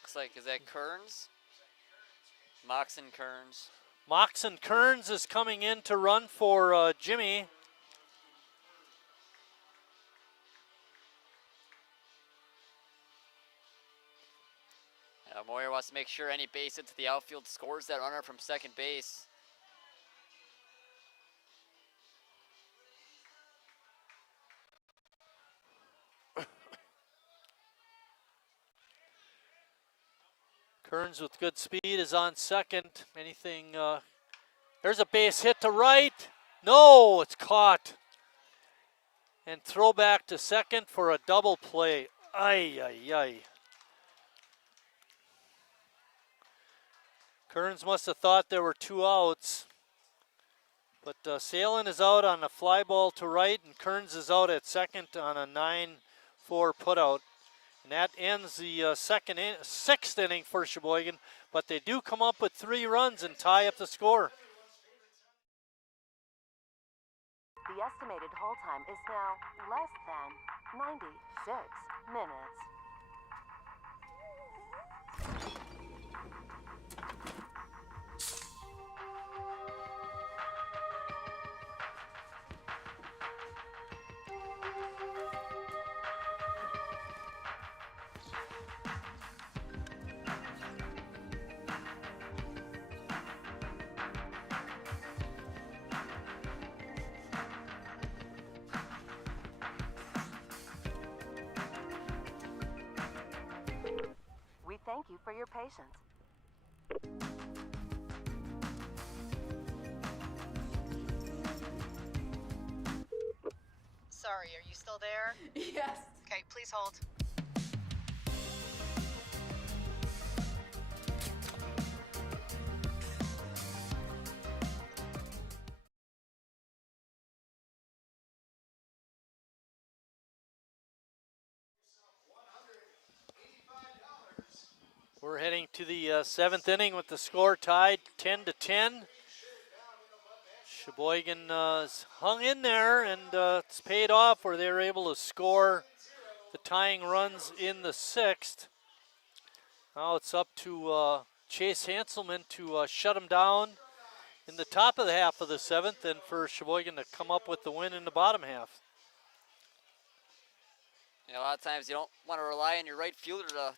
looks like, is that Kearns? Moxon Kearns. Moxon Kearns is coming in to run for Jimmy. Moyer wants to make sure any base hit to the outfield scores that runner from second base. Kearns with good speed is on second. Anything, there's a base hit to right. No, it's caught. And throw back to second for a double play. Ay, ay, ay. Kearns must have thought there were 2 outs. But Salen is out on a fly ball to right, and Kearns is out at second on a 9-4 putout. And that ends the sixth inning for Sheboygan, but they do come up with 3 runs and tie up the score. The estimated hold time is now less than 96 minutes. We thank you for your patience. Sorry, are you still there? Yes. Okay, please hold. We're heading to the 7th inning with the score tied 10-10. Sheboygan hung in there, and it's paid off where they were able to score the tying runs in the 6th. Now it's up to Chase Hanselman to shut them down in the top of the half of the 7th, and for Sheboygan to come up with the win in the bottom half. You know, a lot of times you don't want to rely on your right fielder to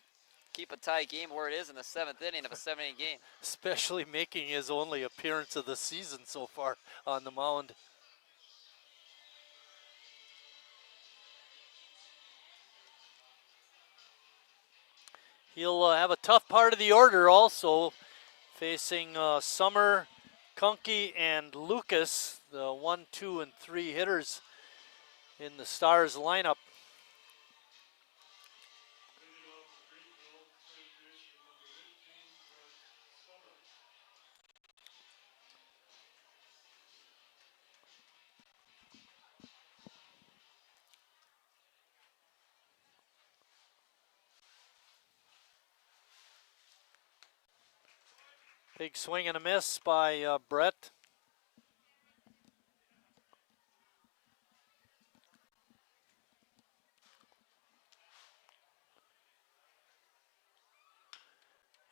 keep a tie game where it is in the 7th inning of a 7-inning game. Especially making his only appearance of the season so far on the mound. He'll have a tough part of the order also, facing Summer, Kunke, and Lucas, the 1, 2, and 3 hitters in the Stars lineup. Big swing and a miss by Brett.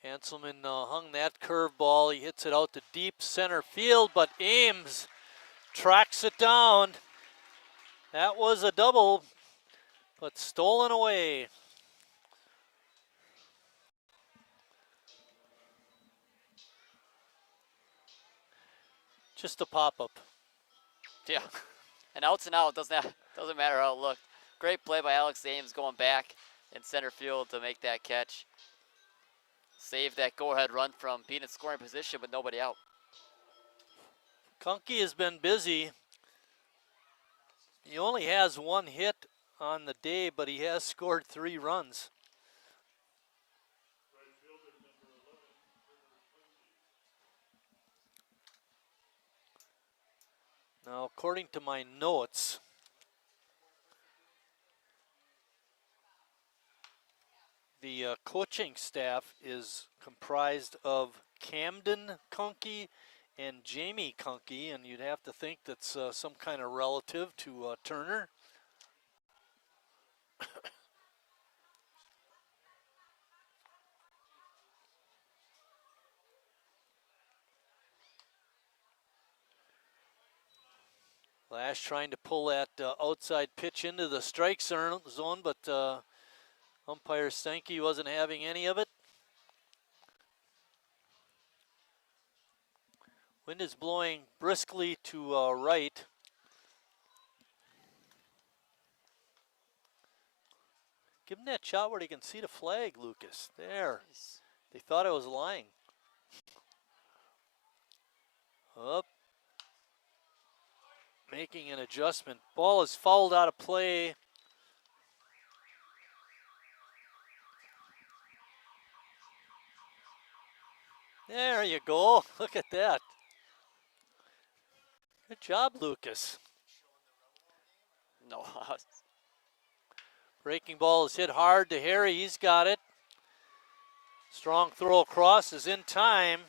Hanselman hung that curveball. He hits it out to deep center field, but Ames tracks it down. That was a double, but stolen away. Just a pop-up. Yeah, and outs and out doesn't matter how it looked. Great play by Alex Ames going back in center field to make that catch. save that go-ahead run from being in scoring position with nobody out. Kunke has been busy. He only has one hit on the day, but he has scored 3 runs. Now, according to my notes, the coaching staff is comprised of Camden Kunke and Jamie Kunke, and you'd have to think that's some kind of relative to Turner. Lash trying to pull that outside pitch into the strike zone, but umpire Stenke wasn't having any of it. Wind is blowing briskly to right. Give him that shot where they can see the flag, Lucas. There. They thought I was lying. Up. Making an adjustment. Ball is fouled out of play. There you go. Look at that. Good job, Lucas. No. Breaking ball is hit hard to Harry. He's got it. Strong throw across is in time.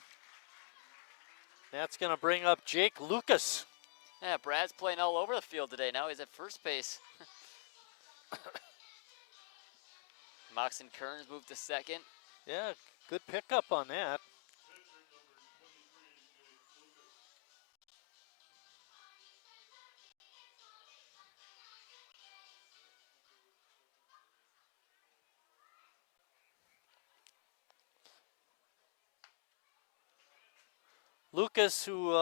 That's going to bring up Jake Lucas. Yeah, Brad's playing all over the field today. Now he's at first base. Moxon Kearns moved to second. Yeah, good pickup on that. Lucas, who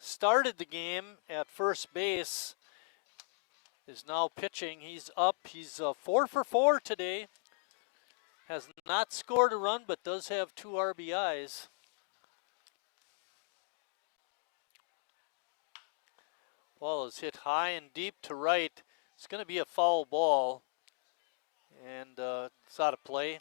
started the game at first base, is now pitching. He's up. He's 4 for 4 today. Has not scored a run, but does have 2 RBIs. Ball is hit high and deep to right. It's going to be a foul ball, and it's out of play.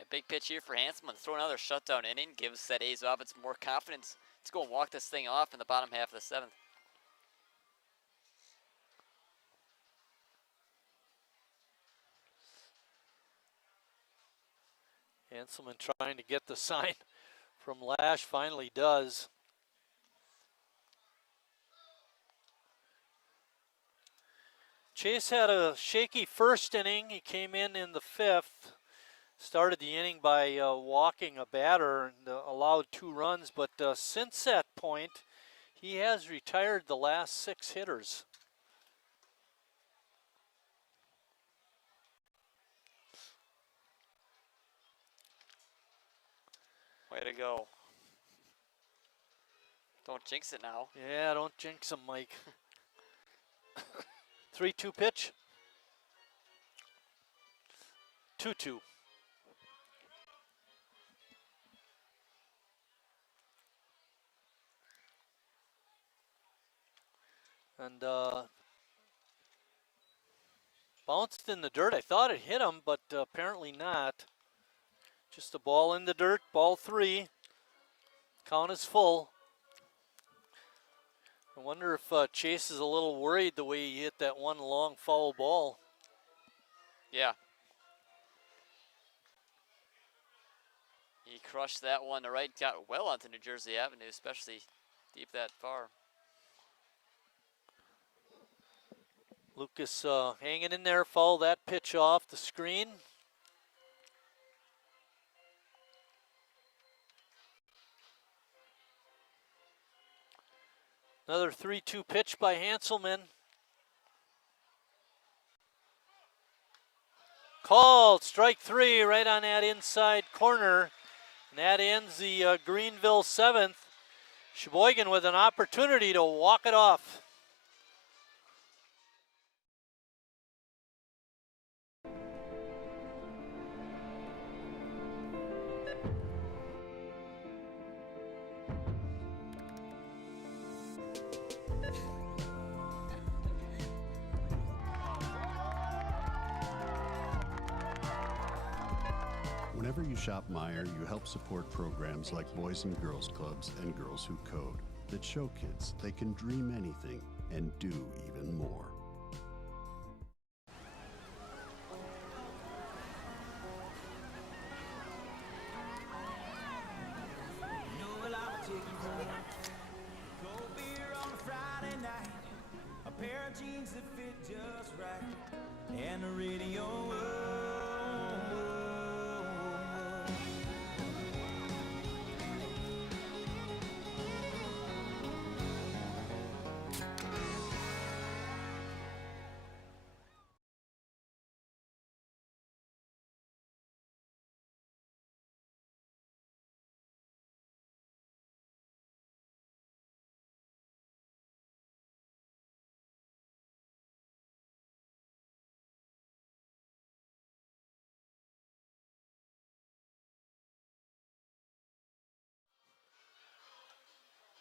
A big pitch here for Hanselman. Throw another shutdown inning. Gives that A's offense more confidence. Let's go and walk this thing off in the bottom half of the 7th. Hanselman trying to get the sign from Lash, finally does. Chase had a shaky first inning. He came in the 5th. Started the inning by walking a batter and allowed 2 runs, but since that point, he has retired the last 6 hitters. Way to go. Don't jinx it now. Yeah, don't jinx him, Mike. 3-2 pitch. 2-2. And bounced in the dirt. I thought it hit him, but apparently not. Just a ball in the dirt, ball 3. Count is full. I wonder if Chase is a little worried the way he hit that one long foul ball. Yeah. He crushed that one to right, got well onto New Jersey Avenue, especially deep that far. Lucas hanging in there, fouled that pitch off the screen. Another 3-2 pitch by Hanselman. Called, strike 3 right on that inside corner. And that ends the Greenville 7th. Sheboygan with an opportunity to walk it off. Whenever you shop Meijer, you help support programs like Boys and Girls Clubs and Girls Who Code that show kids they can dream anything and do even more. Cold beer on a Friday night, a pair of jeans that fit just right, and the radio.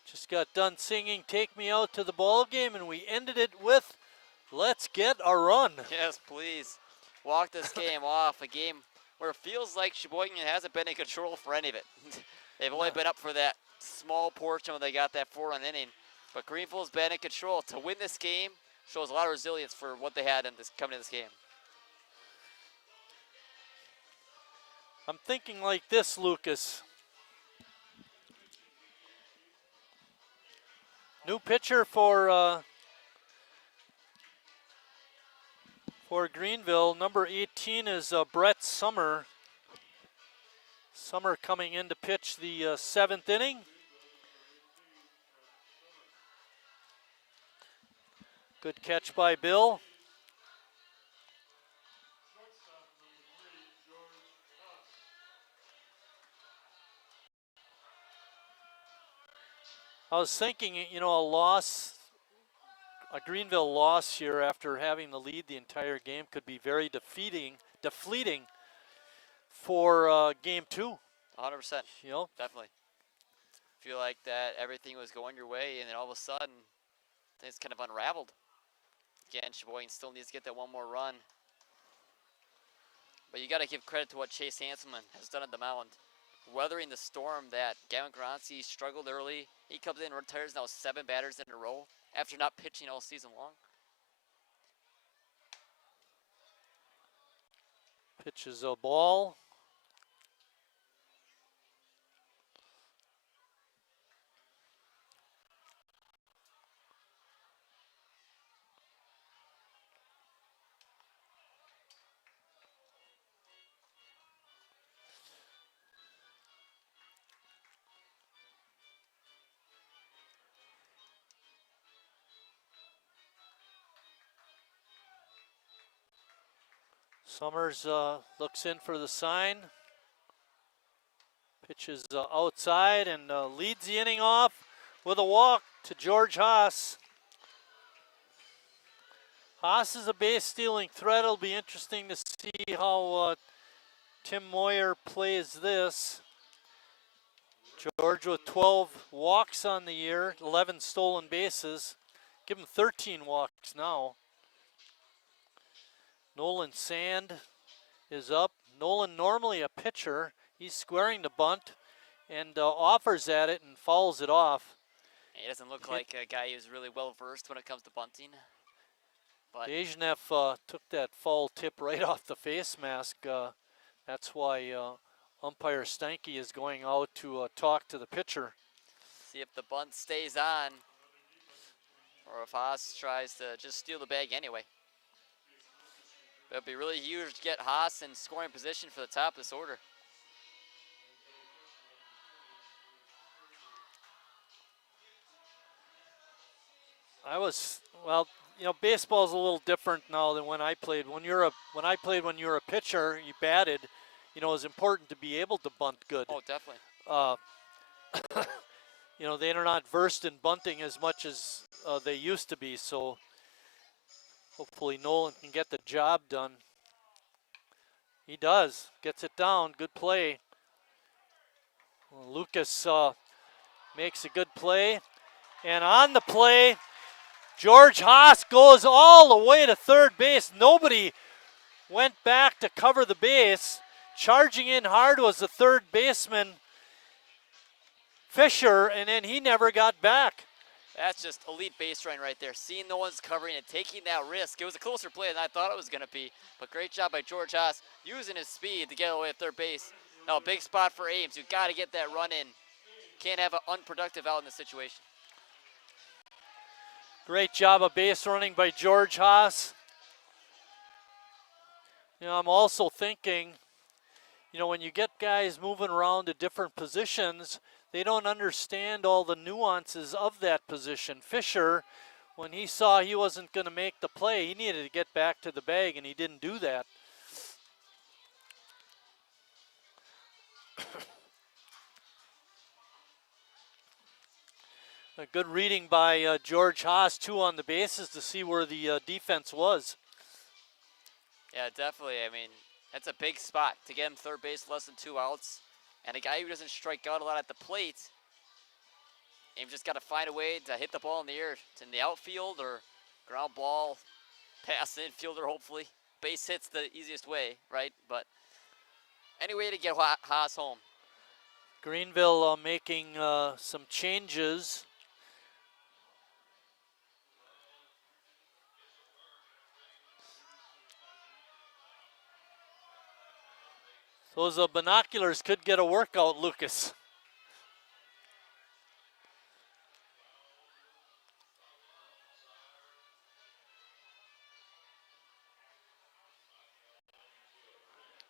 Just got done singing Take Me Out to the Ball Game, and we ended it with Let's Get a Run. Yes, please. Walk this game off. A game where it feels like Sheboygan hasn't been in control for any of it. They've only been up for that small portion when they got that 4-run inning. But Greenville's been in control. To win this game shows a lot of resilience for what they had in this coming into this game. I'm thinking like this, Lucas. New pitcher for Greenville, number 18 is Brett Summer. Summer coming in to pitch the 7th inning. Good catch by Bill. I was thinking, you know, a Greenville loss here after having the lead the entire game could be very defleeting for game 2. 100%. You know, definitely. Feel like that everything was going your way, and then all of a sudden, things kind of unraveled. Again, Sheboygan still needs to get that one more run. But you got to give credit to what Chase Hanselman has done at the mound. Weathering the storm that Gavin Grancy struggled early. He comes in and retires now 7 batters in a row after not pitching all season long. pitches a ball. Summers looks in for the sign. Pitches outside and leads the inning off with a walk to George Haas. Haas is a base-stealing threat. It'll be interesting to see how Tim Moyer plays this. George with 12 walks on the year, 11 stolen bases. Give him 13 walks now. Nolan Sand is up. Nolan normally a pitcher. He's squaring the bunt and offers at it and fouls it off. He doesn't look like a guy who's really well versed when it comes to bunting. But Dejnev took that foul tip right off the face mask. That's why umpire Stanky is going out to talk to the pitcher. See if the bunt stays on or if Haas tries to just steal the bag anyway. But it'd be really huge to get Haas in scoring position for the top of this order. Well, you know, baseball's a little different now than when I played. When I played when you were a pitcher, you batted. You know, it's important to be able to bunt good. Oh, definitely. You know, they're not versed in bunting as much as they used to be. So hopefully Nolan can get the job done. He does. Gets it down. Good play. Well, Lucas makes a good play. And on the play, George Haas goes all the way to third base. Nobody went back to cover the base. charging in hard was the third baseman, Fisher, and then he never got back. That's just elite base running right there. Seeing no one's covering and taking that risk. It was a closer play than I thought it was going to be. But great job by George Haas using his speed to get away at third base. Now a big spot for Ames. You've got to get that run in. Can't have an unproductive out in this situation. Great job of base running by George Haas. You know, I'm also thinking, you know, when you get guys moving around to different positions, they don't understand all the nuances of that position. Fisher, when he saw he wasn't going to make the play, he needed to get back to the bag, and he didn't do that. A good reading by George Haas, too, on the bases to see where the defense was. Yeah, definitely. I mean, that's a big spot to get him third base, less than 2 outs. And a guy who doesn't strike out a lot at the plate, Ames just got to find a way to hit the ball in the air. It's in the outfield or ground ball, past the infielder, hopefully. Base hit's the easiest way, right? But any way to get Haas home. Greenville making some changes. Those binoculars could get a workout, Lucas.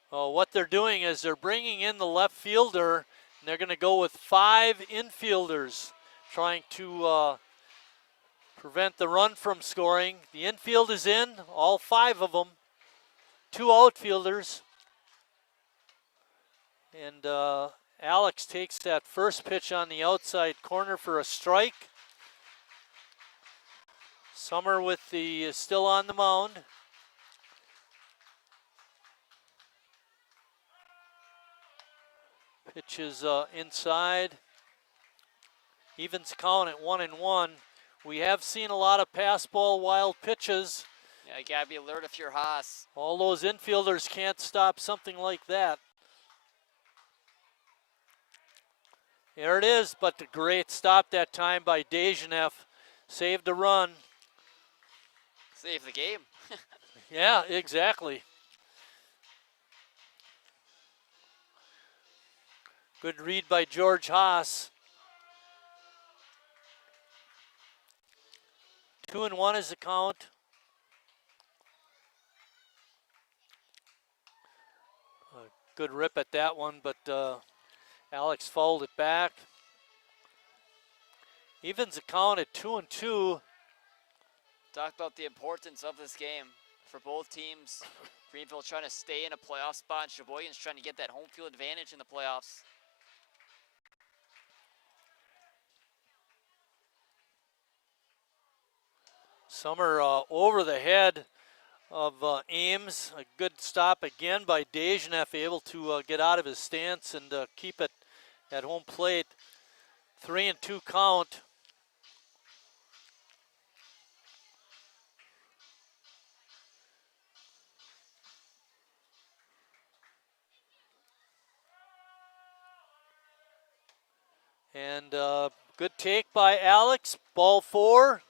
What they're doing is they're bringing in the left fielder, and they're going to go with 5 infielders, trying to prevent the run from scoring. The infield is in, all 5 of them. 2 outfielders. And Alex takes that first pitch on the outside corner for a strike. Summer with the still on the mound. Pitch is inside. Evens count at 1-1. We have seen a lot of pass ball wild pitches. Yeah, you gotta be alert if you're Haas. All those infielders can't stop something like that. There it is, but the great stop that time by Dejanev. Saved a run. Save the game. Yeah, exactly. Good read by George Haas. 2-1 is the count. Good rip at that one, but Alex fouled it back. Evens the count at 2-2. Talked about the importance of this game for both teams. Greenville trying to stay in a playoff spot. Sheboygan's trying to get that home field advantage in the playoffs. Summer over the head of Ames. A good stop again by Dejanev, able to get out of his stance and keep it at home plate. 3-2 count. And good take by Alex. Ball 4.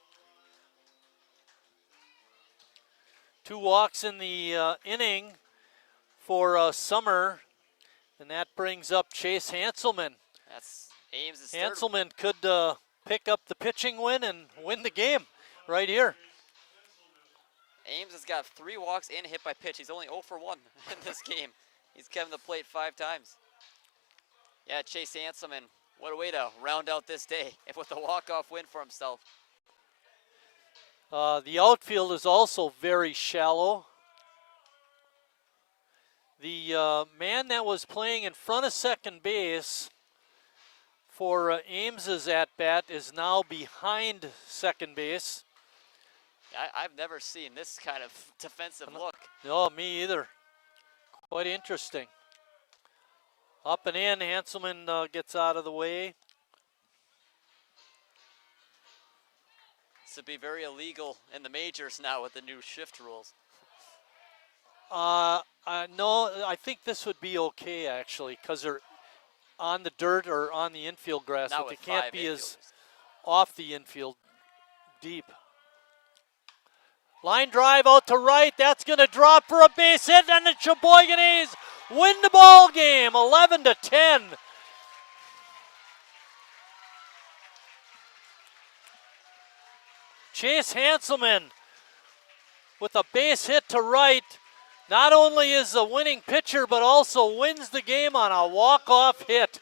2 walks in the inning for Summer, and that brings up Chase Hanselman. That's Ames' Hanselman could pick up the pitching win and win the game right here. Ames has got 3 walks and a hit by pitch. He's only 0 for 1 in this game. He's kept the plate 5 times. Yeah, Chase Hanselman, what a way to round out this day with a walk-off win for himself. The outfield is also very shallow. The man that was playing in front of second base for Ames's at-bat is now behind second base. I've never seen this kind of defensive look. No, me either. Quite interesting. Up and in, Hanselman gets out of the way. This would be very illegal in the majors now with the new shift rules. No, I think this would be okay actually, because they're on the dirt or on the infield grass, Not but with they can't five be as infielders. off the infield deep. Line drive out to right. That's going to drop for a base hit, and the Sheboygan A's win the ball game, 11-10. Chase Hanselman with a base hit to right. Not only is the winning pitcher, but also wins the game on a walk-off hit.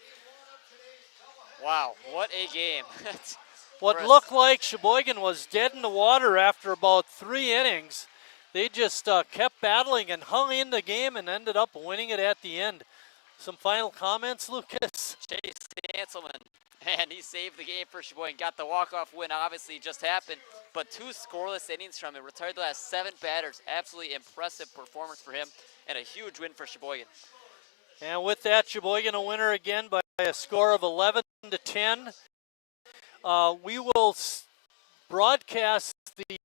Wow, what a game. What looked like Sheboygan was dead in the water after about 3 innings. They just kept battling and hung in the game and ended up winning it at the end. Some final comments, Lucas? Chase Hanselman, and he saved the game for Sheboygan. Got the walk-off win, obviously just happened, but 2 scoreless innings from him. Retired the last 7 batters. Absolutely impressive performance for him, and a huge win for Sheboygan. And with that, Sheboygan a winner again by a score of 11-10. We will broadcast the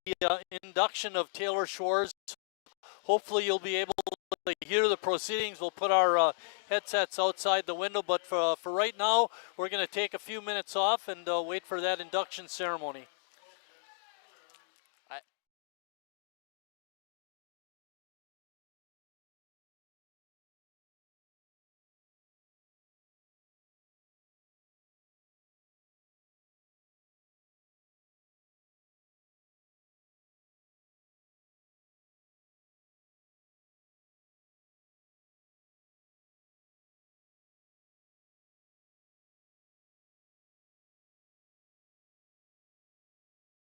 induction of Taylor Shores. Hopefully you'll be able to hear the proceedings. We'll put our headsets outside the window, but for right now, we're going to take a few minutes off and wait for that induction ceremony.